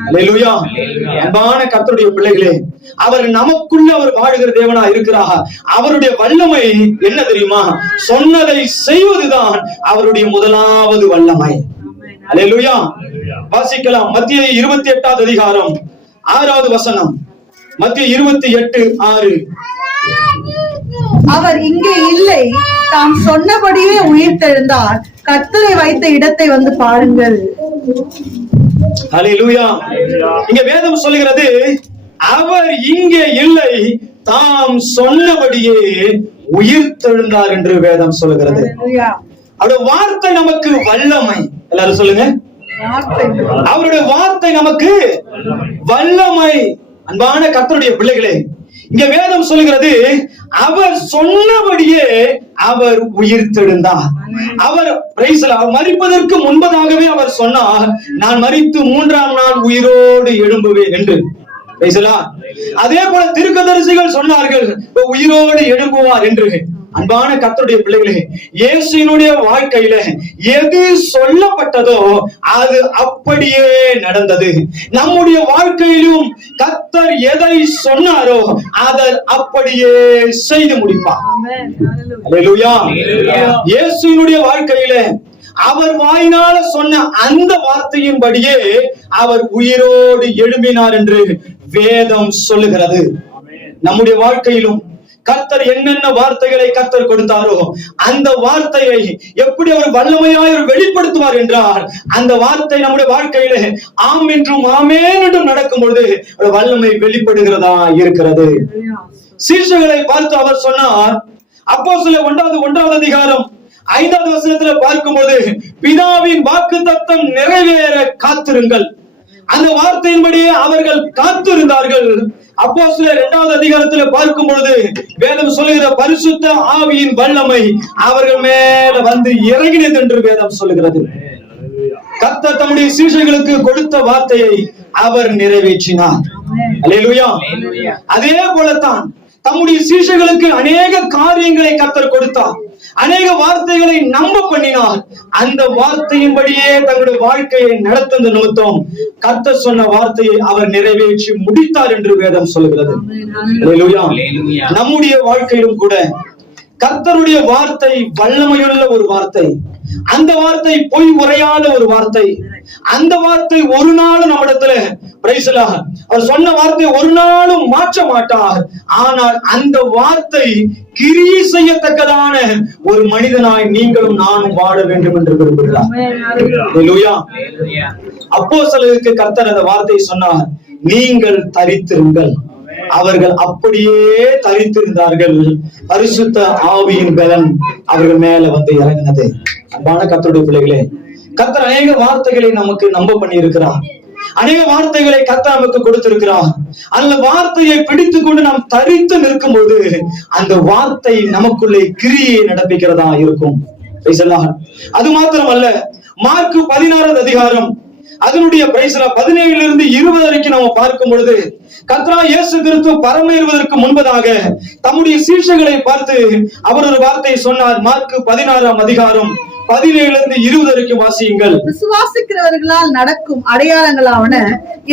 அல்லேலூயா. அன்பான கர்த்தருடைய பிள்ளைகளே, அவர் நமக்குள்ள அவர் வாழுகிற தேவனா இருக்கிறார். அவருடைய வல்லமை என்ன தெரியுமா? சொன்னதை செய்வதுதான் அவருடைய முதலாவது வல்லமை. அல்லேலூயா. வாசிக்கலாம். மத்திய 28 அதிகாரம் 6வது வசனம். மத்திய 28:6. அவர் இங்கே இல்லை, தாம் சொன்னபடியே உயிர்த்தெழுந்தார். கர்த்தரை வைத்த இடத்தை வந்து பாருங்கள். அல்லேலூயா. இங்க வேதம் சொல்லுகிறது, அவர் இங்கே இல்லை, தாம் சொன்னபடியே உயிர்த்தெழுந்தார் என்று வேதம் சொல்லுகிறது. அவருடைய வார்த்தை நமக்கு வல்லமை. எல்லாரும் சொல்லுங்க, அவருடைய வார்த்தை நமக்கு வல்லமை. அன்பான கர்த்தருடைய பிள்ளைகளே, இங்க வேதம் சொல்லுகிறது, அவர் சொன்னபடியே அவர் உயிர் தெழுந்தார். அவர் மரிப்பதற்கு முன்பதாகவே அவர் சொன்னார், நான் மரித்து 3ஆம் நாள் உயிரோடு எழும்புவேன் என்று. அதே போல தீர்க்கதரிசிகள் சொன்னார்கள், உயிரோடு எழும்புவார் என்று. அன்பான கர்த்தருடைய பிள்ளைகளே, இயேசுவினுடைய வாழ்க்கையில எது சொல்லப்பட்டதோ அது அப்படியே நடந்தது. நம்முடைய வாழ்க்கையிலும் கர்த்தர் எதை சொன்னாரோ அதை அப்படியே செய்து முடிப்பார். அல்லேலூயா. இயேசுவினுடைய வாழ்க்கையில அவர் வாயினால சொன்ன அந்த வார்த்தையின்படியே அவர் உயிரோடு எழும்பினார் என்று வேதம் சொல்லுகிறது. நம்முடைய வாழ்க்கையிலும் கர்த்தர் என்னென்ன வார்த்தைகளை கர்த்தர் கொடுத்தாரோ அந்த வார்த்தையை எப்படி அவர் வல்லமையாய் வெளிப்படுத்துவார் என்றால், அந்த வார்த்தை நம்முடைய வாழ்க்கையில ஆம் என்றும் ஆமேன் என்றும் நடக்கும் பொழுது வல்லமை வெளிப்படுகிறதா இருக்கிறது. சீஷர்களை பார்த்து அவர் சொன்னார், அப்போஸ்தலர் 1 அதிகாரம் 5வது வசனத்துல பார்க்கும்போது, பிதாவின் வாக்குத்தத்தம் நிறைவேற காத்திருங்கள். அந்த வார்த்தையின்படியே அவர்கள் காத்திருந்தார்கள். அப்போஸ்தலர் 2வது அதிகாரத்துல பார்க்கும் பொழுது வேதம் சொல்லுகிற பரிசுத்த ஆவியின் வல்லமை அவர்கள் மேல வந்து இறங்கினது என்று வேதம் சொல்லுகிறது. கர்த்தர் தம்முடைய சீஷர்களுக்கு கொடுத்த வார்த்தையை அவர் நிறைவேற்றினார். அல்லேலூயா. அதே போலத்தான் தம்முடைய சீஷர்களுக்கு அநேக காரியங்களை கர்த்தர் கொடுத்தார், அநேக வார்த்தைகளை நம்ப பண்ணினார். அந்த வார்த்தையின்படியே தங்களுடைய வாழ்க்கையை நடத்தும் நிமித்தம் கர்த்தர் சொன்ன வார்த்தையை அவர் நிறைவேற்றி முடித்தார் என்று வேதம் சொல்கிறது. நம்முடைய வாழ்க்கையிலும் கூட கர்த்தருடைய வார்த்தை வல்லமையுள்ள ஒரு வார்த்தை. அந்த வார்த்தை பொய் உரையாத ஒரு வார்த்தை. அந்த வார்த்தை ஒரு நாளும் நம்மிடத்துல அவர் சொன்ன வார்த்தை ஒரு நாளும் மாற்ற மாட்டார். ஆனால் அந்த வார்த்தை கிரியை செய்யத்தக்கதான ஒரு மனிதனாய் நீங்களும் நானும் வாழ வேண்டும் என்று விரும்புகிறார். அப்போஸ்தலருக்கு கர்த்தர் அந்த வார்த்தையை சொன்னார், நீங்கள் தரித்திருங்கள். அவர்கள் அப்படியே தரித்திருந்தார்கள். பரிசுத்த ஆவியின் பலன் அவர்கள் மேல வந்து இறங்கினது. அன்பான கர்த்தருடைய பிள்ளைகளே, கர்த்தர் அநேக வார்த்தைகளை நமக்கு நம்ப பண்ணி இருக்கிறார். அநேக வார்த்தைகளை கர்த்தர் நமக்கு கொடுத்திருக்கிறார். அந்த வார்த்தையை பிடித்துக் கொண்டு நாம் தரித்து நிற்கும் போது அந்த வார்த்தை நமக்குள்ளே கிரியை நடப்பிக்கிறதா இருக்கும். அது மாத்திரமல்ல, மார்க்கு 16வது அதிகாரம் அதனுடைய 17 - 20 வரைக்கும் நம்ம பார்க்கும் பொழுது, கர்த்தராகிய இயேசு கிறிஸ்து பரமேறுவதற்கு முன்பதாக தம்முடைய சீஷர்களை பார்த்து அவர் ஒரு வார்த்தை சொன்னார். மார்க்கு 16ஆம் அதிகாரம் 17 - 20 வரைக்கும் வாசியுங்கள். விசுவாசிக்கிறவர்களால் நடக்கும் அடையாளங்களாவன,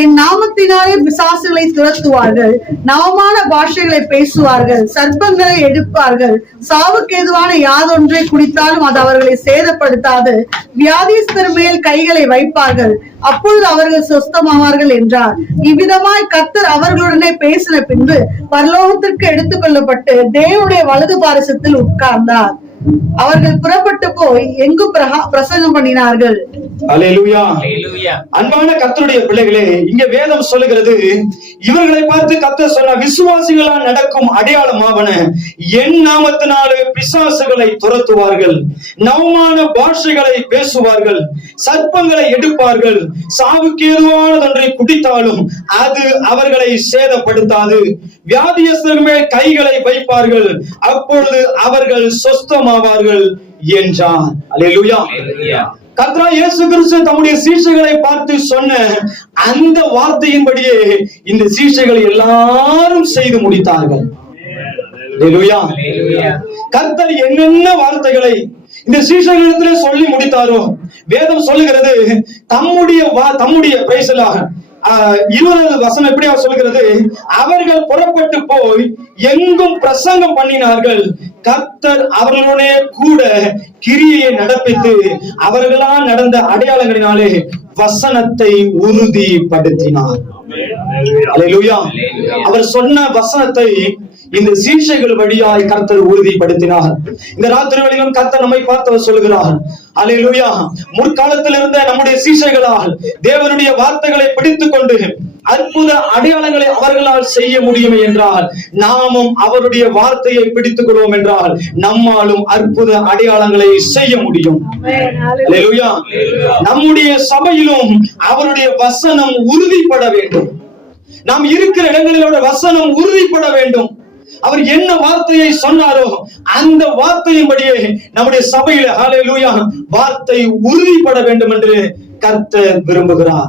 என் நாமத்தினாலே பிசாசுகளை துரத்துவார்கள், நவமான பாஷைகளை பேசுவார்கள், சர்ப்பங்களை எடுப்பார்கள், சாவுக்கேதுவான யாதொன்றை குடித்தாலும் அது அவர்களை சேதப்படுத்தாது, வியாதிஸ்தர் மேல் கைகளை வைப்பார்கள், அப்பொழுது அவர்கள் சொஸ்தமாவார்கள் என்றார். இவ்விதமாய் கர்த்தர் அவர்களுடனே பேசின பின்பு பரலோகத்திற்கு எடுத்துக் கொள்ளப்பட்டு தேவனுடைய வலது பாரிசத்தில் உட்கார்ந்தார். அவர்கள் புறப்பட்டு போய் எங்கும் பிரசங்கம் பண்ணினார்கள். அல்லேலூயா. அன்பான கர்த்தருடைய பிள்ளைகளே, இங்க வேதம் சொல்லுகிறது, இவர்களை பார்த்து கர்த்தர் சொன்ன விசுவாசிகளால் நடக்கும் அடையாளமாவன, என் நாமத்தினாலே பிசாசுகளை துரத்துவார்கள், நவமான பாஷைகளை பேசுவார்கள், சர்ப்பங்களை எடுப்பார்கள், சாவுக்கு ஏதுவானதொன்றை குடித்தாலும் அது அவர்களை சேதப்படுத்தாது, வியாதியஸ்தர் மேல் கைகளை வைப்பார்கள், அப்பொழுது அவர்கள் சொஸ்தமாவார்கள் என்றார். அல்லேலூயா. கர்த்தராகிய இயேசு கிறிஸ்து தம்முடைய சீஷர்களை பார்த்து சொன்ன அந்த வார்த்தையின்படியே இந்த சீஷர்கள் எல்லாரும் செய்து முடித்தார்கள். அல்லேலூயா. கர்த்தர் என்னென்ன வார்த்தைகளை இந்த சீஷர்களிடத்திலே சொல்லி முடித்தாரோ வேதம் சொல்லுகிறது, தம்முடைய பிரைஸ்லாக 20வது வசனம் எப்படி அவர் சொல்லுகிறது, அவர்கள் புறப்பட்டு போய் எங்கும் பிரசங்கம் பண்ணினார்கள், கர்த்தர் அவர்களுடைய கூட கிரியை நடப்பித்து அவர்களால் நடந்த அடையாளங்களினாலே வசனத்தை உறுதிப்படுத்தினார். அல்லேலூயா. அவர் சொன்ன வசனத்தை இந்த சீஷைகள் வழியாய் கர்த்தர் உறுதிப்படுத்தினார். இந்த ராத்திரி வேளையிலும் கர்த்தர் நம்மை பார்த்தவர் சொல்லுகிறார், அல்லேலூயா, முற்காலத்தில் இருந்த நம்முடைய சீஷைகளால் தேவனுடைய வார்த்தைகளை பிடித்துக் கொண்டு அற்புத அடையாளங்களை அவர்களால் செய்ய முடியும் என்றால், நாமும் அவருடைய வார்த்தையை பிடித்துக் கொள்வோம் என்றால் நம்மாலும் அற்புத அடையாளங்களை செய்ய முடியும். அல்லேலூயா. நம்முடைய சபையிலும் அவருடைய வசனம் உறுதிப்பட வேண்டும். நாம் இருக்கிற இடங்களிலோட வசனம் உறுதிப்பட வேண்டும். அவர் என்ன வார்த்தையை சொன்னாரோ அந்த வார்த்தையின்படியே நம்முடைய சபையில ஹல்லேலூயா வார்த்தை உறுதிப்பட வேண்டும் என்று கர்த்தர் விரும்புகிறார்.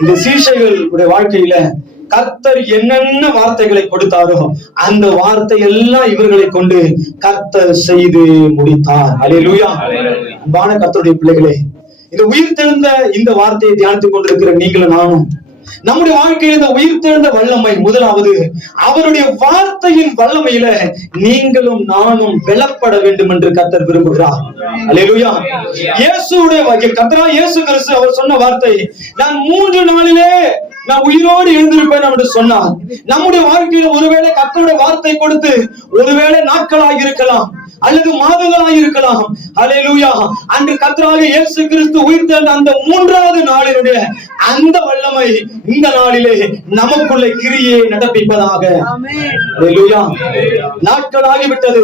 இந்த சீஷைகளுடைய வாழ்க்கையில கர்த்தர் என்னென்ன வார்த்தைகளை கொடுத்தாரோ அந்த வார்த்தை எல்லாம் இவர்களை கொண்டு கர்த்தர் செய்து முடித்தார். ஹல்லேலூயா. அன்பான கர்த்தருடைய பிள்ளைகளே, இந்த உயிர்த்தெழுந்த இந்த வார்த்தையை தியானித்துக் கொண்டிருக்கிற நீங்களும் நானும் நம்முடைய வாழ்க்கையில் இந்த உயிர்த்தெழுந்த வல்லமை, முதலாவது அவருடைய வார்த்தையின் வல்லமையில நீங்களும் நானும் வெல்லப்பட வேண்டும் என்று கர்த்தர் விரும்புகிறார். அல்லேலூயா. இயேசுடைய கர்த்தராகிய இயேசு கிறிஸ்து அவர் சொன்ன வார்த்தை, நான் 3 நாளிலே நான் உயிரோடு எழுந்திருப்பேன் என்று சொன்னார். நம்முடைய வாழ்க்கையில ஒருவேளை கர்த்தருடைய வார்த்தை கொடுத்து ஒருவேளை நாட்களாக இருக்கலாம் அல்லது மாதங்களாக இருக்கலாம். அல்லேலூயா. அன்று கர்த்தராகிய இயேசு கிறிஸ்து உயிர்த்தெழுந்த அந்த 3வது நாளினுடைய அந்த வல்லமை இந்த நாளிலே நமக்குள்ளே கிரியை நடப்பிப்பதாக. அல்லேலூயா. நாட்களாகிவிட்டது,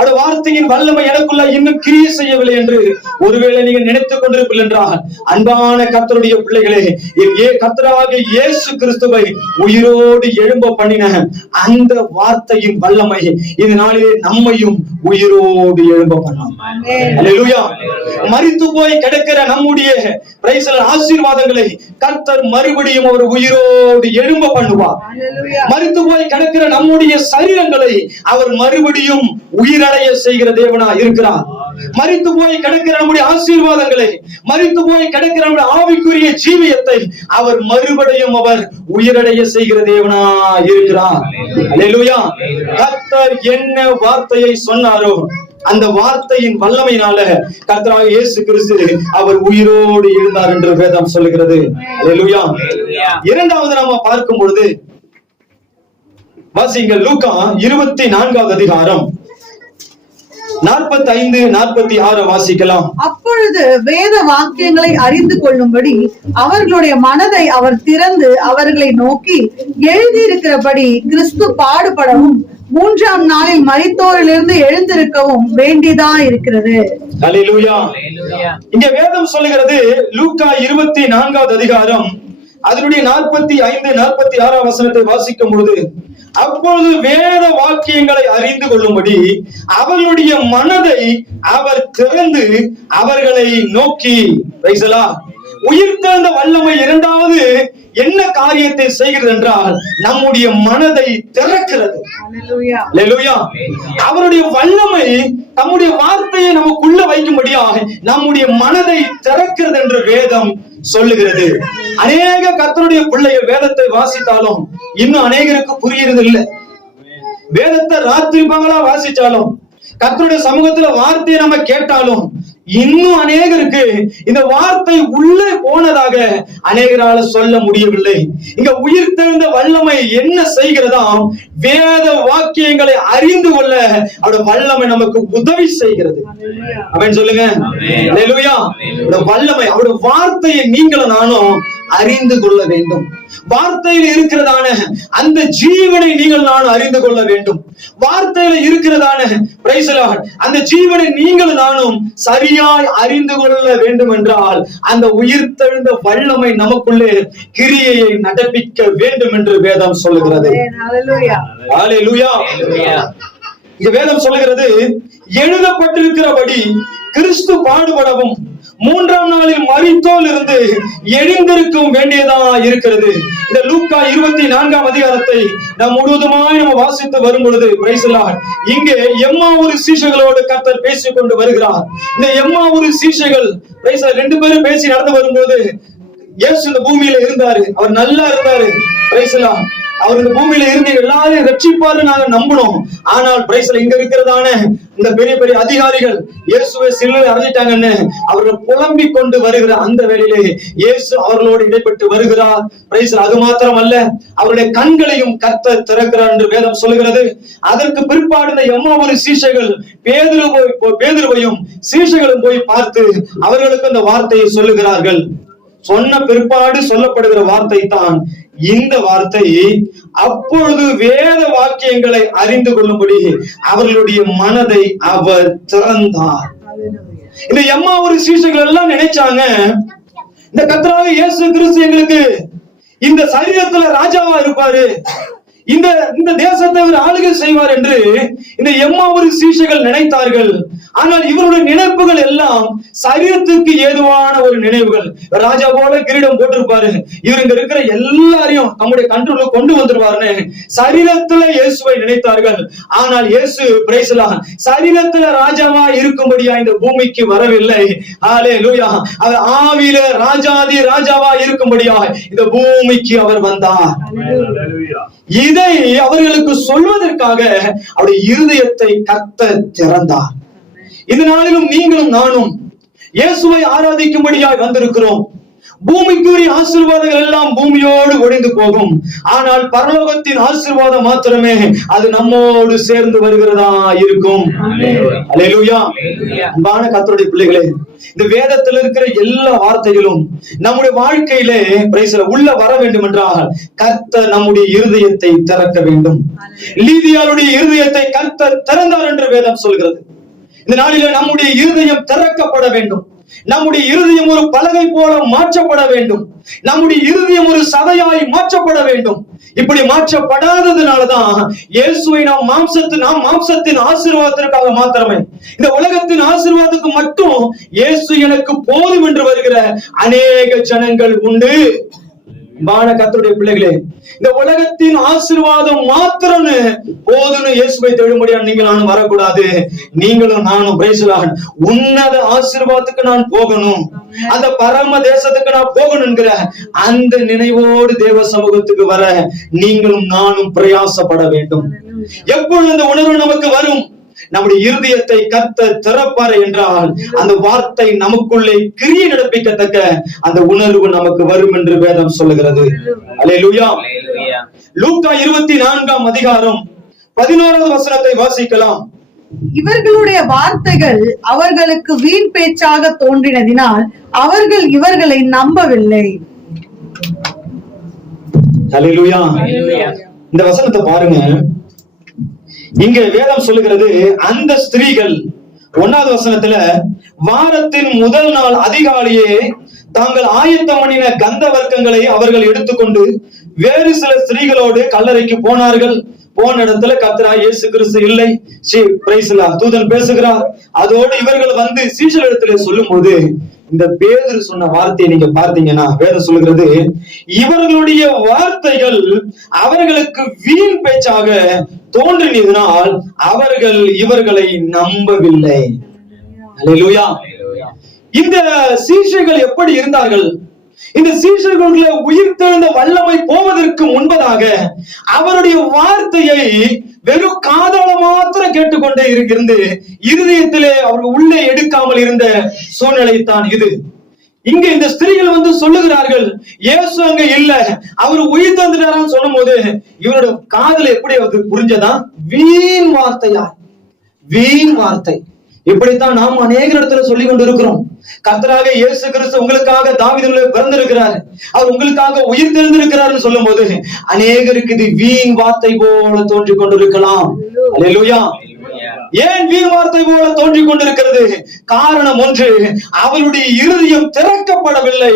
அந்த வார்த்தையின் வல்லமை எனக்குள்ள இன்னும் கிரியை செய்யவில்லை என்று ஒருவேளை நீங்க நினைத்துக் கொண்டிருப்பீர்கள் என்றால், அன்பான கர்த்தருடைய பிள்ளைகளே, கர்த்தராகிய இயேசு கிறிஸ்துவை உயிரோடு எழும்ப பண்ணின அந்த வார்த்தையின் வல்லமை இந்த நாளிலே நம்மையும் உயிரோடு எழும்ப பண்ணலாம். அல்லேலூயா. மரித்து போய் கிடக்கிற நம்முடைய ஆசீர்வாதங்களை கர்த்தர் மறுபடியும் அவர் உயிரோடு எழும்ப பண்ணுவார். மரித்து போய் கிடக்கிற நம்முடைய சரீரங்களை அவர் மறுபடியும் உயிரடைய செய்கிற தேவனா இருக்கிறார். மரித்து போய் கிடக்கிற நம்முடைய ஆசீர்வாதங்களை, மரித்து போய் கிடக்கிற நம்முடைய ஆவிக்குரிய ஜீவியத்தை அவர் மறுபடியும் அவர் உயிரடைய செய்கிற தேவனா இருக்கிறார். அல்லேலூயா. கர்த்தர் என்ன வார்த்தையை சொன்னாரோ அந்த வார்த்தையின் வல்லமையினால கர்த்தராகிய இயேசு கிறிஸ்து அவர் உயிரோடு எழுந்தார் என்று வேதம் சொல்லுகிறது. அல்லேலூயா. இரண்டாவது நாம பார்க்கும் பொழுது வாசிங்கள், லூக்கா 24வது அதிகாரம் 45-46 வாசிக்கலாம். அப்பொழுது வேத வாக்கியங்களை அறிந்து கொள்ளும்படி அவர்களுடைய மனதை அவர் திறந்து அவர்களை நோக்கி, எழுதியிருக்கிறபடி கிறிஸ்து பாடுபடவும் 3ஆம் நாளில் மரித்தோரிலிருந்து எழுந்திருக்கவும் வேண்டியதா இருக்கிறது. அல்லேலூயா. இங்க வேதம் சொல்லுகிறது, லூக்கா 24வது அதிகாரம் அதனுடைய 45-46 வசனத்தை வாசிக்கும் பொழுது, அப்பொழுது வேத வாக்கியங்களை அறிந்து கொள்ளும்படி அவர்களுடைய மனதை அவர் திறந்து அவர்களை நோக்கி, உயிர்த்தெழுந்த வல்லமை இரண்டாவது என்ன காரியத்தை செய்கிறது என்றால் நம்முடைய மனதை திறக்கிறது. அல்லேலூயா. அவருடைய வல்லமை நம்முடைய வார்த்தையை நமக்குள்ள வைக்கும்படியாக நம்முடைய மனதை திறக்கிறது என்று வேதம் சொல்லுகிறது. அநேக கர்த்தருடைய பிள்ளைகள் வேதத்தை வாசித்தாலும் இன்னும் அநேகருக்கு புரியுறது இல்லை. வேதத்தை ராத்திரி பகலா வாசிச்சாலும் கர்த்தருடைய சமூகத்துல வார்த்தையை நம்ம கேட்டாலும் இன்னும் அநேகருக்கு இந்த வார்த்தை உள்ளே போனதாக அநேகரால சொல்ல முடியவில்லை. இங்க உயிர்த்தெழுந்த வல்லமை என்ன செய்கிறதா, வேத வாக்கியங்களை அறிந்து கொள்ள அவருடைய வல்லமை நமக்கு உதவி செய்கிறது. அவன் சொல்லுங்க. அல்லேலூயா. வல்லமை அவருடைய வார்த்தையை நீங்களும் நானும் அறிந்து கொள்ள வேண்டும். வார்த்தையில இருக்கிறதான அந்த ஜீவனை நீங்கள் நானும் அறிந்து கொள்ள வேண்டும். வார்த்தையில இருக்கிறதான அந்த ஜீவனை நீங்கள் நானும் சரியாய் அறிந்து கொள்ள வேண்டும் என்றால் அந்த உயிர்த்தெழுந்த வல்லமை நமக்குள்ளே கிரியையை நடப்பிக்க வேண்டும் என்று வேதம் சொல்லுகிறது. அல்லேலூயா. இங்க வேதம் சொல்லுகிறது, எழுதப்பட்டிருக்கிறபடி கிறிஸ்து பாடுபடவும் 3ஆம் நாளில் மரித்தோர் இருந்து எழுந்திருக்கும் வேண்டியதா இருக்கிறது. இந்த லூக்கா 24ஆம் அதிகாரத்தை நாம் முழுவதுமாய் நம்ம வாசித்து வரும் பொழுது இங்கே எம்மாவூர் சீஷைகளோடு கர்த்தர் பேசிக் கொண்டு வருகிறார். இந்த எம்மாவூர் சீஷைகள் 2 பேரும் பேசி நடந்து வரும்போது இயேசு இந்த பூமியில இருந்தாரு, அவர் நல்லா இருந்தாரு. அவர் இந்த பூமியில இருந்து எல்லாரையும் ரட்சிப்பாரு நாங்க நம்பணும். ஆனால் பிரைஸ்ல இங்க இருக்கிறதான இந்த பெரிய பெரிய அதிகாரிகள் இயேசுவை சிலுவை அறைஞ்சிட்டாங்கன்னு அவர்கள் புலம்பிக் கொண்டு வருகிற அந்த வேளையிலே இயேசு அவர்களோடு இடைப்பட்டு வருகிறார். பிரைஸ்ல அது மாத்திரம் அல்ல, அவருடைய கண்களையும் கர்த்தர் திறக்கிறார் என்று வேதம் சொல்லுகிறது. அதற்கு பிற்பாடு இந்த எம்மாவூர் சீஷைகள் பேதுருவையும் சீஷைகளும் போய் பார்த்து அவர்களுக்கு அந்த வார்த்தையை சொல்லுகிறார்கள். சொன்ன பிற்பாடு சொல்லப்படுகிற வார்த்தை தான் இந்த வார்த்தை. அப்பொழுது வேத வாக்கியங்களை அறிந்து கொள்ளும்படி அவர்களுடைய மனதை அவர் திறந்தார். இந்த எம்மாவூர் சீஷைகள் எல்லாம் நினைச்சாங்க, இந்த கர்த்தராகிய இயேசு கிறிஸ்து எங்களுக்கு இந்த சரீரத்துல ராஜாவா இருப்பாரு, இந்த தேசத்தை அவர் ஆளுகை செய்வார் என்று இந்த எம்மாவூர் சீஷைகள் நினைத்தார்கள். ஆனால் இவருடைய நினைப்புகள் எல்லாம் சரீரத்துக்கு ஏதுவான ஒரு நினைவுகள். ராஜா போல கிரீடம் போட்டிருப்பாரு, இவர் இங்க இருக்கிற எல்லாரையும் நம்முடைய கண்ட்ரோல கொண்டு வந்துருவாருன்னு சரீரத்துல இயேசுவை நினைத்தார்கள். ஆனால் இயேசு பிரைஸ்லா சரீரத்துல ராஜாவா இருக்கும்படியா இந்த பூமிக்கு வரவில்லை. ஹல்லேலூயா. அவர் ஆவியில ராஜாவா இருக்கும்படியா இந்த பூமிக்கு அவர் வந்தார். இதை அவர்களுக்கு சொல்வதற்காக அவருடைய இருதயத்தை கர்த்தர் திறந்தார். இந்த நாளிலும் நீங்களும் நானும் இயேசுவை ஆராதிக்கும்படியாய் வந்திருக்கிறோம். பூமிக்குரிய ஆசீர்வாதங்கள் எல்லாம் பூமியோடு ஒழிந்து போகும். ஆனால் பரலோகத்தின் ஆசீர்வாதம் மாத்திரமே அது நம்மோடு சேர்ந்து வருகிறதா இருக்கும். அல்லேலூயா. அன்பான கர்த்தருடைய பிள்ளைகளே, இந்த வேதத்தில் இருக்கிற எல்லா வார்த்தைகளும் நம்முடைய வாழ்க்கையிலே பிரைஸ்ல உள்ள வர வேண்டும் என்றால் கர்த்தர் நம்முடைய இருதயத்தை திறக்க வேண்டும். லீதியாளுடைய இருதயத்தை கர்த்தர் திறந்தார் என்று வேதம் சொல்கிறது. இந்த நாளிலே நம்முடைய இருதயம் திறக்கப்பட வேண்டும். நம்முடைய இருதயம் ஒரு பலகை போல மாற்றப்பட வேண்டும். நம்முடைய இருதயம் ஒரு சதையாய் மாற்றப்பட வேண்டும். இப்படி மாற்றப்படாததுனாலதான் இயேசுவை நாம் மாம்சத்தின் ஆசீர்வாதத்திற்காக மாத்திரமே, இந்த உலகத்தின் ஆசீர்வாதத்துக்கு மட்டும் இயேசு எனக்கு போதும் என்று வருகிற அநேக ஜனங்கள் உண்டு. கர்த்தருடைய பிள்ளைகளே, இந்த உலகத்தின் ஆசீர்வாதம் மாத்திரம்னு போதுன்னு இயேசுவை தேடும்படியா நீங்கள் நானும் வரக்கூடாது. நீங்களும் நானும் பிரைஸ்லான் உன்னத ஆசீர்வாதத்துக்கு நான் போகணும், அந்த பரம தேசத்துக்கு நான் போகணுங்கிற அந்த நினைவோடு தேவ சமூகத்துக்கு வர நீங்களும் நானும் பிரயாசப்பட வேண்டும். எப்பொழுது அந்த உணர்வு நமக்கு வரும்? நம்முடைய இருதயத்தை கர்த்தர் திறப்பார் என்றால் அந்த வார்த்தை நமக்குள்ளே கிரியை நடப்பிக்கத்தக்க அந்த உணர்வு நமக்கு வரும் என்று வேதம் சொல்லுகிறது. அல்லேலூயா. லூக்கா 24ஆம் அதிகாரம் 11வது வசனத்தை வாசிக்கலாம். இவர்களுடைய வார்த்தைகள் அவர்களுக்கு வீண் பேச்சாக தோன்றினதினால் அவர்கள் இவர்களை நம்பவில்லை. அல்லேலூயா. இந்த வசனத்தை பாருங்க. இங்க வேதம் சொல்லுகிறது, அந்த ஸ்திரீகள் 1வது வசனத்துல வாரத்தின் முதல் நாள் அதிகாலையே தாங்கள் ஆயத்தம் பண்ணின கந்த வர்க்கங்களை அவர்கள் எடுத்துக்கொண்டு வேறு சில ஸ்திரீகளோடு கல்லறைக்கு போனார்கள். போன இடத்துல கர்த்தராகிய இயேசு கிறிஸ்து இல்லை. தூதன் பேசுகிறார். அதோடு இவர்கள் வந்து சீஷர் இடத்துல சொல்லும் போது இந்த பேதுரு சொன்ன வார்த்தையை நீங்க பார்த்தீங்கன்னா வேதம் சொல்லுகிறது, இவர்களுடைய வார்த்தைகள் அவர்களுக்கு வீண் பேச்சாக தோன்றினதினால் அவர்கள் இவர்களை நம்பவில்லை. அல்லேலூயா. இந்த சீஷர்கள் எப்படி இருந்தார்கள்? இந்த சீஷர்களுடைய உயிர்த்தெழுந்த வல்லமை போவதற்கு முன்பதாக அவருடைய வார்த்தையை வெறும் காதால மாத்திரம் கேட்டுக்கொண்டே இருந்து இருதயத்திலே அவர்கள் உள்ளே எடுக்காமல் இருந்த சூழ்நிலை தான் இது. இங்க இந்த ஸ்திரீகள் வந்து சொல்லுகிறார்கள், இயேசு அங்க இல்ல, அவர் உயிர் தந்துட்டாரான்னு சொல்லும் போது இவரோட காதல எப்படி அது புரிஞ்சதா? வீண் வார்த்தையா, வீண் வார்த்தை. இப்படித்தான் நாம் அநேக இடத்துல சொல்லி கொண்டு இருக்கிறோம். கர்த்தராகிய இயேசு கிறிஸ்து உங்களுக்காக தாவீதிலே பிறந்திருக்கிறார், அவர் உங்களுக்காக உயிர் தெழுந்திருக்கிறார்னு சொல்லும் போது அநேகருக்கு இது வீண் வார்த்தை போல தோன்றிக் கொண்டிருக்கலாம். அல்லேலூயா. ஏன் வீண் வார்த்தை போல தோன்றிக் கொண்டிருக்கிறது? காரணம் ஒன்று, அவருடைய இருதயம் திறக்கப்படவில்லை.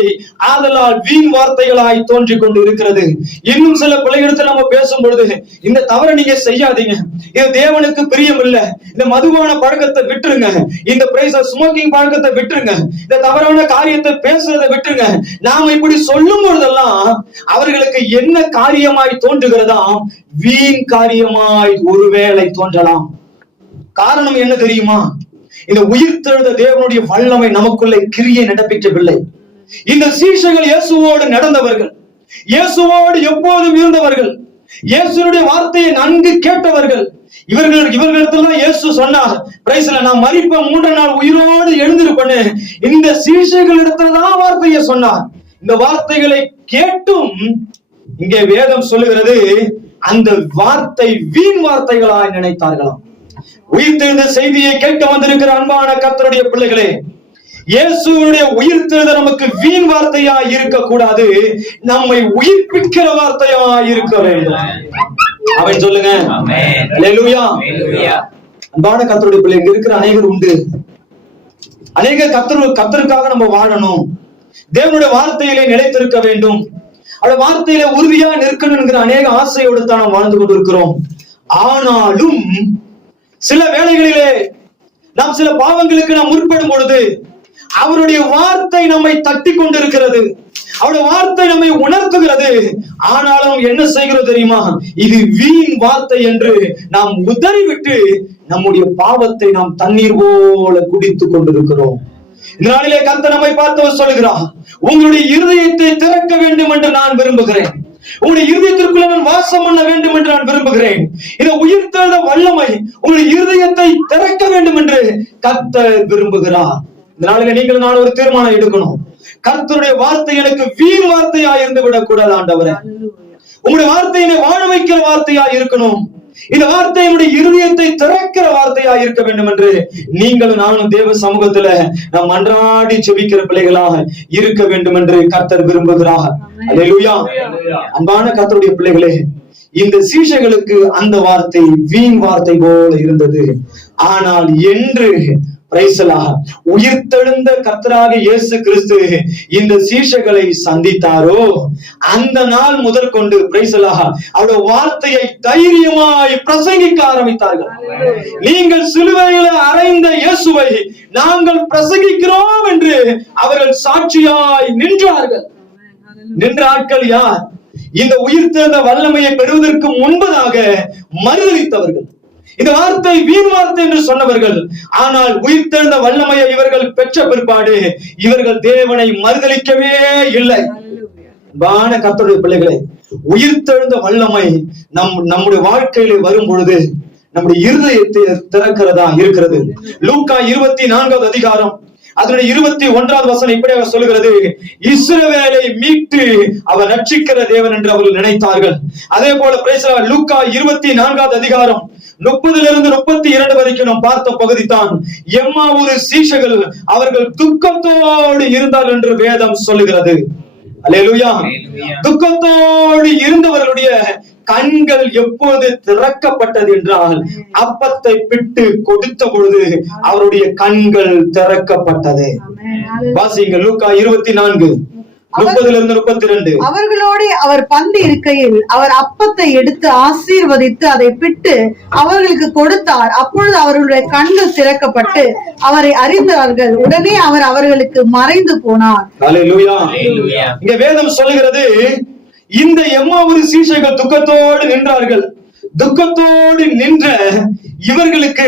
ஆதலால் வீண் வார்த்தைகளாய் தோன்றிக் கொண்டு இருக்கிறது. இன்னும் சில பிள்ளைகளிடத்தில் நம்ம பேசும் பொழுது, இந்த தவறை நீங்க செய்யாதீங்க, இது தேவனுக்கு பிரியம் இல்ல, இந்த மதுவான பழக்கத்தை விட்டுருங்க, இந்த ஸ்மோக்கிங் பழக்கத்தை விட்டுருங்க, இந்த தவறான காரியத்தை பேசுறதை விட்டுருங்க. நாம இப்படி சொல்லும் பொழுதெல்லாம் அவர்களுக்கு என்ன காரியமாய் தோன்றுகிறதா? வீண் காரியமாய் ஒருவேளை தோன்றலாம். காரணம் என்ன தெரியுமா? இந்த உயிர்த்தெழுந்த தேவனுடைய வல்லமை நமக்குள்ளே கிரியை நடப்பிக்கவில்லை. இந்த சீஷர்கள் இயேசுவோடு நடந்தவர்கள், இயேசுவோடு எப்போதும் இருந்தவர்கள், இயேசுனுடைய வார்த்தையை நன்கு கேட்டவர்கள். இவர்களிடத்துல இயேசு சொன்னார், பிரைஸ்ல நான் மரிப்பேன், 3 நாள் உயிரோடு எழுந்திருப்பேன்னு. இந்த சீஷர்களிடத்துலதான் வார்த்தையை சொன்னார். இந்த வார்த்தைகளை கேட்டும் இங்கே வேதம் சொல்லுகிறது, அந்த வார்த்தை வீண் வார்த்தைகளாய் நினைத்தார்களாம். உயிர்த்தெழுந்த செய்தியை கேட்க வந்திருக்கிற அன்பான கர்த்தருடைய பிள்ளைகளே, இயேசுடைய உயிர்த்தெழுதல் நமக்கு வீண் வார்த்தையா இருக்க கூடாது, நம்மை உயிர்ப்பிக்கிற வார்த்தையா இருக்க வேண்டும். அவன் சொல்லுங்க. அல்லேலூயா. அன்பான கர்த்தருடைய பிள்ளை, இங்க இருக்கிற அநேகர் உண்டு. அநேக கர்த்தருக்காக நம்ம வாழணும், தேவனுடைய வார்த்தையிலே நிலைத்திருக்க வேண்டும், அவருடைய வார்த்தையில உறுதியா நிற்கணும் என்கிற அநேக ஆசையோடு தான் நாம் வாழ்ந்து கொண்டிருக்கிறோம். ஆனாலும் சில வேளைகளிலே நாம் சில பாவங்களுக்கு நாம் முற்படும் பொழுது அவருடைய வார்த்தை நம்மை தட்டி கொண்டிருக்கிறது, அவருடைய வார்த்தை நம்மை உணர்த்துகிறது. ஆனாலும் என்ன செய்கிறது தெரியுமா? இது வீண் வார்த்தை என்று நாம் உதறிவிட்டு நம்முடைய பாவத்தை நாம் தண்ணீர் போல குடித்துக் கொண்டிருக்கிறோம். இந்த நாளிலே கர்த்தர் நம்மை பார்த்தவர் சொல்லுகிறார், உங்களுடைய இருதயத்தை திறக்க வேண்டும் என்று நான் விரும்புகிறேன், உங்களுடைய இருதயத்திற்குள்ள நான் வாசம் பண்ண வேண்டும் என்று நான் விரும்புகிறேன். இந்த உயிர்த்தெழுந்த வல்லமை உங்களுடைய இருதயத்தை திறக்க வேண்டும் என்று கர்த்தர் விரும்புகிறார். இந்த நாளில நீங்கள் நான் ஒரு தீர்மானம் எடுக்கணும். கர்த்தருடைய வார்த்தை எனக்கு வீண் வார்த்தையா இருந்து விடக்கூடாது. ஆண்டவரே, உங்களுடைய வார்த்தையினை வாழ வைக்கிற வார்த்தையா இருக்கணும். இந்த வார்த்தை என்னுடைய இருதயத்தை திறக்கிற வார்த்தையா இருக்க வேண்டும் என்று நீங்களும் நானும் தேவ சமூகத்துல நாம் அன்றாடி செபிக்கிற பிள்ளைகளாக இருக்க வேண்டும் என்று கர்த்தர் விரும்புகிறார். அல்லேலூயா. அன்பான கர்த்தருடைய பிள்ளைகளே, இந்த சீஷர்களுக்கு அந்த வார்த்தை வீண் வார்த்தை போல இருந்தது. ஆனால் என்று உயிர்த்தெழுந்த கர்த்தராகிய இயேசு கிறிஸ்து இந்த சீஷர்களை சந்தித்தாரோ, அந்த நாள் முதல் கொண்டு அவருடைய வார்த்தையை தைரியமாய் பிரசங்கிக்க ஆரம்பித்தார்கள். நீங்கள் சிலுவையில அறைந்த இயேசுவை நாங்கள் பிரசங்கிக்கிறோம் என்று அவர்கள் சாட்சியாய் நின்றார்கள். நின்ற ஆட்கள் யார்? இந்த உயிர்த்தெழுந்த வல்லமையை பெறுவதற்கு முன்பதாக மறுதலித்தவர்கள், இந்த வார்த்தை வீண் வார்த்தை என்று சொன்னவர்கள். ஆனால் உயிர்த்தெழுந்த வல்லமையை இவர்கள் பெற்ற பிற்பாடு இவர்கள் தேவனை மறுதலிக்கவே இல்லை. கர்த்தருடைய பிள்ளைகளே, உயிர்த்தெழுந்த வல்லமை நம்முடைய வாழ்க்கையில வரும் பொழுது நம்முடைய இருதயத்தை திறக்கிறதா இருக்கிறது. லூக்கா 24வது அதிகாரம் அதனுடைய 21வது வசனம் இப்படியாக சொல்லுகிறது, இஸ்ரவேலை மீட்டு அவர் ரட்சிக்கிற தேவன் என்று அவர்கள் நினைத்தார்கள். அதே போல லூக்கா 24வது அதிகாரம் 30 32 வரைக்கும் நாம் பார்த்த பகுதி தான் எம்மாவூர் சீஷர்கள் அவர்கள் துக்கத்தோடு இருந்தார்கள் என்று வேதம் சொல்லுகிறது. அல்லேலூயா. துக்கத்தோடு இருந்தவர்களுடைய கண்கள் எப்போது திறக்கப்பட்டது என்றால், அப்பத்தை பிட்டு கொடுத்த பொழுது அவருடைய கண்கள் திறக்கப்பட்டது. வாசிங்க லூக்கா 24 30-32. அவர்களோடு அவர் பந்தி இருக்கையில் அவர் அப்பத்தை எடுத்து ஆசீர்வதித்து அதை பிட்டு அவர்களுக்கு கொடுத்தார். அப்பொழுது அவர்களுடைய கண்கள் திறக்கப்பட்டு அவரை அறிந்தார்கள். உடனே அவர் அவர்களுக்கு மறைந்து போனார். அல்லேலூயா. இங்க வேதம் சொல்லுகிறது, இந்த எம்மாவூர் சீஷர்கள் துக்கத்தோடு நின்றார்கள். துக்கத்தோடு நின்ற இவர்களுக்கு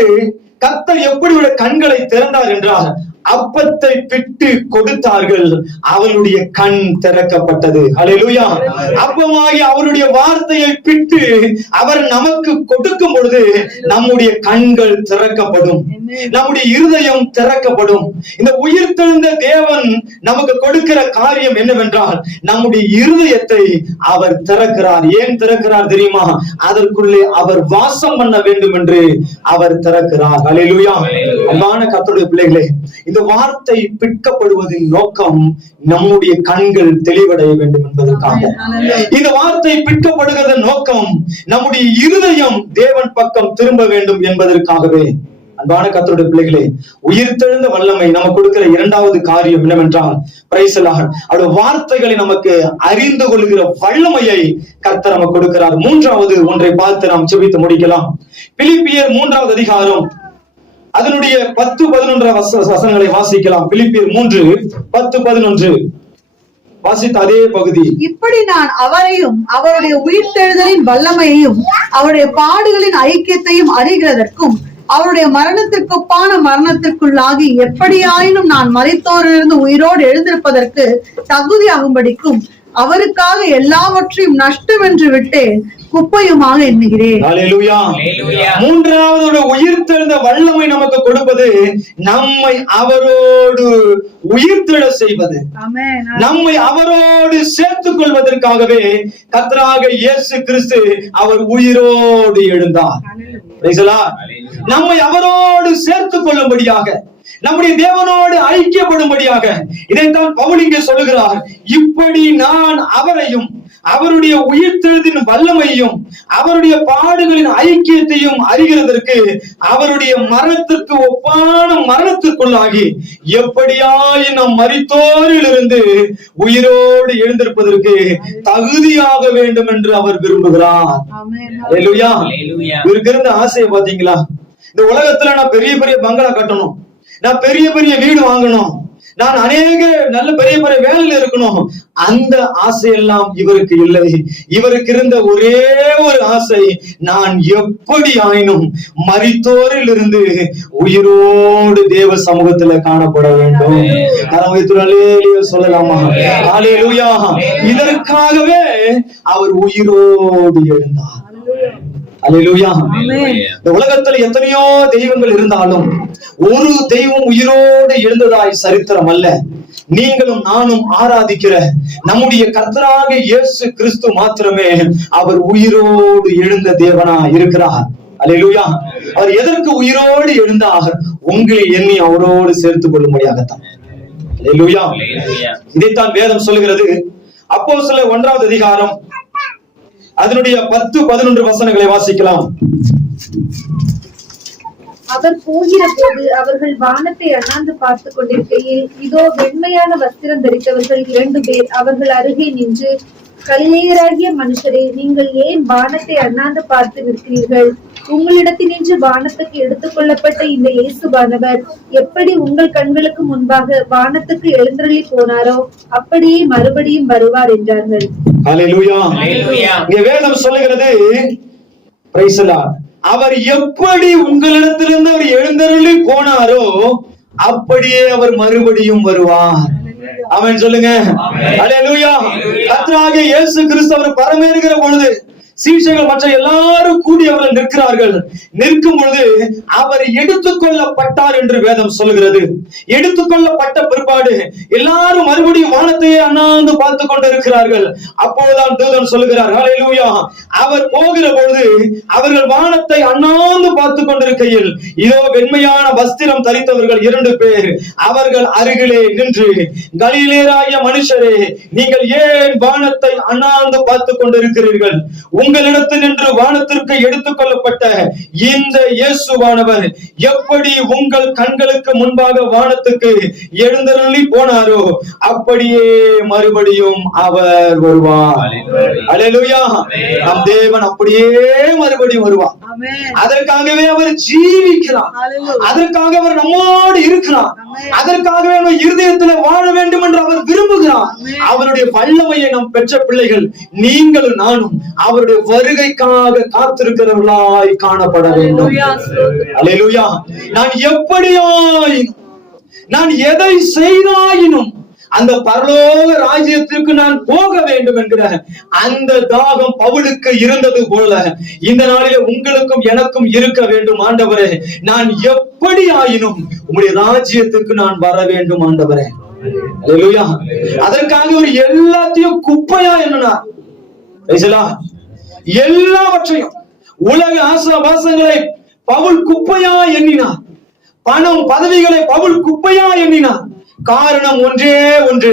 கர்த்தர் எப்படி கண்களை திறந்தார் என்றால், அப்பத்தை பிட்டு கொடுத்தார்கள், அவருடைய கண் திறக்கப்பட்டது. அல்லேலூயா. அப்பமாகி அவருடைய வார்த்தையை பிட்டு அவர் நமக்கு கொடுக்கும் பொழுது நம்முடைய கண்கள் திறக்கப்படும், நம்முடைய இருதயம் திறக்கப்படும். இந்த உயிர்த்தெழுந்த தேவன் நமக்கு கொடுக்கிற காரியம் என்னவென்றால், நம்முடைய இருதயத்தை அவர் திறக்கிறார். ஏன் திறக்கிறார் தெரியுமா? அதற்குள்ளே அவர் வாசம் பண்ண வேண்டும் என்று அவர் திறக்கிறார். அல்லேலூயா. அன்பான கர்த்தருடைய பிள்ளைகளே, இந்த வார்த்தை பிற்கப்படுவதின் நோக்கம் நம்முடைய கண்கள் தெளிவடைய வேண்டும் என்பதற்காக. இந்த வார்த்தை பிற்கப்படுவதன் நோக்கம் நம்முடைய இருதயம் தேவன் பக்கம் திரும்ப வேண்டும் என்பதற்காகவே. அன்பான கர்த்தருடைய பிள்ளைகளே, உயிர்த்தெழுந்த வல்லமை நமக்கு கொடுக்கிற இரண்டாவது காரியம் என்னவென்றால், அவருடைய வார்த்தைகளை நமக்கு அறிந்து கொள்கிற வல்லமையை கர்த்தர் நமக்கு கொடுக்கிறார். மூன்றாவது ஒன்றை பார்த்து நாம் செபித்து முடிக்கலாம். பிலிப்பியர் 3வது அதிகாரம் அதனுடைய 10-11 வசனங்களை வாசிக்கலாம். பிலிப்பியர் 3:10-11 வாசித்த அதே பகுதி. இப்படி நான் அவரையும் அவருடைய உயிர்த்தெழுதலின் வல்லமையையும் அவருடைய பாடுகளின் ஐக்கியத்தையும் அறிகிறதற்கும் அவருடைய மரணத்திற்கொப்பான மரணத்திற்குள்ளாகி எப்படியாயினும் நான் மரித்தோரிலிருந்து உயிரோடு எழுந்திருப்பதற்கு தகுதியாகும்படிக்கும் அவருக்காக எல்லாவற்றையும் நஷ்டம் என்று விட்டேன், குப்பையுமாக எண்ணுகிறேன். ஹல்லேலூயா. மூன்றாவது உயிர்த்தெழுந்த வல்லமை நமக்கு கொடுப்பது நம்மை அவரோடு உயிர்த்தெழ செய்வது, நம்மை அவரோடு சேர்த்துக் கொள்வதற்காகவே கர்த்தராக இயேசு கிறிஸ்து அவர் உயிரோடு எழுந்தார். நம்மை அவரோடு சேர்த்துக் கொள்ளும்படியாக, நம்முடைய தேவனோடு ஐக்கியப்படும்படியாக. இதைத்தான் பவுல் இங்கே சொல்லுகிறார். இப்படி நான் அவரையும் அவருடைய உயிர்த்தெழுதின் வல்லமையும் அவருடைய பாடுகளின் ஐக்கியத்தையும் அறிகிறதற்கு அவருடைய மரணத்திற்கு ஒப்பான மரணத்திற்குள்ளாகி எப்படியாய் நாம் மரித்தோரில் இருந்து உயிரோடு எழுந்திருப்பதற்கு தகுதியாக வேண்டும் என்று அவர் விரும்புகிறார். அல்லேலூயா. இவருக்கு இருந்த ஆசையை பாத்தீங்களா? இந்த உலகத்துல நான் பெரிய பெரிய பங்களா கட்டணும், நான் பெரிய பெரிய வீடு வாங்கணும், நான் அநேக நல்ல பெரிய பெரிய வேலையில இருக்கணும், அந்த ஆசையெல்லாம் இவருக்கு இல்லை. இவருக்கு இருந்த ஒரே ஒரு ஆசை, நான் எப்படி ஆயினும் மரித்தோரில் இருந்து உயிரோடு தேவ சமூகத்துல காணப்பட வேண்டும். சொல்லலாமா? ஹல்லேலூயா. இதற்காகவே அவர் உயிரோடு எழுந்தார். அல்லேலூயா. இந்த உலகத்துல எத்தனையோ தெய்வங்கள் இருந்தாலும் ஒரு தெய்வம் உயிரோடு எழுந்ததாய் சரித்திரம் அல்ல. நீங்களும் நானும் ஆராதிக்கிற நம்முடைய கர்த்தராக இயேசு கிறிஸ்து மாத்திரமே அவர் உயிரோடு எழுந்த தேவனா இருக்கிறார். அல்லேலூயா. அவர் எதற்கு உயிரோடு எழுந்தார்? உங்களை எண்ணி அவரோடு சேர்த்துக் கொள்ளும்படியாகத்தான். அல்லேலூயா. இதைத்தான் வேதம் சொல்லுகிறது. அப்போஸ்தலர் 1ஆம் அதிகாரம் அதனுடைய 10-11 வசனங்களை வாசிக்கலாம். அவர் போகிற போது அவர்கள் வானத்தை அண்ணாந்து பார்த்து கொண்டிருக்கையில், இதோ வெண்மையான வஸ்திரம் தரித்தவர்கள் 2 பேர் அவர்கள் அருகே நின்று, கலிலேயராகிய மனுஷரே, நீங்கள் ஏன் வானத்தை அண்ணாந்து பார்த்து நிற்கிறீர்கள்? உங்களிடத்தினின்று வானத்துக்கு எடுத்துக் கொள்ளப்பட்ட இந்த இயேசுவானவர் எப்படி உங்கள் கண்களுக்கு முன்பாக வானத்துக்கு எழுந்தருளி போனாரோ அப்படியே மறுபடியும் வருவார் என்றார்கள். ஹல்லேலூயா. இங்கே வேதம் சொல்லுகிறது, பிரைஸ் தி லார்ட், அவர் எப்படி உங்களிடத்திலிருந்து அவர் எழுந்தருளி போனாரோ அப்படியே அவர் மறுபடியும் வருவார். ஆமென் சொல்லுங்க. ஹல்லேலூயா. கர்த்தராகிய இயேசு கிறிஸ்து அவர் பரமேறுகிற பொழுது சீஷர்கள் மற்ற எல்லாரும் கூடி அவர்கள் நிற்கிறார்கள். நிற்கும் பொழுது அவர் எடுத்துக்கொள்ளப்பட்டார் என்று வேதம் சொல்லுகிறது. எடுத்துக்கொள்ளப்பட்ட பிற்பாடு எல்லாரும் மறுபடியும் வானத்தையே அண்ணாந்து பார்த்து கொண்டிருக்கிறார்கள். அப்பொழுதுதான் தூதன் சொல்லுகிறார், ஹல்லேலூயா, அவர் போகிற பொழுது அவர்கள் வானத்தை அண்ணாந்து பார்த்து கொண்டிருக்கையில் இதோ வெண்மையான வஸ்திரம் தரித்தவர்கள் 2 பேர் அவர்கள் அருகிலே நின்று, கலிலேயராகிய மனுஷரே, நீங்கள் ஏன் வானத்தை அண்ணாந்து பார்த்து கொண்டிருக்கிறீர்கள்? உங்களிடத்தில் நின்று வானத்திற்கு எடுத்துக் கொள்ளப்பட்ட இந்த இயேசுவானவர் எப்படி உங்கள் கண்களுக்கு முன்பாக வானத்துக்கு எழுந்தருளி போனாரோ அப்படியே மறுபடியும் அவர் வருவார். அல்லேலூயா. நம் தேவன் அப்படியே மறுபடியும் வருவார். அதற்காகவே அவர் ஜீவிக்கிறார். அதற்காக அவர் நம்மோடு இருக்கிறார். அதற்காகவே அவர் இருதயத்தில் வாழ வேண்டும் என்று அவர் விரும்புகிறார். அவருடைய வல்லமையை நாம் பெற்ற பிள்ளைகள் நீங்களும் நானும் அவருடைய வருகைக்காக காத்திருக்கிறவர்களாய் காணப்பட வேண்டும். அல்லேலூயா. நான் எப்படியாயினும், நான் எதை செய்தாயினும் அந்த பரலோக ராஜ்யத்திற்கு நான் போக வேண்டும் என்கிற அந்த தாகம் பவுலுக்கு இருந்தது போல இந்த நாளிலே உங்களுக்கும் எனக்கும் இருக்க வேண்டும். ஆண்டவரே, நான் எப்படி ஆயினும் உம்முடைய ராஜ்யத்துக்கு நான் வர வேண்டும் ஆண்டவரே. அல்லேலூயா. அதற்காக ஒரு எல்லாத்தையும் குப்பையா எண்ணினார். எல்லாவற்றையும் உலக ஆசாபாசங்களை பவுல் குப்பையா எண்ணினார். பணம் பதவிகளை பவுல் குப்பையா எண்ணினார். காரணம் ஒன்றே ஒன்று,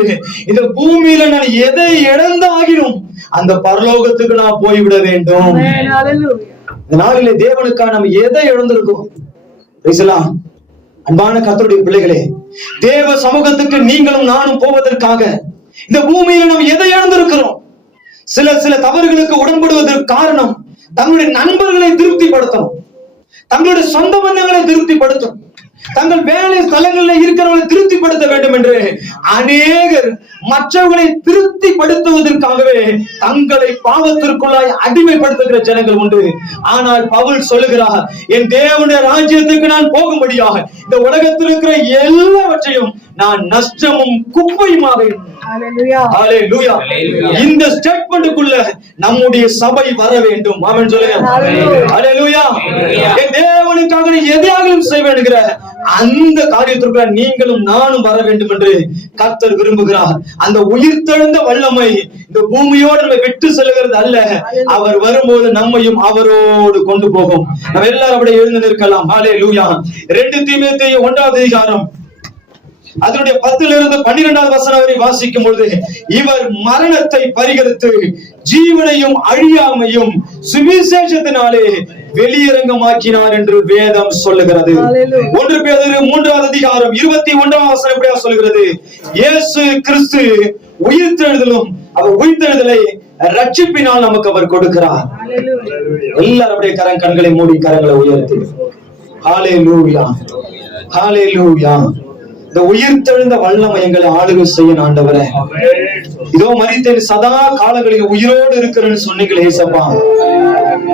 இந்த பூமியில நான் எதை இழந்தாகினும் அந்த பரலோகத்துக்கு நான் போய்விட வேண்டும். இந்த நாளிலே தேவனுக்காக நம்ம எதை இழந்திருக்கோம்? அன்பான கர்த்தருடைய பிள்ளைகளே, தேவ சமூகத்துக்கு நீங்களும் நானும் போவதற்காக இந்த பூமியில நாம் எதை இழந்திருக்கிறோம்? சில தவறுகளுக்கு உடன்படுவதற்கு காரணம் தங்களுடைய நண்பர்களை திருப்திப்படுத்தணும், தங்களுடைய சொந்த பந்தங்களை திருப்திப்படுத்தணும், தங்கள் வேலை ஸ்தலங்களில் இருக்கிறவர்களை திருப்திப்படுத்த வேண்டும் என்று அநேகர் மற்றவர்களை திருப்திப்படுத்துவதற்காகவே தங்களை பாவத்திற்குள்ளாய் அடிமைப்படுத்துகிற ஜனங்கள் உண்டு. ஆனால் பவுல் சொல்லுகிறார், என் தேவனுடைய ராஜ்யத்துக்கு நான் போகும்படியாக இந்த உலகத்தில் இருக்கிற எல்லாவற்றையும் நான் நஷ்டமும் குப்பையுமாக இந்த ஸ்டேட்மெண்ட்டுக்குள்ள நம்முடைய சபை வர வேண்டும். ஆமென் சொல்லுங்க. ஹல்லேலூயா. என் தேவனுக்காக எதையாகவும் செய்ய வேண்டுகிற அந்த காரியத்திற்குள்ள நீங்களும் நானும் வர வேண்டும் என்று கர்த்தர் விரும்புகிறார். அந்த உயிர்த்தெழுந்த வல்லமை இந்த பூமியோடு நம்ம விட்டு செல்கிறது அல்ல, அவர் வரும்போது நம்மையும் அவரோடு கொண்டு போகும். நம்ம எல்லாரும் அப்படியே எழுந்து நிற்கலாம். ஹல்லேலூயா. 2 தீமோத்தேயு 1ஆம் அதிகாரம் அதனுடைய 10 12 வசனம் வரை வாசிக்கும் பொழுது, இவர் மரணத்தை பரிகரித்து ஜீவனையும் அழியாமையும் சுவிசேஷத்தினாலே வெளியரங்கமாக்கினார் என்று வேதம் சொல்லுகிறது. 1 பேதுரு 3ஆம் அதிகாரம் 21ஆம் வசனம் எப்படியா சொல்லுகிறது, இயேசு கிறிஸ்து உயிர்த்தெழுதலும் அவர் உயிர்த்தெழுதலை ரட்சிப்பினால் நமக்கு அவர் கொடுக்கிறார். எல்லாரும் அப்படியே கண்களை மூடி கரங்களை உயர்த்தி ஹல்லேலூயா ஹல்லேலூயா. இந்த உயிர்த்தெழுந்த வல்லமை எங்களை ஆளுகை செய்ய ஆண்டவரே. இதோ மரித்தேன் சதா காலங்களில் உயிரோடு இருக்கிறேன்னு சொன்னீங்களே ஏசப்பா.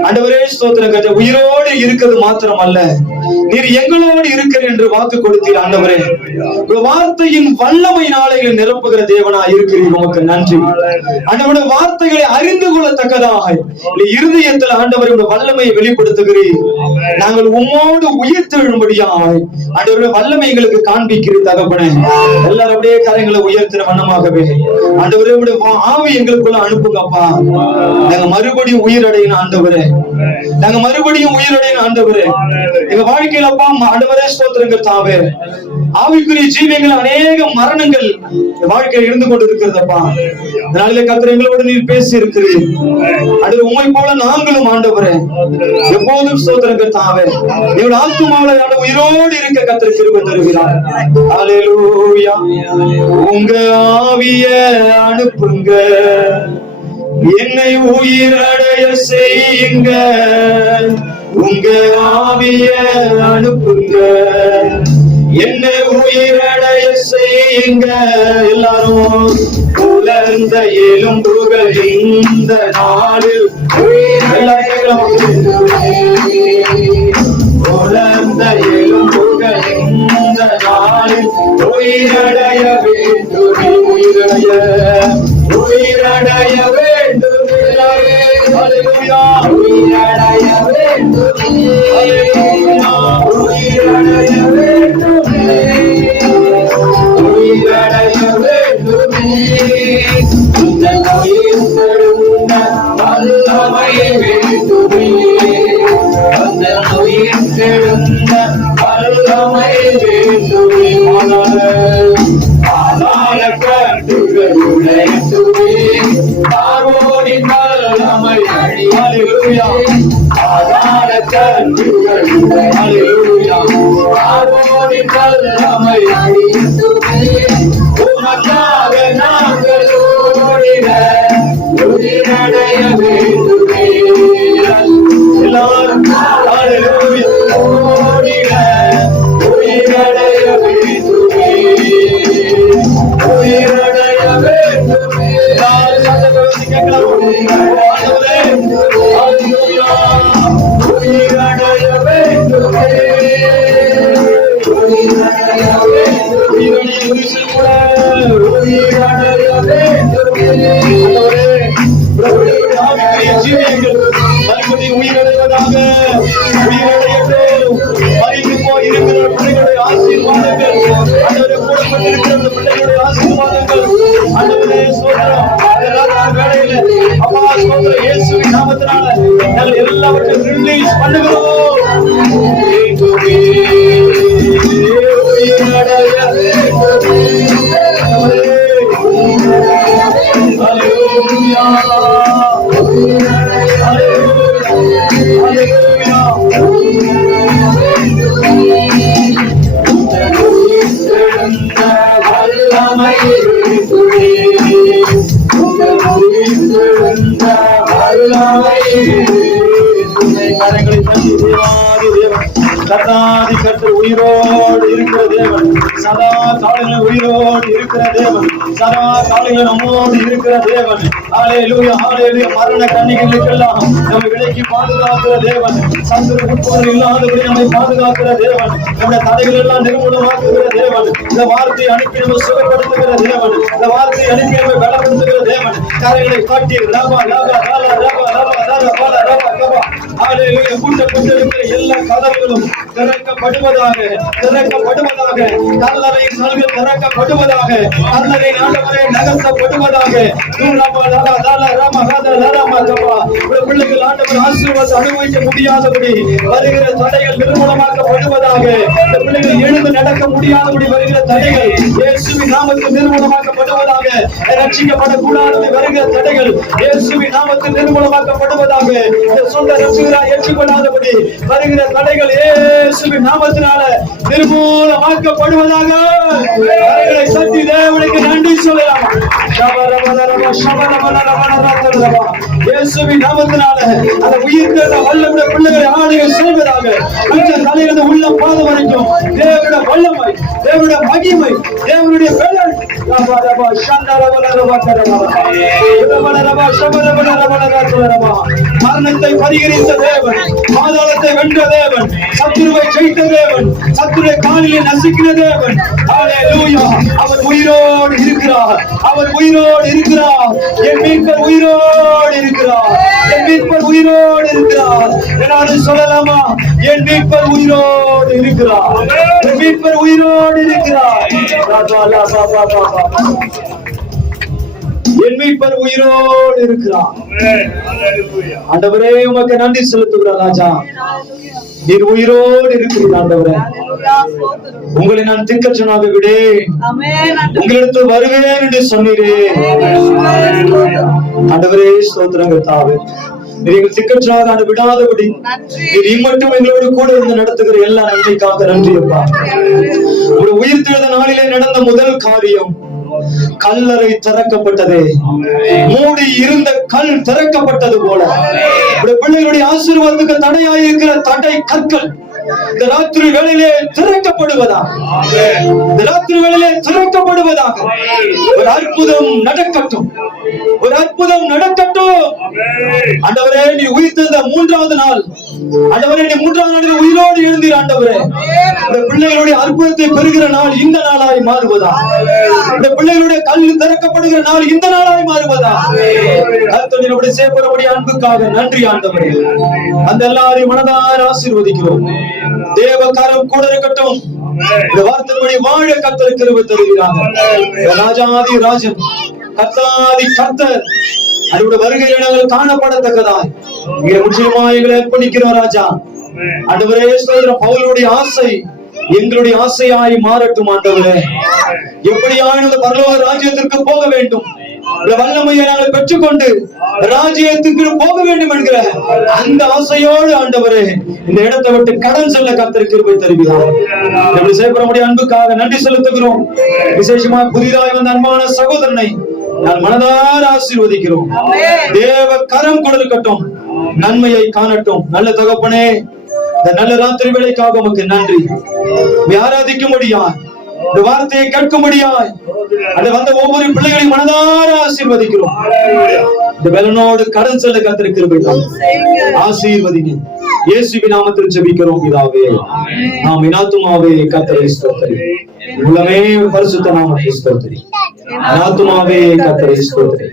ஆண்டவரே ஸ்தோத்திரம். உயிரோடு இருக்கிறது மாத்திரம் அல்ல, நீர் எங்களோடு இருக்கிற என்று வாக்கு கொடுத்தீர் ஆண்டவரே. வார்த்தையின் வல்லமையினாலே நிரப்புகிற தேவனா இருக்கிறீர், உமக்கு நன்றி ஆண்டவருடைய வார்த்தைகளை அறிந்து கொள்ளத்தக்கதாக இருதயத்தில் ஆண்டவருடைய வல்லமையை வெளிப்படுத்துகிறீர். நாங்கள் உம்மோடு உயிர்த்தெழும்படியாய் ஆண்டவருடைய வல்லமை எங்களுக்கு காண்பிக்கிறீர் தகப்பனே. எல்லாரும் அப்படியே கரங்களை உயர்த்தின வண்ணமாகவே ஆண்டவரே ஆவி எங்களுக்குள்ள அனுப்புங்கப்பா. நாங்க மறுபடியும் உயிரடையின ஆண்டவரே, நாங்க மறுபடியும் உயிரடையின ஆண்டவரே. எங்க வாழ்க்கையில அப்பா ஆண்டவரே ஸ்தோத்திரங்கள் தாவே. ஆவிக்குரிய ஜீவங்கள் அநேக மரணங்கள் வாழ்க்கையில் இருந்து கொண்டு இருக்கிறதப்பா. அதனால கர்த்தர் எங்களோடு நீர் பேசி இருக்கிறீர். அடுத்து உண்மை போல நாங்களும் ஆண்டவரே எப்போதும் ஸ்தோத்திரங்கள் தாவே. எங்களோட ஆத்துமாவில உயிரோடு இருக்க கர்த்தர் கிருபை தருகிறார். ஹல்லேலூயா. உங்க ஆவிய அனுப்புங்க, என்னை உயிரடைய செய்யுங்க. உங்க ஆவிய அனுப்புங்க, என்னை உயிரடைய செய்யுங்க. எல்லாரும் உலர்ந்த எலும்புகள் இந்த நாளில் உலர்ந்த எலும்புகள் இந்த நாளில் உயிரடைய வேண்டும், உயிரடைய உயிரடைய வேண்டும், உயிரடைய வேண்டும், உயிரடைய வேண்டும், உயிரடைய வேண்டும். இந்த உயிர்த்தெழுந்த வல்லமையை வேண்டுமே, அந்த உயிர்த்தெழுந்த வல்லமை வேண்டுமே. ஆதார கட்டுகளுடைய பார்வோனின் வல்லமை அழியா. ஆதார கட்டுகளுடைய பார்வோனின் வல்லமை உமக்காக நாங்கள் ஓடிட உயிரடைய வேண்டுமே. எல்லாரும் ஓடிட உயிரடைய வேண்டுமே, உயிரடைய வேண்டுமே. கேட்கலாம். உயிரடைய வேண்டுமே, உயிரடைய உயிரடைவதாக மறைந்து போய் இருக்கிற பிள்ளைகளுடைய ஆசீர்வாதங்கள், கூடப்பட்டிருக்கிற அந்த பிள்ளைகளுடைய ஆசீர்வாதங்கள் ஆண்டவரே ஸ்தோத்திரம். வேளையில அப்பா ஸ்தோத்திரம், இயேசுவின் நாமத்தினால நாங்கள் எல்லாவற்றையும் ரிலீஸ் பண்ணுகிறோம். உயிரடைய ஹல்லேலூயா ஹல்லேலூயா. வல்லமை கரங்களை தட்டி தேவாதி தேவன் கர்த்தாதி கர்த்தர் உயிரோடு இருக்கிற தேவன், சதா காலங்களில் உயிரோடு இருக்கிற தேவன், சதா காலங்களில் நம்மோடு இருக்கிற தேவன். ஹல்லேலூயா, ஹல்லேலூயா. மரண கண்ணிகளுக்கெல்லாம் நம்மை விலக்கி பாதுகாக்கிற தேவன், சத்துரு உட்பொருள் இல்லாதபடி நம்மை பாதுகாக்கிற தேவன், நம்முடைய தடைகள் எல்லாம் நிர்மூலமாக்குகிற தேவன், இந்த வார்த்தையை அனுப்பி நம்ம சுகப்படுத்துகிற தேவன், இந்த வார்த்தையை அனுப்பி நம்ம பலப்படுத்துகிற தேவன். கரைகளை காட்டி ரபா ரபா ரபா ரபா ரபா ரபா ரபா ரபா. ஹல்லேலூயா. கூட்டப்பட்டிருக்கிற எல்லா கதவுகளும் திறக்கப்படுவதாக, திறக்கப்படுவதாக. கல்லறை நல்கள் திறக்கப்படுவதாக, கல்லறை ஆண்டவரே நகர்த்தப்படுவதாக. பிள்ளைகள் ஆண்டவர் ஆசீர்வாதம் அனுபவிக்க முடியாதபடி வருகிற தடைகள் நிர்மூலமாக்கப்படுவதாக. பிள்ளைகள் எழுந்து நடக்க முடியாதபடி வருகிற தடைகள் இயேசுவின் நாமத்தில் நிர்மூலமாக்கப்படுவதாக. ரட்சிக்கப்படக்கூடாதபடி வருகிற தடைகள் இயேசுவின் நாமத்தில் நிர்மூலமாக்கப்படுவதாக. சொந்த ரட்சிகராய் ஏற்றுக்கொள்ளாதபடி வருகிற தடைகள் இயேசுவின் நாமத்தினால நிர்மூலமாக்கப்படுவதாக. சக்தி தேவனுக்கு நன்றி சொல்லலாம். இயேசுவின் நாமத்தினால அந்த உயிர்த்த வல்லமுடைய பிள்ளைகளை ஆளுகள் செல்வதாக. உச்ச தலையிலிருந்து உள்ள பாதம் வரைக்கும் தேவனுடைய வல்லமை, தேவனுடைய மகிமை, தேவனுடைய பலன் மரணத்தை பரிகரித்த தேவன், பாதாளத்தை வென்ற தேவன், சத்துருவை ஜெயித்த தேவன், சத்துருவை காலிலே நசுக்கின தேவன். ஹல்லேலூயா. அவர் உயிரோடு இருக்கிறார், அவர் உயிரோடு இருக்கிறார். என் மீட்பர் உயிரோடு இருக்கிறார், என் மீட்பர் உயிரோடு இருக்கிறார். என்னாலும் சொல்லலாமா? என் மீட்பர் உயிரோடு இருக்கிறார், என் மீட்பர் உயிரோடு இருக்கிறார். என் மீட்பர் உயிரோடு இருக்கிறார். ஆண்டவரே உமக்கு நன்றி செலுத்துகிறார். ராஜா, நீர் உயிரோடு இருக்கிறீர். ஆண்டவரே, உங்களை நான் திக்கற்றனாக விடேன், உங்களிடத்தில் வருவேன் என்று சொன்னீரே. ஆண்டவரே ஸ்தோத்திரங்கள் தாவே. நீங்கள் திக்கற்றாக ஆண்டு விடாதபடி நீர் இம்மட்டும் எங்களோடு கூட இருந்து நடத்துகிற எல்லா நன்மைக்காக நன்றி அப்பா. ஒரு உயிர்த்தெழுந்த நாளிலே நடந்த முதல் காரியம் கல்லறை திறக்கப்பட்டதே. மூடி இருந்த கல் திறக்கப்பட்டது போல பிள்ளைகளுடைய ஆசீர்வாதத்துக்கு தடையாயிருக்கிற தடை கற்கள் இந்த ராத்திரி வேளையிலே திறக்கப்படுவதாக, இந்த ராத்திரி வேளையிலே திறக்கப்படுவதாக. ஒரு அற்புதம் நடக்கட்டும், ஒரு அற்புதம் நடக்கட்டும். ஆண்டவரே, நீ உயிர்த்தெழுந்த மூன்றாவது நாள், ஆண்டவரே நீ மூன்றாவது நாளில் உயிரோடு எழுந்தீர். ஆண்டவரே, இந்த பிள்ளைகளுடைய அற்புதத்தை பெறுகிற நாள் இந்த நாளாய் மாறுவதா, இந்த பிள்ளைகளுடைய கல் திறக்கப்படுகிற நாள் இந்த நாளாய் மாறுவதா. கர்த்தருடைய சேப்பரபடி அன்புக்காக நன்றி ஆண்டவரே. அந்த எல்லாரையும் மனதார ஆசீர்வதிக்கிறோம். தேவ கரம் கூட இருக்கட்டும். இந்த வார்த்தைப்படி வாழ கர்த்தர் கிருபை தருகிறாங்க. ராஜாதி ராஜன், கர்த்தாதி கர்த்தர் அவருடைய வருகையை நாங்கள் காணப்படத்தக்கதாய் இங்கே முற்றிலுமா எங்களை அர்ப்பணிக்கிறோம். ராஜா ஆண்டவரே ஸ்தோத்திரம். பவுலுடைய ஆசை எங்களுடைய ஆசையாய் மாறட்டும். ஆண்டவரே, எப்படியான பரலோக ராஜ்யத்திற்கு போக வேண்டும், வல்லமையை நாங்கள் பெற்றுக்கொண்டு ராஜ்யத்துக்கு போக வேண்டும் என்கிற அந்த ஆசையோடு ஆண்டவரே இந்த இடத்தை விட்டு கடன் செல்ல கர்த்தர் கிருபை தருகிறார். எப்படி செய்யப்படக்கூடிய அன்புக்காக நன்றி செலுத்துகிறோம். விசேஷமா புதிதாய் வந்த அன்பான சகோதரனை நான் மனதார ஆசீர்வதிக்கிறோம். தேவ கரம் கொடுக்கட்டும், நன்மையை காணட்டும். நல்ல தகப்பனே, இந்த நல்ல ராத்திரி வேளைக்காக உமக்கு நன்றி. ஆராதிக்கும்படியாய், இந்த வார்த்தையை கேட்கும்படியாய் அது வந்த ஒவ்வொரு பிள்ளைகளையும் மனதார ஆசீர்வதிக்கிறோம். இந்த பலனோடு கடன் செல்ல கர்த்தர் கிருபை ஆசீர்வதிங்க. இயேசுவின் நாமத்தில் ஜெபிக்கிறோம் பிதாவே. நாம் இனாத்துமாவே கர்த்தரை ஸ்தோத்திரி, உள்ளமே பரிசுத்த நாமத்தை ஸ்தோத்திரி. இனாத்துமாவே கர்த்தரை ஸ்தோத்திரி.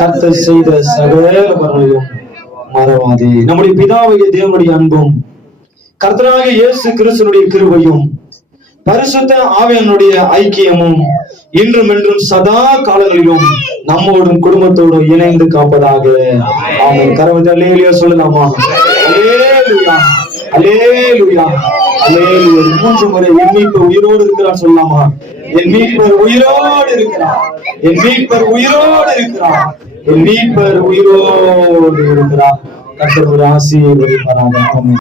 கர்த்தர் செய்த சகல பரமையும் மறவாதே. நம்முடைய பிதாவாகிய தேவனுடைய அன்பும் கர்த்தராகிய இயேசு கிறிஸ்துவினுடைய கிருபையும் பரிசுத்த ஆவியானுடைய ஐக்கியமும் இன்றும் என்றும் சதா காலங்களிலும் நம்மோடும் குடும்பத்தோடும் இணைந்து காப்பதாக. ஆமென். கரவத்தை அல்லேலூயா சொல்லலாமா? அல்லேலூயா, அல்லேலூயா, அல்லேலூயா. 3 முறை என் மீட்பர் உயிரோடு இருக்கிறார் சொல்லலாமா? என் மீட்பர் உயிரோடு இருக்கிறார், என் மீட்பர் உயிரோடு இருக்கிறார், என் மீட்பர் உயிரோடு இருக்கிறார். கர்த்தர் ஒரு ஆசீர்வதிப்பாராக. ஆமென்.